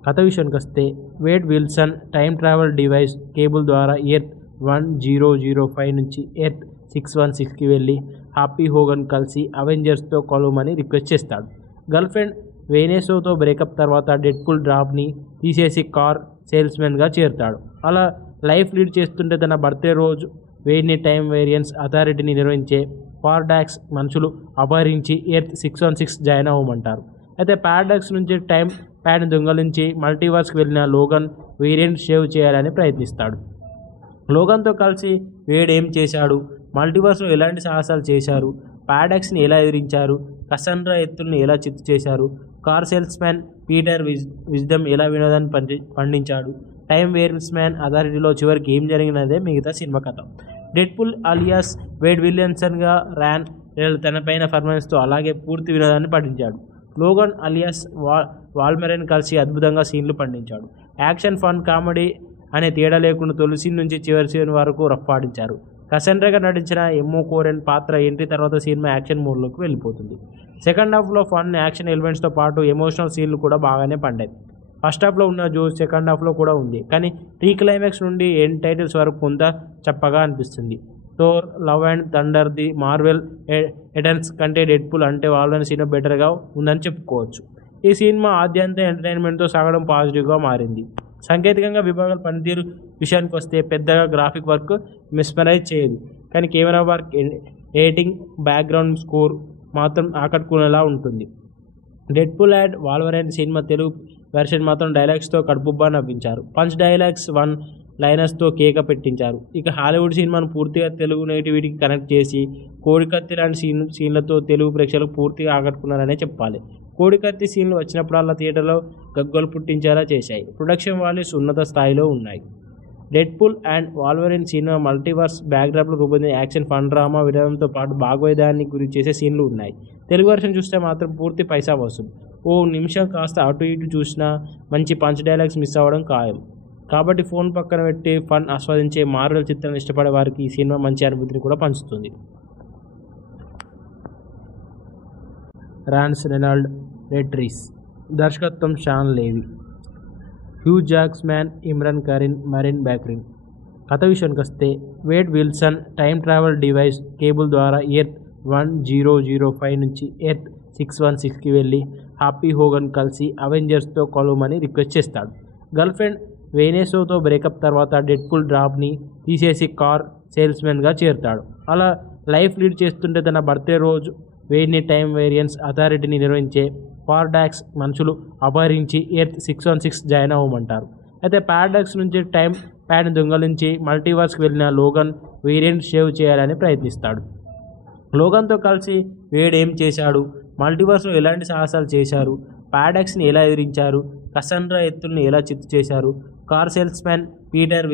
కథ విషయానికి వస్తే Wade Wilson time travel device Cable ద్వారా ఎర్త్ 1005 నుంచి ఎర్త్ 616కి వెళ్ళి హ్యాపీ హోగన్ కలిసి అవెంజర్స్తో కలవమని రిక్వెస్ట్ చేస్తాడు. గర్ల్ ఫ్రెండ్ వెనెసాతో బ్రేకప్ తర్వాత డెడ్పూల్ డ్రాప్ని తీసేసి కార్ సేల్స్మెన్గా చేరుతాడు. అలా లైఫ్ లీడ్ చేస్తుంటే తన బర్త్డే రోజు వేడిని టైం వేరియన్స్ అథారిటీని నిర్వహించే పారాడాక్స్ మనుషులు అపహరించి ఎర్త్ 616 జాయిన్ అవ్వమంటారు. అయితే పారాడాక్స్ నుంచి టైం ప్యాడ్ని దొంగలించి మల్టీవర్స్కి వెళ్ళిన లోగన్ వేరియంట్ సేవ్ చేయాలని ప్రయత్నిస్తాడు. లోగన్తో కలిసి వేడ్ ఏం చేశాడు, మల్టీవర్స్లో ఎలాంటి సాహసాలు చేశారు, పారాడాక్స్ని ఎలా ఎదిరించారు, కసండ్రా ఎత్తుల్ని ఎలా చిత్తు చేశారు, car salesman Peter Wisdom ఎలా వినోదాన్ని పండించాడు, టైం వేరియన్స్ అథారిటీలో చివరికి ఏం జరిగినదే మిగతా సినిమా కథ. డెడ్పూల్ అలియాస్ వేడ్ విలియమ్సన్గా ర్యాన్ తనపైన పర్ఫార్మెన్స్తో అలాగే పూర్తి వినోదాన్ని పండించాడు. లోగన్ అలియాస్ వాల్మెరెన్ కలిసి అద్భుతంగా సీన్లు పండించాడు. యాక్షన్ ఫన్ కామెడీ అనే తేడా లేకుండా తొలి సీన్ నుంచి చివరి సీన్ వరకు రఫ్ఫాడించారు. కసండ్రాగా నటించిన ఎమ్మో కోరెన్ పాత్ర ఎంట్రీ తర్వాత సినిమా యాక్షన్ మోడ్లోకి వెళ్ళిపోతుంది. సెకండ్ హాఫ్లో ఫన్ యాక్షన్ ఎలిమెంట్స్తో పాటు ఎమోషనల్ సీన్లు కూడా బాగానే పండాయి. ఫస్ట్ హాఫ్లో ఉన్న జోష్ సెకండ్ హాఫ్లో కూడా ఉంది, కానీ ప్రీ క్లైమాక్స్ నుండి ఎండ్ టైటిల్స్ వరకు కొంత చప్పగా అనిపిస్తుంది. Thor, love and thunder, the Marvel Eternals కంటే డెడ్పూల్ అంటే వాళ్ళని సినిమా బెటర్గా ఉందని చెప్పుకోవచ్చు. ఈ సినిమా ఆద్యంత ఎంటర్టైన్మెంట్తో సాగడం పాజిటివ్గా మారింది. సాంకేతికంగా విభాగాల పనితీరు విషయానికి వస్తే పెద్దగా గ్రాఫిక్ వర్క్ మిస్మరైజ్ చేయదు, కానీ camera work, editing, background score మాత్రం ఆకట్టుకునేలా ఉంటుంది. Deadpool and Wolverine cinema Telugu version మాత్రం డైలాగ్స్తో కడుపుబ్బా నవ్వించారు. పంచ్ డైలాగ్స్, వన్ లైనర్స్తో కేక పెట్టించారు. ఇక హాలీవుడ్ సినిమాను పూర్తిగా తెలుగు నేటివిటీకి కనెక్ట్ చేసి కోడికత్తి లాంటి సీన్లతో తెలుగు ప్రేక్షకులకు పూర్తిగా ఆకట్టుకున్నారనే చెప్పాలి. కోడికత్తి సీన్లు వచ్చినప్పుడల్లా థియేటర్లో గగ్గోలు పుట్టించేలా చేశాయి. ప్రొడక్షన్ వాల్యూస్ ఉన్నత స్థాయిలో ఉన్నాయి. Deadpool and Wolverine cinema multiverse బ్యాక్డ్రాప్లో రూపొందిన యాక్షన్ ఫన్ డ్రామా వినోదంతో పాటు భాగోద్వేగాన్ని గురి చేసే సీన్లు ఉన్నాయి. తెలుగు వర్షన్ చూస్తే మాత్రం పూర్తి పైసా వసూలు. ఓ నిమిషం కాస్త అటు ఇటు చూసినా మంచి పంచ్ డైలాగ్స్ మిస్ అవ్వడం ఖాయం. కాబట్టి ఫోన్ పక్కన పెట్టి ఫన్ ఆస్వాదించే మార్వెల్ చిత్రాన్ని ఇష్టపడే వారికి ఈ సినిమా మంచి అనుభూతిని కూడా పంచుతుంది. రాన్స్ రెనాల్డ్ రెట్రీస్, దర్శకత్వం షాన్ లేవి, హ్యూ జాక్స్మ్యాన్, ఇమ్రాన్ కరీన్, మరిన్ బ్యాక్రిన్. కథ విషయానికి వస్తే Wade Wilson time travel device Cable ద్వారా ఎర్త్ 1005 నుంచి ఎర్త్ 616కి వెళ్ళి హ్యాపీ హోగన్ కలిసి అవెంజర్స్తో కలవమని రిక్వెస్ట్ చేస్తాడు. గర్ల్ ఫ్రెండ్ వెనెసాతో బ్రేకప్ తర్వాత డెడ్పూల్ డ్రాప్ని తీసేసి కార్ సేల్స్మెన్గా చేరుతాడు. అలా లైఫ్ లీడ్ చేస్తుంటే తన బర్త్డే రోజు వేడిని టైం వేరియన్స్ అథారిటీని నిర్వహించే పారాడాక్స్ మనుషులు అపహరించి ఎర్త్ 616 జాయిన్ అవ్వమంటారు. అయితే పారాడాక్స్ నుంచి టైం ప్యాడ్ని దొంగలించి మల్టీవర్స్కి వెళ్ళిన లోగన్ వేరియంట్ సేవ్ చేయాలని ప్రయత్నిస్తాడు. లోగన్తో కలిసి వేడ్ ఏం చేశాడు, మల్టీవర్స్లో ఎలాంటి సాహసాలు చేశారు, పారాడాక్స్ని ఎలా ఎదిరించారు, కసండ్రా ఎత్తుల్ని ఎలా చిత్తు చేశారు, car salesman Peter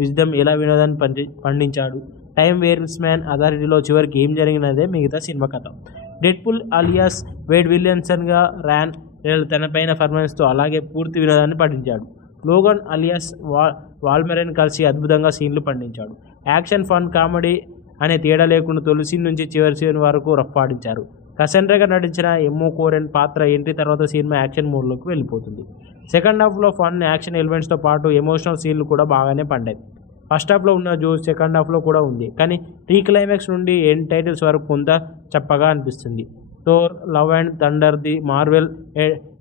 Wisdom ఎలా వినోదాన్ని పండించాడు, టైం వేరియన్స్ అథారిటీలో చివరికి ఏం జరిగినదే మిగతా సినిమా కథ. డెడ్పూల్ అలియాస్ వేడ్ విలియమ్సన్గా ర్యాన్ తనపైన పర్ఫార్మెన్స్తో అలాగే పూర్తి వినోదాన్ని పండించాడు. లోగన్ అలియాస్ వాల్మెరెన్ కలిసి అద్భుతంగా సీన్లు పండించాడు. యాక్షన్ ఫన్ కామెడీ అనే తేడా లేకుండా తొలి సీన్ నుంచి చివరి సీన్ వరకు రఫ్ఫాడించారు. కసండ్రాగా నటించిన ఎమ్మో కోరెన్ పాత్ర ఎంట్రీ తర్వాత సినిమా యాక్షన్ మోడ్లోకి వెళ్ళిపోతుంది. సెకండ్ హాఫ్లో ఫన్ యాక్షన్ ఎలిమెంట్స్తో పాటు ఎమోషనల్ సీన్లు కూడా బాగానే పండాయి. ఫస్ట్ హాఫ్లో ఉన్న జోష్ సెకండ్ హాఫ్లో కూడా ఉంది, కానీ ప్రీ క్లైమాక్స్ నుండి ఎండ్ టైటిల్స్ వరకు కొంత చప్పగా అనిపిస్తుంది. Thor, love and thunder, the Marvel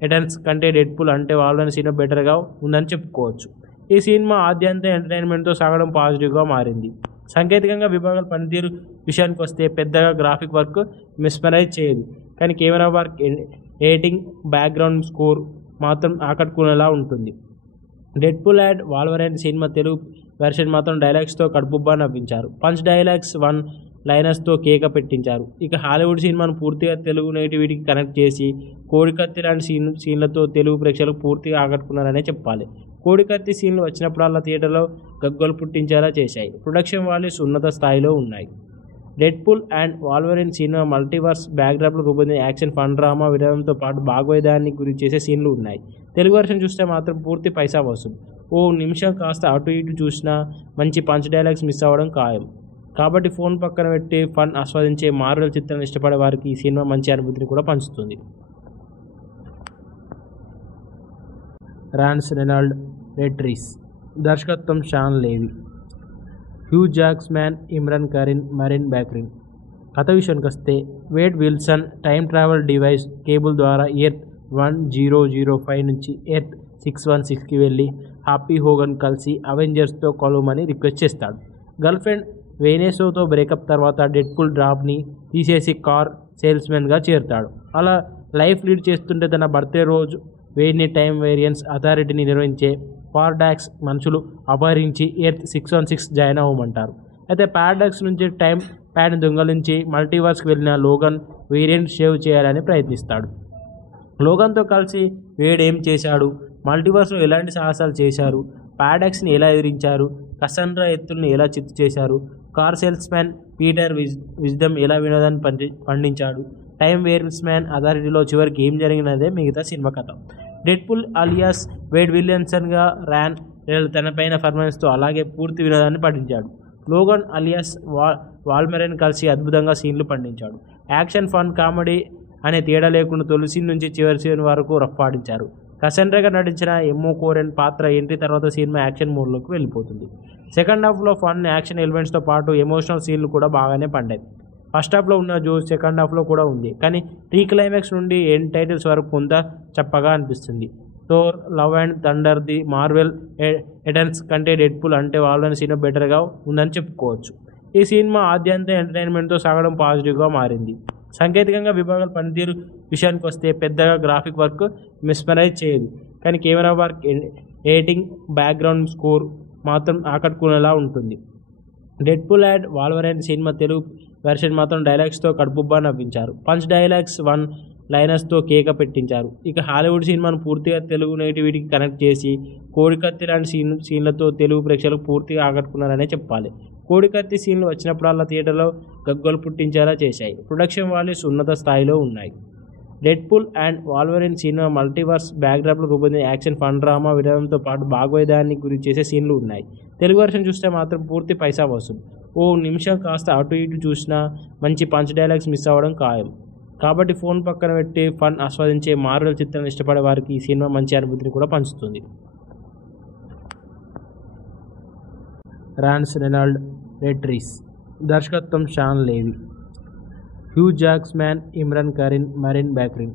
Eternals కంటే డెడ్పూల్ అంటే వాళ్ళని సినిమా బెటర్గా ఉందని చెప్పుకోవచ్చు. ఈ సినిమా ఆద్యంత ఎంటర్టైన్మెంట్తో సాగడం పాజిటివ్గా మారింది. సాంకేతికంగా విభాగాల పనితీరు విషయానికి వస్తే పెద్దగా గ్రాఫిక్ వర్క్ మిస్మరైజ్ చేయదు, కానీ camera work, editing, background score మాత్రం ఆకట్టుకునేలా ఉంటుంది. Deadpool and Wolverine cinema Telugu version మాత్రం డైలాగ్స్తో కడుపుబ్బా నవ్వించారు. పంచ్ డైలాగ్స్, వన్ లైనర్స్తో కేక పెట్టించారు. ఇక హాలీవుడ్ సినిమాను పూర్తిగా తెలుగు నేటివిటీకి కనెక్ట్ చేసి కోడికత్తి లాంటి సీన్లతో తెలుగు ప్రేక్షకులకు పూర్తిగా ఆకట్టుకున్నారనే చెప్పాలి. కోడికత్తి సీన్లు వచ్చినప్పుడల్లా థియేటర్లో గగ్గోలు పుట్టించేలా చేశాయి. ప్రొడక్షన్ వాల్యూస్ ఉన్నత స్థాయిలో ఉన్నాయి. Deadpool and Wolverine cinema multiverse బ్యాక్డ్రాప్లో రూపొందిన యాక్షన్, ఫన్, డ్రామా విధానంతో పాటు భాగోద్యాన్ని గురి చేసే సీన్లు ఉన్నాయి. తెలుగు వర్షన్ చూస్తే మాత్రం పూర్తి పైసా వసూలు. ఓ నిమిషం కాస్త అటు ఇటు చూసినా మంచి పంచ్ డైలాగ్స్ మిస్ అవ్వడం ఖాయం. కాబట్టి ఫోన్ పక్కన పెట్టి ఫన్ ఆస్వాదించే మార్వెల్ చిత్రాన్ని ఇష్టపడే వారికి ఈ సినిమా మంచి అనుభూతిని కూడా పంచుతుంది. రాన్స్ రెనాల్డ్ రెట్రీస్, దర్శకత్వం షాన్ లేవి, హ్యూ జాక్స్మ్యాన్, ఇమ్రాన్ కరీన్, మరిన్ బ్యాక్రిన్. కథ విషయానికి వస్తే Wade Wilson time travel device Cable ద్వారా ఎర్త్ 1005 నుంచి ఎర్త్ 616కి వెళ్ళి హ్యాపీ హోగన్ కలిసి అవెంజర్స్తో కలవమని రిక్వెస్ట్ చేస్తాడు. గర్ల్ ఫ్రెండ్ వెనెసాతో బ్రేకప్ తర్వాత డెడ్పూల్ డ్రాప్ని తీసేసి కార్ సేల్స్మెన్గా చేరుతాడు. అలా లైఫ్ లీడ్ చేస్తుంటే తన బర్త్డే రోజు వేడిని టైం వేరియన్స్ అథారిటీని నిర్వహించే పారాడాక్స్ మనుషులు అపహరించి ఎర్త్ 616 జాయిన్ అవ్వమంటారు. అయితే పారాడాక్స్ నుంచి టైం ప్యాడ్ని దొంగలించి మల్టీవర్స్కి వెళ్ళిన లోగన్ వేరియంట్ సేవ్ చేయాలని ప్రయత్నిస్తాడు. లోగన్తో కలిసి వేడ్ ఏం చేశాడు, మల్టీవర్స్లో ఎలాంటి సాహసాలు చేశారు, పారాడాక్స్ని ఎలా ఎదిరించారు, కసండ్రా ఎత్తుల్ని ఎలా చిత్తు చేశారు, car salesman Peter Wisdom ఎలా వినోదాన్ని పండించాడు, టైం వేరియన్స్ మ్యాన్ అథారిటీలో చివరికి ఏం జరిగినదే మిగతా సినిమా కథ. డెడ్పూల్ అలియాస్ వేడ్ విలియమ్సన్గా ర్యాన్ రెనాల్డ్ తనపైన పర్ఫార్మెన్స్తో అలాగే పూర్తి వినోదాన్ని పండించాడు. లోగన్ అలియాస్ వాల్మెరైన్ కలిసి అద్భుతంగా సీన్లు పండించాడు. యాక్షన్, ఫన్, కామెడీ అనే తేడా లేకుండా తొలి సీన్ నుంచి చివరి సీన్ వరకు రఫ్పాడించారు. కసండ్రాగా నటించిన ఎమ్మో కోరెన్ పాత్ర ఎంట్రీ తర్వాత సినిమా యాక్షన్ మోడ్లోకి వెళ్ళిపోతుంది. సెకండ్ హాఫ్లో ఫన్, యాక్షన్ ఎలిమెంట్స్తో పాటు ఎమోషనల్ సీన్లు కూడా బాగానే పండాయి. ఫస్ట్ హాఫ్లో ఉన్న జోష్ సెకండ్ హాఫ్లో కూడా ఉంది, కానీ ప్రీ క్లైమాక్స్ నుండి ఎండ్ టైటిల్స్ వరకు కొంత చప్పగా అనిపిస్తుంది. Thor, love and thunder, the Marvel Eternals కంటే డెడ్పూల్ అంటే వాళ్ళని సినిమా బెటర్గా ఉందని చెప్పుకోవచ్చు. ఈ సినిమా ఆద్యంత ఎంటర్టైన్మెంట్తో సాగడం పాజిటివ్గా మారింది. సాంకేతికంగా విభాగాల పనితీరు విషయానికి వస్తే పెద్దగా గ్రాఫిక్ వర్క్ మిస్మరైజ్ చేయదు, కానీ camera work, editing, background score మాత్రం ఆకట్టుకునేలా ఉంటుంది. Deadpool and Wolverine cinema Telugu version మాత్రం డైలాగ్స్తో కడుపుబ్బా నవ్వించారు. పంచ్ డైలాగ్స్, వన్ లైనర్స్తో కేక పెట్టించారు. ఇక హాలీవుడ్ సినిమాను పూర్తిగా తెలుగు నేటివిటీకి కనెక్ట్ చేసి కోడికత్తి లాంటి సీన్లతో తెలుగు ప్రేక్షకులకు పూర్తిగా ఆకట్టుకున్నారనే చెప్పాలి. కోడికత్తి సీన్లు వచ్చినప్పుడల్లా థియేటర్లో గగ్గోలు పుట్టించేలా చేశాయి. ప్రొడక్షన్ వాల్యూస్ ఉన్నత స్థాయిలో ఉన్నాయి. Deadpool and Wolverine cinema multiverse బ్యాక్డ్రాప్లో రూపొందిన యాక్షన్, ఫన్, డ్రామా విధానంతో పాటు భాగోద్యాన్ని గురి చేసే సీన్లు ఉన్నాయి. తెలుగు వర్షన్ చూస్తే మాత్రం పూర్తి పైసా వసూలు. ఓ నిమిషం కాస్త అటు ఇటు చూసినా మంచి పంచ్ డైలాగ్స్ మిస్ అవ్వడం ఖాయం. కాబట్టి ఫోన్ పక్కన పెట్టి ఫన్ ఆస్వాదించే మార్వెల్ చిత్రాన్ని ఇష్టపడే వారికి ఈ సినిమా మంచి అనుభూతిని కూడా పంచుతుంది. రాన్స్ రెనాల్డ్ రెట్రీస్, దర్శకత్వం షాన్ లేవి, హ్యూ జాక్స్మ్యాన్, ఇమ్రాన్ కరీన్, మరిన్ బ్యాక్రిన్.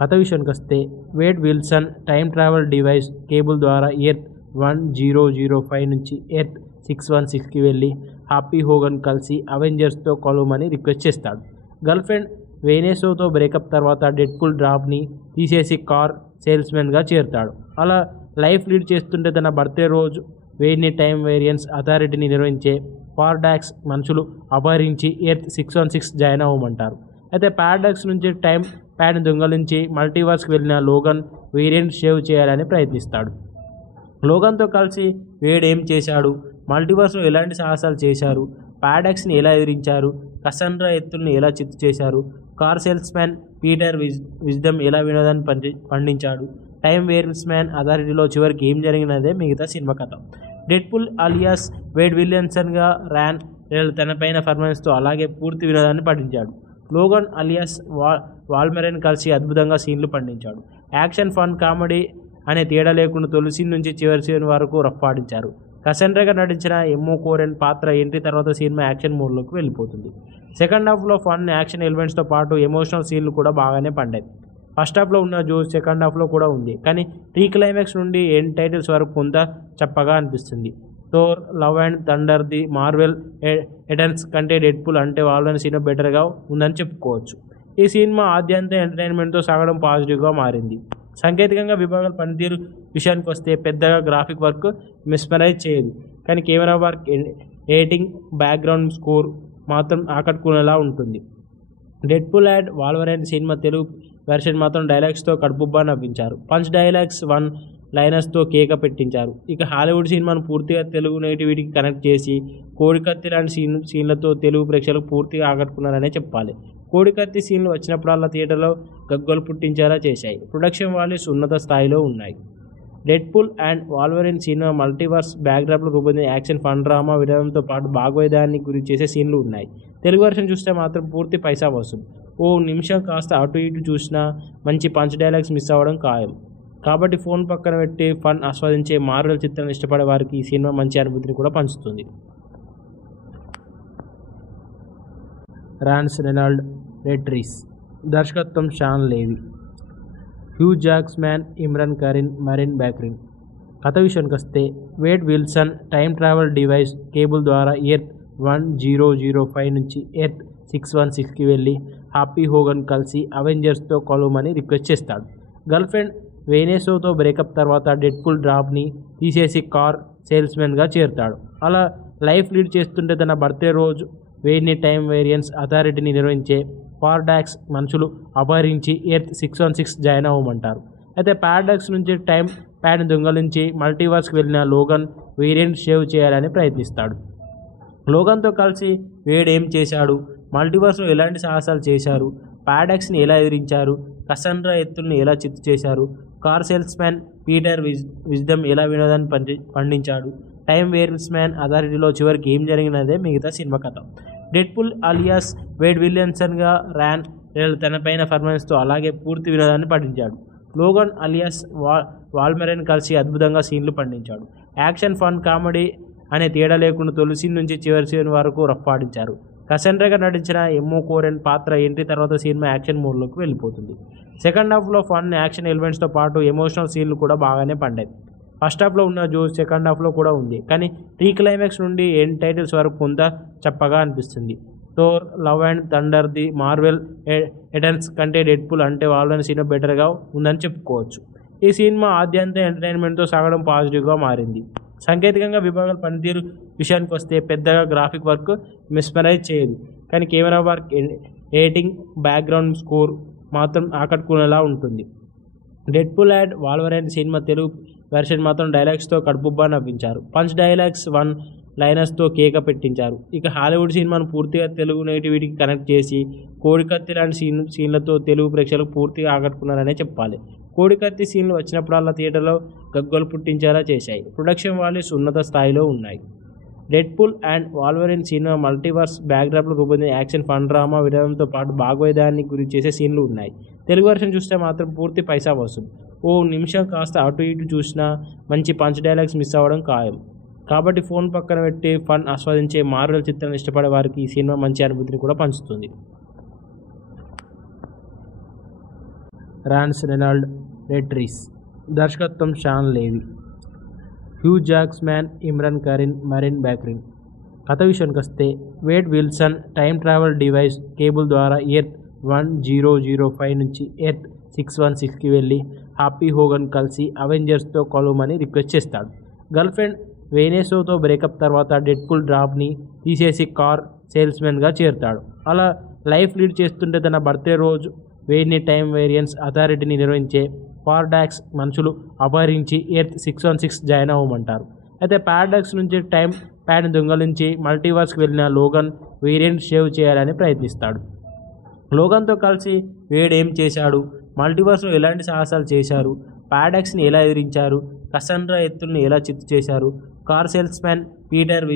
కథ విషయానికి వస్తే Wade Wilson time travel device Cable ద్వారా ఎర్త్ 1005 నుంచి ఎర్త్ 616కి వెళ్ళి హ్యాపీ హోగన్ కలిసి అవెంజర్స్తో కలవమని రిక్వెస్ట్ చేస్తాడు. గర్ల్ ఫ్రెండ్ వెనెసాతో బ్రేకప్ తర్వాత డెడ్పూల్ డ్రాప్ని తీసేసి కార్ సేల్స్మెన్గా చేరుతాడు. అలా లైఫ్ లీడ్ చేస్తుంటే తన బర్త్డే రోజు వేడిని టైం వేరియన్స్ అథారిటీని నిర్వహించే పారాడాక్స్ మనుషులు అపహరించి ఎర్త్ 616 జాయిన్ అవ్వమంటారు. అయితే పారాడాక్స్ నుంచి టైం ప్యాడ్ని దొంగలించి మల్టీవర్స్కి వెళ్ళిన లోగన్ వేరియంట్ సేవ్ చేయాలని ప్రయత్నిస్తాడు. లోగన్తో కలిసి వేడ్ ఏం చేశాడు, మల్టీవర్స్లో ఎలాంటి సాహసాలు చేశారు, పారాడాక్స్ని ఎలా ఎదిరించారు, కసండ్రా ఎత్తుల్ని ఎలా చిత్తు చేశారు, car salesman Peter Wisdom ఎలా వినోదాన్ని పండించాడు, టైం వేరియన్స్ మ్యాన్ అథారిటీలో చివరికి ఏం జరిగినదే మిగతా సినిమా కథ. డెడ్పూల్ అలియాస్ వేడ్ విలియమ్సన్గా ర్యాన్ రెనాల్డ్ తనపైన పర్ఫార్మెన్స్తో అలాగే పూర్తి వినోదాన్ని పండించాడు. లోగన్ అలియాస్ వాల్మెరైన్ కలిసి అద్భుతంగా సీన్లు పండించాడు. యాక్షన్, ఫన్, కామెడీ అనే తేడా లేకుండా తొలి సీన్ నుంచి చివరి సీన్ వరకు రఫ్పాడించారు. కసండ్రాగా నటించిన ఎమ్మో కోరెన్ పాత్ర ఎంట్రీ తర్వాత సినిమా యాక్షన్ మోడ్లోకి వెళ్ళిపోతుంది. సెకండ్ హాఫ్లో ఫన్, యాక్షన్ ఎలిమెంట్స్తో పాటు ఎమోషనల్ సీన్లు కూడా బాగానే పండాయి. ఫస్ట్ హాఫ్లో ఉన్న జోష్ సెకండ్ హాఫ్లో కూడా ఉంది, కానీ ప్రీ క్లైమాక్స్ నుండి ఎండ్ టైటిల్స్ వరకు కొంత చప్పగా అనిపిస్తుంది. Thor, love and thunder, the Marvel Eternals కంటే డెడ్పూల్ అంటే వాళ్ళని సినిమా బెటర్గా ఉందని చెప్పుకోవచ్చు. ఈ సినిమా ఆద్యంత ఎంటర్టైన్మెంట్తో సాగడం పాజిటివ్గా మారింది. సాంకేతికంగా విభాగాల పనితీరు విషయానికి వస్తే పెద్దగా గ్రాఫిక్ వర్క్ మిస్మరైజ్ చేయదు, కానీ camera work, editing, background score మాత్రం ఆకట్టుకునేలా ఉంటుంది. Deadpool and Wolverine cinema Telugu version మాత్రం డైలాగ్స్తో కడుపుబ్బా నవ్వించారు. పంచ్ డైలాగ్స్, వన్ లైనర్స్తో కేక పెట్టించారు. ఇక హాలీవుడ్ సినిమాను పూర్తిగా తెలుగు నేటివిటీకి కనెక్ట్ చేసి కోడికత్తి లాంటి సీన్లతో తెలుగు ప్రేక్షకులకు పూర్తిగా ఆకట్టుకున్నారనే చెప్పాలి. కోడికత్తి సీన్లు వచ్చినప్పుడల్లా థియేటర్లో గగ్గోలు పుట్టించేలా చేశాయి. ప్రొడక్షన్ వాల్యూస్ ఉన్నత స్థాయిలో ఉన్నాయి. Deadpool and Wolverine cinema multiverse బ్యాక్డ్రాప్లో రూపొందిన యాక్షన్, ఫన్, డ్రామా వినోదంతో పాటు భాగోద్వేగాన్ని గురి చేసే సీన్లు ఉన్నాయి. తెలుగు వర్షన్ చూస్తే మాత్రం పూర్తి పైసా వసూలు. ఓ నిమిషం కాస్త అటు ఇటు చూసినా మంచి పంచ్ డైలాగ్స్ మిస్ అవ్వడం ఖాయం. కాబట్టి ఫోన్ పక్కన పెట్టి ఫన్ ఆస్వాదించే మార్వెల్ చిత్రాన్ని ఇష్టపడే వారికి ఈ సినిమా మంచి అనుభూతిని కూడా పంచుతుంది. రాన్స్ రెనాల్డ్ రెట్రీస్, దర్శకత్వం షాన్ లేవి, హ్యూ జాక్స్మ్యాన్, ఇమ్రాన్ కరీన్, మరిన్ బ్యాక్రిన్. కథ విషయానికి వస్తే Wade Wilson time travel device Cable ద్వారా ఎర్త్ 1005 నుంచి ఎర్త్ 616కి వెళ్ళి హ్యాపీ హోగన్ కలిసి అవెంజర్స్తో కలవమని రిక్వెస్ట్ చేస్తాడు. గర్ల్ ఫ్రెండ్ వెనెసాతో బ్రేకప్ తర్వాత డెడ్పూల్ డ్రాప్ని తీసేసి కార్ సేల్స్మెన్గా చేరుతాడు. అలా లైఫ్ లీడ్ చేస్తుంటే తన బర్త్డే రోజు వేడిని టైం వేరియన్స్ అథారిటీని నిర్వహించే పారాడాక్స్ మనుషులు అపహరించి ఎర్త్ 616 జాయిన్ అవ్వమంటారు. అయితే పారాడాక్స్ నుంచి టైం ప్యాడ్ని దొంగలించి మల్టీవర్స్కి వెళ్ళిన లోగన్ వేరియంట్ సేవ్ చేయాలని ప్రయత్నిస్తాడు. లోగన్తో కలిసి వేడ్ ఏం చేశాడు, మల్టీవర్స్లో ఎలాంటి సాహసాలు చేశారు, పారాడాక్స్ని ఎలా ఎదిరించారు, కసండ్రా ఎత్తుల్ని ఎలా చిత్తు చేశారు, car salesman Peter Wisdom ఎలా వినోదాన్ని పండించాడు, టైం వేరియన్స్ మ్యాన్ అథారిటీలో చివరికి ఏం జరిగినదే మిగతా సినిమా కథ. డెడ్పూల్ అలియాస్ వేడ్ విలియమ్సన్గా ర్యాన్ రెనాల్డ్ తనపైన పర్ఫార్మెన్స్తో అలాగే పూర్తి వినోదాన్ని పండించాడు. లోగన్ అలియాస్ వాల్మెరైన్ కలిసి అద్భుతంగా సీన్లు పండించాడు. యాక్షన్, ఫన్, కామెడీ అనే తేడా లేకుండా తొలి సీన్ నుంచి చివరి సీన్ వరకు రఫ్ఫాడించారు. కసండ్రాగా నటించిన ఎమ్మో కోరెన్ పాత్ర ఎంట్రీ తర్వాత సినిమా యాక్షన్ మోడ్లోకి వెళ్ళిపోతుంది. సెకండ్ హాఫ్లో ఫన్, యాక్షన్ ఎలిమెంట్స్తో పాటు ఎమోషనల్ సీన్లు కూడా బాగానే పండాయి. ఫస్ట్ హాఫ్లో ఉన్న జోష్ సెకండ్ హాఫ్లో కూడా ఉంది, కానీ ప్రీ క్లైమాక్స్ నుండి ఎండ్ టైటిల్స్ వరకు కొంత చప్పగా అనిపిస్తుంది. Thor, love and thunder, the Marvel Eternals కంటే డెడ్పూల్ అంటే వాల్వరైన్ సినిమా బెటర్గా ఉందని చెప్పుకోవచ్చు. ఈ సినిమా ఆద్యంత ఎంటర్టైన్మెంట్తో సాగడం పాజిటివ్గా మారింది. సాంకేతికంగా విభాగాల పనితీరు విషయానికి వస్తే పెద్దగా గ్రాఫిక్ వర్క్ మిస్మరైజ్ చేయదు, కానీ camera work, editing, background score మాత్రం ఆకట్టుకునేలా ఉంటుంది. Deadpool and Wolverine cinema Telugu version మాత్రం డైలాగ్స్తో కడుపుబ్బా నవ్వించారు. పంచ్ డైలాగ్స్, వన్ లైనర్స్తో కేక పెట్టించారు. ఇక హాలీవుడ్ సినిమాను పూర్తిగా తెలుగు నేటివిటీకి కనెక్ట్ చేసి కోడికత్తి లాంటి సీన్లతో తెలుగు ప్రేక్షకులకు పూర్తిగా ఆకట్టుకున్నారనే చెప్పాలి. కోడికత్తి సీన్లు వచ్చినప్పుడల్లా థియేటర్లో గగ్గోలు పుట్టించేలా చేశాయి. ప్రొడక్షన్ వాల్యూస్ ఉన్నత స్థాయిలో ఉన్నాయి. Deadpool and Wolverine cinema multiverse బ్యాక్డ్రాప్లో రూపొందిన యాక్షన్, ఫన్, డ్రామా వినోదంతో పాటు భాగోద్వేగాన్ని గురి చేసే సీన్లు ఉన్నాయి. తెలుగు వర్షన్ చూస్తే మాత్రం పూర్తి పైసా వసూలు. ఓ నిమిషం కాస్త అటు ఇటు చూసినా మంచి పంచ్ డైలాగ్స్ మిస్ అవ్వడం ఖాయం. కాబట్టి ఫోన్ పక్కన పెట్టి ఫన్ ఆస్వాదించే మార్వెల్ చిత్రాన్ని ఇష్టపడే వారికి ఈ సినిమా మంచి అనుభూతిని కూడా పంచుతుంది. రాన్స్ రెనాల్డ్ రెట్రీస్, దర్శకత్వం షాన్ లేవి, హ్యూ జాక్స్మ్యాన్, ఇమ్రాన్ కరీన్, మరిన్ బ్యాక్రిన్. కథ విషయానికి వస్తే Wade Wilson time travel device Cable ద్వారా ఎర్త్ 1005 నుంచి ఎర్త్ 616కి వెళ్ళి హ్యాపీ హోగన్ కలిసి అవెంజర్స్తో కలవమని రిక్వెస్ట్ చేస్తాడు. గర్ల్ ఫ్రెండ్ వెనెసాతో బ్రేకప్ తర్వాత డెడ్పూల్ డ్రాప్ని తీసేసి కార్ సేల్స్మెన్గా చేరుతాడు. అలా లైఫ్ లీడ్ చేస్తుంటే తన బర్త్డే రోజు వేడిని టైం వేరియన్స్ అథారిటీని నిర్వహించే పారాడాక్స్ మనుషులు అపహరించి ఎర్త్ 616 జాయిన్ అవ్వమంటారు. అయితే పారాడాక్స్ నుంచి టైం ప్యాడ్ని దొంగలించి మల్టీవర్స్కి వెళ్ళిన లోగన్ వేరియంట్ సేవ్ చేయాలని ప్రయత్నిస్తాడు. లోగన్తో కలిసి వేడ్ ఏం చేశాడు, మల్టీవర్స్లో ఎలాంటి సాహసాలు చేశారు, పారాడాక్స్ని ఎలా ఎదిరించారు, కసండ్రా ఎత్తుల్ని ఎలా చిత్తు చేశారు, car salesman Peter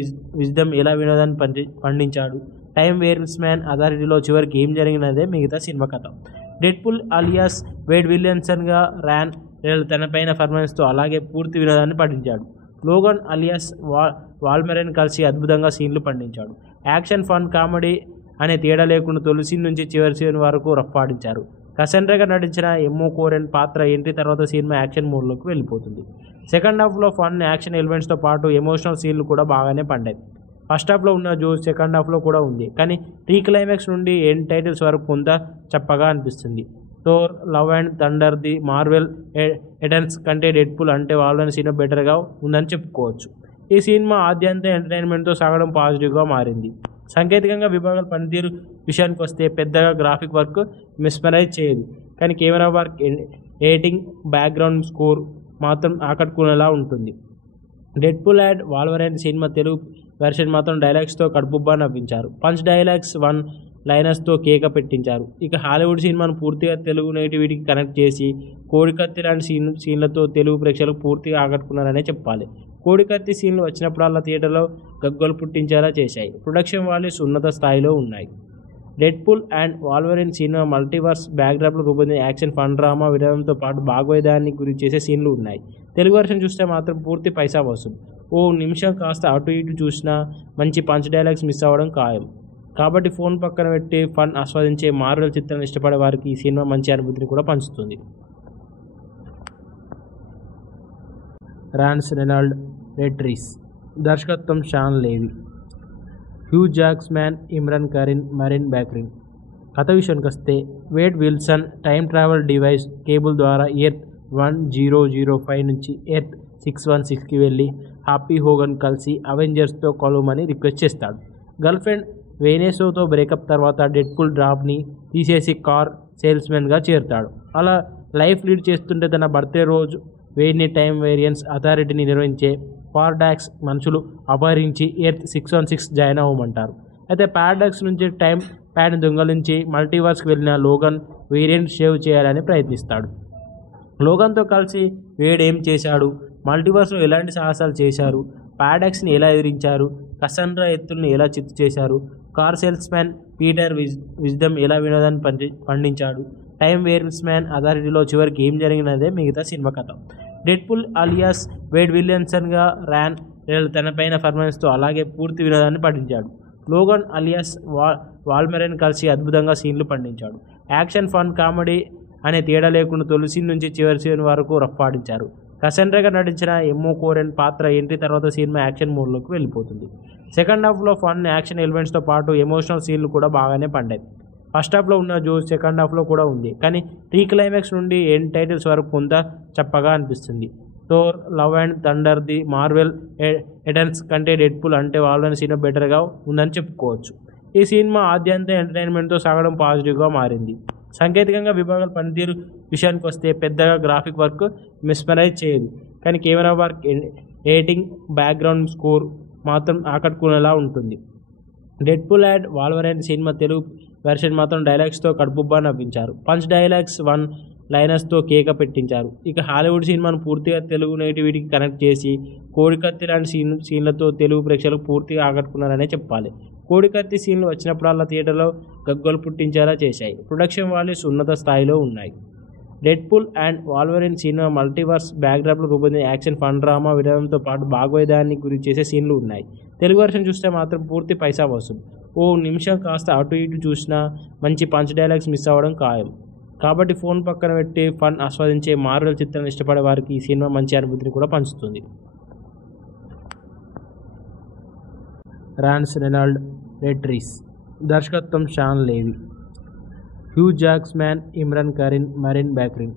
Wisdom ఎలా వినోదాన్ని పండించాడు, టైం వేరియన్స్ మ్యాన్ అథారిటీలో చివరికి ఏం జరిగినదే మిగతా సినిమా కథ. డెడ్పూల్ అలియాస్ వేడ్ విలియమ్సన్గా ర్యాన్ రెనాల్డ్ తనపైన పర్ఫార్మెన్స్తో అలాగే పూర్తి వినోదాన్ని పండించాడు. లోగన్ అలియాస్ వాల్మెరైన్ కలిసి అద్భుతంగా సీన్లు పండించాడు. యాక్షన్, ఫన్, కామెడీ అనే తేడా లేకుండా తొలి సీన్ నుంచి చివరి సీన్ వరకు రఫ్ఫాడించారు. కసండ్రాగా నటించిన ఎమ్మో కోరెన్ పాత్ర ఎంట్రీ తర్వాత సినిమా యాక్షన్ మోడ్లోకి వెళ్ళిపోతుంది. సెకండ్ హాఫ్లో ఫన్, యాక్షన్ ఎలిమెంట్స్తో పాటు ఎమోషనల్ సీన్లు కూడా బాగానే పండాయి. ఫస్ట్ హాఫ్లో ఉన్న జోష్ సెకండ్ హాఫ్లో కూడా ఉంది, కానీ ప్రీ క్లైమాక్స్ నుండి ఎండ్ టైటిల్స్ వరకు కొంత చప్పగా అనిపిస్తుంది. Thor, love and thunder, the Marvel Eternals కంటే డెడ్పూల్ అంటే వాల్వరిన్ సినిమా బెటర్గా ఉందని చెప్పుకోవచ్చు. ఈ సినిమా ఆద్యంతం ఎంటర్టైన్మెంట్తో సాగడం పాజిటివ్గా మారింది. సాంకేతికంగా విభాగాల పనితీరు విషయానికి వస్తే పెద్దగా గ్రాఫిక్ వర్క్ మిస్మరైజ్ చేయదు, కానీ camera work, editing, background score మాత్రం ఆకట్టుకునేలా ఉంటుంది. Deadpool and Wolverine cinema Telugu version మాత్రం డైలాగ్స్తో కడుపుబ్బా నవ్వించారు. పంచ్ డైలాగ్స్, వన్ లైనర్స్తో కేక పెట్టించారు. ఇక హాలీవుడ్ సినిమాను పూర్తిగా తెలుగు నేటివిటీకి కనెక్ట్ చేసి కోడికత్తి లాంటి సీన్లతో తెలుగు ప్రేక్షకులకు పూర్తిగా ఆకట్టుకున్నారనే చెప్పాలి. కోడికత్తి సీన్లు వచ్చినప్పుడల్లా థియేటర్లో గగ్గోలు పుట్టించేలా చేశాయి. ప్రొడక్షన్ వాల్యూస్ ఉన్నత స్థాయిలో ఉన్నాయి. Deadpool and Wolverine cinema multiverse బ్యాక్డ్రాప్లో రూపొందిన యాక్షన్, ఫన్, డ్రామా వినోదంతో పాటు భాగోద్వేగానికి గురి చేసే సీన్లు ఉన్నాయి. తెలుగు వర్షన్ చూస్తే మాత్రం పూర్తి పైసా వసూలు. ఓ నిమిషం కాస్త అటు ఇటు చూసినా మంచి పంచ్ డైలాగ్స్ మిస్ అవ్వడం ఖాయం. కాబట్టి ఫోన్ పక్కన పెట్టి ఫన్ ఆస్వాదించే మార్వెల్ చిత్రాన్ని ఇష్టపడే వారికి ఈ సినిమా మంచి అనుభూతిని కూడా పంచుతుంది. రాన్స్ రెనాల్డ్ రెట్రీస్, దర్శకత్వం షాన్ లేవి, హ్యూ జాక్స్మ్యాన్, ఇమ్రాన్ కరీన్, మరిన్ బ్యాక్రిన్. కథ విషయానికి వస్తే Wade Wilson time travel device Cable ద్వారా ఎర్త్ 1005 నుంచి ఎర్త్ 616కి వెళ్ళి హ్యాపీ హోగన్ కలిసి అవెంజర్స్తో కలవమని రిక్వెస్ట్ చేస్తాడు. గర్ల్ ఫ్రెండ్ వెనెసాతో బ్రేకప్ తర్వాత డెడ్పూల్ డ్రాప్ని తీసేసి కార్ సేల్స్మెన్గా చేరుతాడు. అలా లైఫ్ లీడ్ చేస్తుంటే తన బర్త్డే రోజు వేడిని టైం వేరియన్స్ అథారిటీని నిర్వహించే పారాడాక్స్ మనుషులు అపహరించి ఎర్త్ 616 జాయిన్ అవ్వమంటారు. అయితే పారాడాక్స్ నుంచి టైం ప్యాడ్ని దొంగలించి మల్టీవర్స్కి వెళ్ళిన లోగన్ వేరియంట్ సేవ్ చేయాలని ప్రయత్నిస్తాడు. లోగన్తో కలిసి వేడ్ ఏం చేశాడు, మల్టీవర్స్లో ఎలాంటి సాహసాలు చేశారు, పారాడాక్స్ని ఎలా ఎదిరించారు, కసండ్రా ఎత్తుల్ని ఎలా చిత్తు చేశారు, car salesman Peter Wisdom ఎలా వినోదాన్ని పండించాడు, టైం వేరియన్స్ మ్యాన్ అథారిటీలో చివరికి ఏం జరిగినదే మిగతా సినిమా కథ. డెడ్పూల్ అలియాస్ వేడ్ విలియమ్సన్గా ర్యాన్ రెనాల్డ్ తనపైన పర్ఫార్మెన్స్తో అలాగే పూర్తి వినోదాన్ని పండించాడు. లోగన్ అలియాస్ వాల్వరిన్ కలిసి అద్భుతంగా సీన్లు పండించాడు. యాక్షన్, ఫన్, కామెడీ అనే తేడా లేకుండా తొలి సీన్ నుంచి చివరి సీన్ వరకు రఫ్ఫాడించారు. కసండ్రాగా నటించిన ఎమ్మో కోరెన్ పాత్ర ఎంట్రీ తర్వాత సినిమా యాక్షన్ మోడ్లోకి వెళ్ళిపోతుంది. సెకండ్ హాఫ్లో ఫన్, యాక్షన్ ఎలిమెంట్స్తో పాటు ఎమోషనల్ సీన్లు కూడా బాగానే పండాయి. ఫస్ట్ హాఫ్లో ఉన్న జోష్ సెకండ్ హాఫ్లో కూడా ఉంది, కానీ ప్రీ క్లైమాక్స్ నుండి ఎండ్ టైటిల్స్ వరకు కొంత చప్పగా అనిపిస్తుంది. Thor, love and thunder, the Marvel Eternals కంటే డెడ్పూల్ అంటే వాల్వరిన్ సినిమా బెటర్గా ఉందని చెప్పుకోవచ్చు. ఈ సినిమా ఆద్యంతం ఎంటర్టైన్మెంట్తో సాగడం పాజిటివ్గా మారింది. సాంకేతికంగా విభాగాల పనితీరు విషయానికి వస్తే పెద్దగా గ్రాఫిక్ వర్క్ మిస్మరైజ్ చేయదు, కానీ camera work, editing, background score మాత్రం ఆకట్టుకునేలా ఉంటుంది. Deadpool and Wolverine cinema Telugu version మాత్రం డైలాగ్స్తో కడుపుబ్బా నవ్వించారు. పంచ్ డైలాగ్స్, వన్ లైనర్స్తో కేక పెట్టించారు. ఇక హాలీవుడ్ సినిమాను పూర్తిగా తెలుగు నేటివిటీకి కనెక్ట్ చేసి కోడికత్తి లాంటి సీన్లతో తెలుగు ప్రేక్షకులకు పూర్తిగా ఆకట్టుకున్నారనే చెప్పాలి. కోడికత్తి సీన్లు వచ్చినప్పుడల్లా థియేటర్లో గగ్గోలు పుట్టించేలా చేశాయి. ప్రొడక్షన్ వాల్యూస్ ఉన్నత స్థాయిలో ఉన్నాయి. Deadpool and Wolverine cinema multiverse బ్యాక్డ్రాప్లో రూపొందిన యాక్షన్, ఫన్, డ్రామా వినోదంతో పాటు భాగోద్వేగానికి గురి చేసే సీన్లు ఉన్నాయి. తెలుగు వర్షన్ చూస్తే మాత్రం పూర్తి పైసా వసూలు. ఓ నిమిషం కాస్త అటు ఇటు చూసినా మంచి పంచ్ డైలాగ్స్ మిస్ అవ్వడం ఖాయం. కాబట్టి ఫోన్ పక్కన పెట్టి ఫన్ ఆస్వాదించే మార్వెల్ చిత్రాన్ని ఇష్టపడే వారికి ఈ సినిమా మంచి అనుభూతిని కూడా పంచుతుంది. రాన్స్ రెనాల్డ్ రెట్రీస్, దర్శకత్వం షాన్ లేవి, హ్యూ జాక్స్మ్యాన్, ఇమ్రాన్ కరీన్, మరిన్ బ్యాక్రిన్.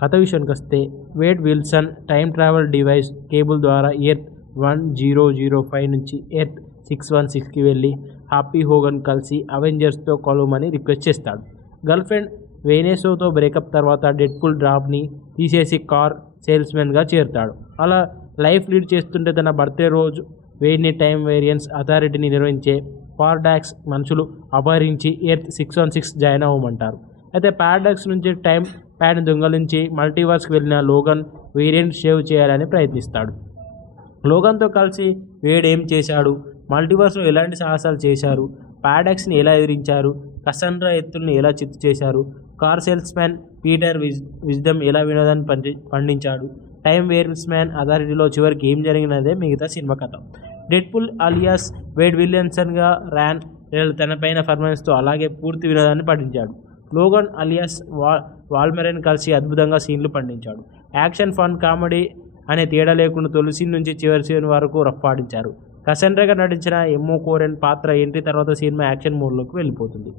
కథ విషయానికి వస్తే Wade Wilson time travel device Cable ద్వారా ఎర్త్ 1005 నుంచి ఎర్త్ 616కి వెళ్ళి హ్యాపీ హోగన్ కలిసి అవెంజర్స్తో కలవమని రిక్వెస్ట్ చేస్తాడు. గర్ల్ ఫ్రెండ్ వెనెసాతో బ్రేకప్ తర్వాత డెడ్పూల్ డ్రాప్ని తీసేసి కార్ సేల్స్మెన్గా చేరుతాడు. అలా లైఫ్ లీడ్ చేస్తుంటే తన బర్త్డే రోజు వేడిని టైం వేరియన్స్ అథారిటీని నిర్వహించే పారాడాక్స్ మనుషులు అపహరించి ఎర్త్ 616 జాయిన్ అవ్వమంటారు. అయితే పారాడాక్స్ నుంచి టైం ప్యాడ్ని దొంగలించి మల్టీవర్స్కి వెళ్ళిన లోగన్ వేరియంట్ సేవ్ చేయాలని ప్రయత్నిస్తాడు. లోగన్తో కలిసి వేడ్ ఏం చేశాడు, మల్టీవర్స్లో ఎలాంటి సాహసాలు చేశారు, పారాడాక్స్ని ఎలా ఎదిరించారు, కసండ్రా ఎత్తుల్ని ఎలా చిత్తు చేశారు, car salesman Peter Wisdom ఎలా వినోదాన్ని పండించాడు, టైం వేరియన్స్ మ్యాన్ అథారిటీలో చివరికి ఏం జరిగినదే మిగతా సినిమా కథ. డెడ్పూల్ అలియాస్ వేడ్ విలియమ్సన్గా ర్యాన్ రెనాల్డ్ తనపైన పర్ఫార్మెన్స్తో అలాగే పూర్తి వినోదాన్ని పండించాడు. లోగన్ అలియాస్ వాల్వరిన్ కలిసి అద్భుతంగా సీన్లు పండించాడు. యాక్షన్, ఫన్, కామెడీ అనే తేడా లేకుండా తొలి సీన్ నుంచి చివరి సీన్ వరకు రఫ్ఫాడించారు. కసెండ్రాగా నటించిన ఎమ్మో కోరెన్ పాత్ర ఎంట్రీ తర్వాత సినిమా యాక్షన్ మోడ్లోకి వెళ్ళిపోతుంది.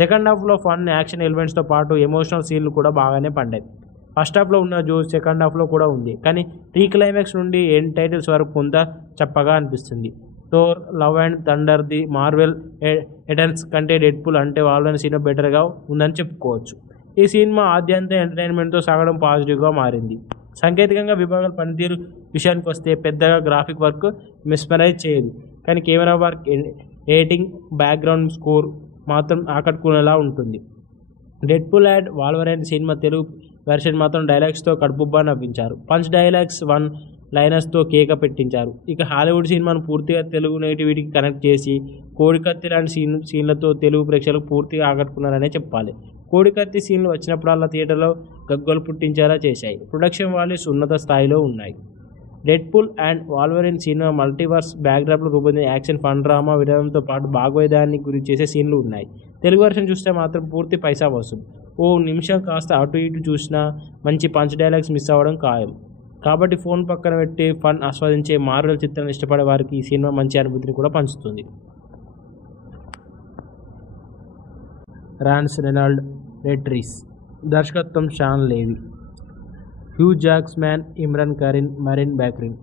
సెకండ్ హాఫ్లో ఫన్, యాక్షన్ ఎలిమెంట్స్తో పాటు ఎమోషనల్ సీన్లు కూడా బాగానే పండాయి. ఫస్ట్ హాఫ్లో ఉన్న జోష్ సెకండ్ హాఫ్లో కూడా ఉంది, కానీ ప్రీ క్లైమాక్స్ నుండి ఎండ్ టైటిల్స్ వరకు కొంత చప్పగా అనిపిస్తుంది. Thor, love and thunder, the Marvel Eternals కంటే డెడ్పూల్ అంటే వాళ్ళని సినిమా బెటర్గా ఉందని చెప్పుకోవచ్చు. ఈ సినిమా ఆద్యంత ఎంటర్టైన్మెంట్తో సాగడం పాజిటివ్గా మారింది. సాంకేతికంగా విభాగాల పనితీరు విషయానికి వస్తే పెద్దగా గ్రాఫిక్ వర్క్ మెస్మరైజ్ చేయదు, కానీ camera work, editing, background score మాత్రం ఆకట్టుకునేలా ఉంటుంది. Deadpool and Wolverine cinema Telugu version మాత్రం డైలాగ్స్తో కడుపుబ్బా నవ్వించారు. పంచ్ డైలాగ్స్, వన్ లైనర్స్తో కేక పెట్టించారు. ఇక హాలీవుడ్ సినిమాను పూర్తిగా తెలుగు నేటివిటీకి కనెక్ట్ చేసి కోడికత్తి లాంటి సీన్లతో తెలుగు ప్రేక్షకులకు పూర్తిగా ఆకట్టుకున్నారనే చెప్పాలి. కోడికత్తి సీన్లు వచ్చినప్పుడల్లా థియేటర్లో గగ్గోలు పుట్టించేలా చేశాయి. ప్రొడక్షన్ వాల్యూస్ ఉన్నత స్థాయిలో ఉన్నాయి. Deadpool and Wolverine cinema multiverse బ్యాక్డ్రాప్లో రూపొందిన యాక్షన్, ఫన్, డ్రామా విధానంతో పాటు భాగోద్యాన్ని గురి చేసే సీన్లు ఉన్నాయి. తెలుగు వర్షన్ చూస్తే మాత్రం పూర్తి పైసా వసూలు. ఓ నిమిషం కాస్త అటు ఇటు చూసినా మంచి పంచ్ డైలాగ్స్ మిస్ అవ్వడం ఖాయం. కాబట్టి ఫోన్ పక్కన పెట్టి ఫన్ ఆస్వాదించే మార్వెల్ చిత్రాన్ని ఇష్టపడే వారికి ఈ సినిమా మంచి అనుభూతిని కూడా పంచుతుంది. రాన్స్ రెనాల్డ్ రెట్రీస్, దర్శకత్వం షాన్ లేవి, హ్యూ జాక్స్మ్యాన్, ఇమ్రాన్ కరీన్, మరిన్ బ్యాక్రిన్.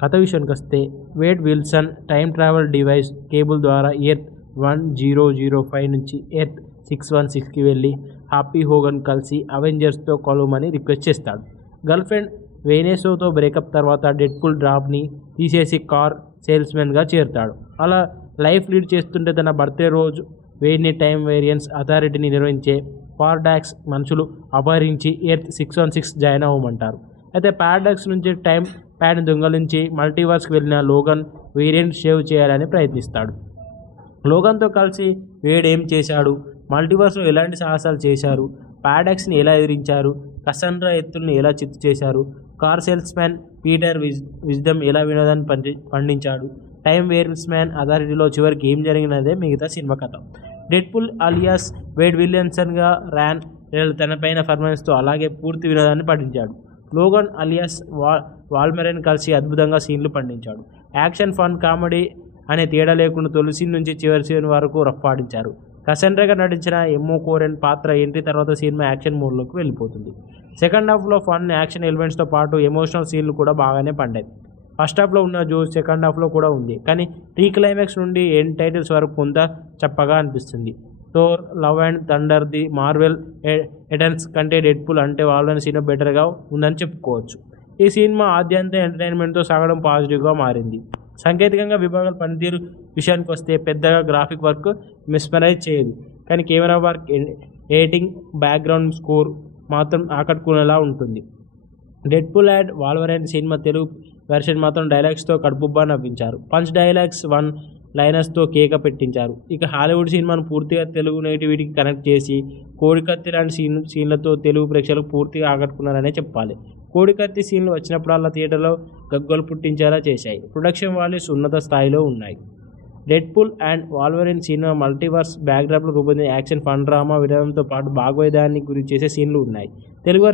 కథ విషయానికి వస్తే Wade Wilson time travel device Cable ద్వారా ఎర్త్ 1005 నుంచి ఎర్త్ 616కి వెళ్ళి హ్యాపీ హోగన్ కలిసి అవెంజర్స్తో కలవమని రిక్వెస్ట్ చేస్తాడు. గర్ల్ ఫ్రెండ్ వెనెసోతో బ్రేకప్ తర్వాత డెడ్పూల్ డ్రాప్ని తీసేసి కార్ సేల్స్మెన్గా చేరుతాడు. అలా లైఫ్ లీడ్ చేస్తుంటే తన బర్త్డే రోజు వేడిని టైం వేరియన్స్ అథారిటీని నిర్వహించే పారాడాక్స్ మనుషులు అపహరించి ఎర్త్ 616 జాయిన్ అవ్వమంటారు. అయితే పారాడాక్స్ నుంచి టైం ప్యాడ్ని దొంగలించి మల్టీవర్స్కి వెళ్ళిన లోగన్ వేరియంట్ సేవ్ చేయాలని ప్రయత్నిస్తాడు. లోగన్తో కలిసి వేడ్ ఏం చేశాడు, మల్టీవర్స్లో ఎలాంటి సాహసాలు చేశారు, పారాడాక్స్ని ఎలా ఎదిరించారు, కసండ్రా ఎత్తుల్ని ఎలా చిత్తు చేశారు, కార్ సేల్స్మ్యాన్ పీటర్ విజ్డమ్ ఎలా వినోదాన్ని పండించాడు, టైం వేరియన్స్మ్యాన్ అథారిటీలో చివరికి ఏం జరిగినదే మిగతా సినిమా కథ. డెడ్పూల్ అలియాస్ వేడ్ విలియమ్సన్గా ర్యాన్ రెనాల్డ్ తనపైన పర్ఫార్మెన్స్తో అలాగే పూర్తి వినోదాన్ని పండించాడు. లోగన్ అలియాస్ వాల్మెరైన్ కలిసి అద్భుతంగా సీన్లు పండించాడు. యాక్షన్, ఫన్, కామెడీ అనే తేడా లేకుండా తొలి సీన్ నుంచి చివరి సీన్ వరకు రఫ్ఫాడించారు. కసెండ్రాగా నటించిన ఎమ్మో కోరెన్ పాత్ర ఎంట్రీ తర్వాత సినిమా యాక్షన్ మోడ్లోకి వెళ్ళిపోతుంది. సెకండ్ హాఫ్లో ఫన్, యాక్షన్ ఎలిమెంట్స్తో పాటు ఎమోషనల్ సీన్లు కూడా బాగానే పండాయి. ఫస్ట్ హాఫ్లో ఉన్న జోష్ సెకండ్ హాఫ్లో కూడా ఉంది, కానీ ప్రీ క్లైమాక్స్ నుండి ఎండ్ టైటిల్స్ వరకు కొంత చప్పగా అనిపిస్తుంది. Thor, love and thunder, the Marvel Eternals కంటే డెడ్పూల్ అంటే వాళ్ళని సినిమా బెటర్గా ఉందని చెప్పుకోవచ్చు. ఈ సినిమా ఆద్యంత ఎంటర్టైన్మెంట్తో సాగడం పాజిటివ్గా మారింది. సాంకేతికంగా విభాగాల పనితీరు విషయానికి వస్తే పెద్దగా గ్రాఫిక్ వర్క్ మెస్మరైజ్ చేయదు, కానీ camera work, editing, background score మాత్రం ఆకట్టుకునేలా ఉంటుంది. Deadpool and Wolverine cinema Telugu version మాత్రం డైలాగ్స్తో కడుపుబ్బా నవ్వించారు. పంచ్ డైలాగ్స్, వన్ లైనర్స్తో కేక పెట్టించారు. ఇక హాలీవుడ్ సినిమాను పూర్తిగా తెలుగు నేటివిటీకి కనెక్ట్ చేసి కోడికత్తి లాంటి సీన్లతో తెలుగు ప్రేక్షకులకు పూర్తిగా ఆకట్టుకున్నారనే చెప్పాలి. కోడికత్తి సీన్లు వచ్చినప్పుడల్లా థియేటర్లో గగ్గోలు పుట్టించేలా చేశాయి. ప్రొడక్షన్ వాల్యూస్ ఉన్నత స్థాయిలో ఉన్నాయి. Deadpool and Wolverine cinema multiverse బ్యాక్డ్రాప్లో రూపొందిన యాక్షన్, ఫన్, డ్రామా విధానంతో పాటు భాగోద్యాన్ని గురి చేసే సీన్లు ఉన్నాయి. తెలుగు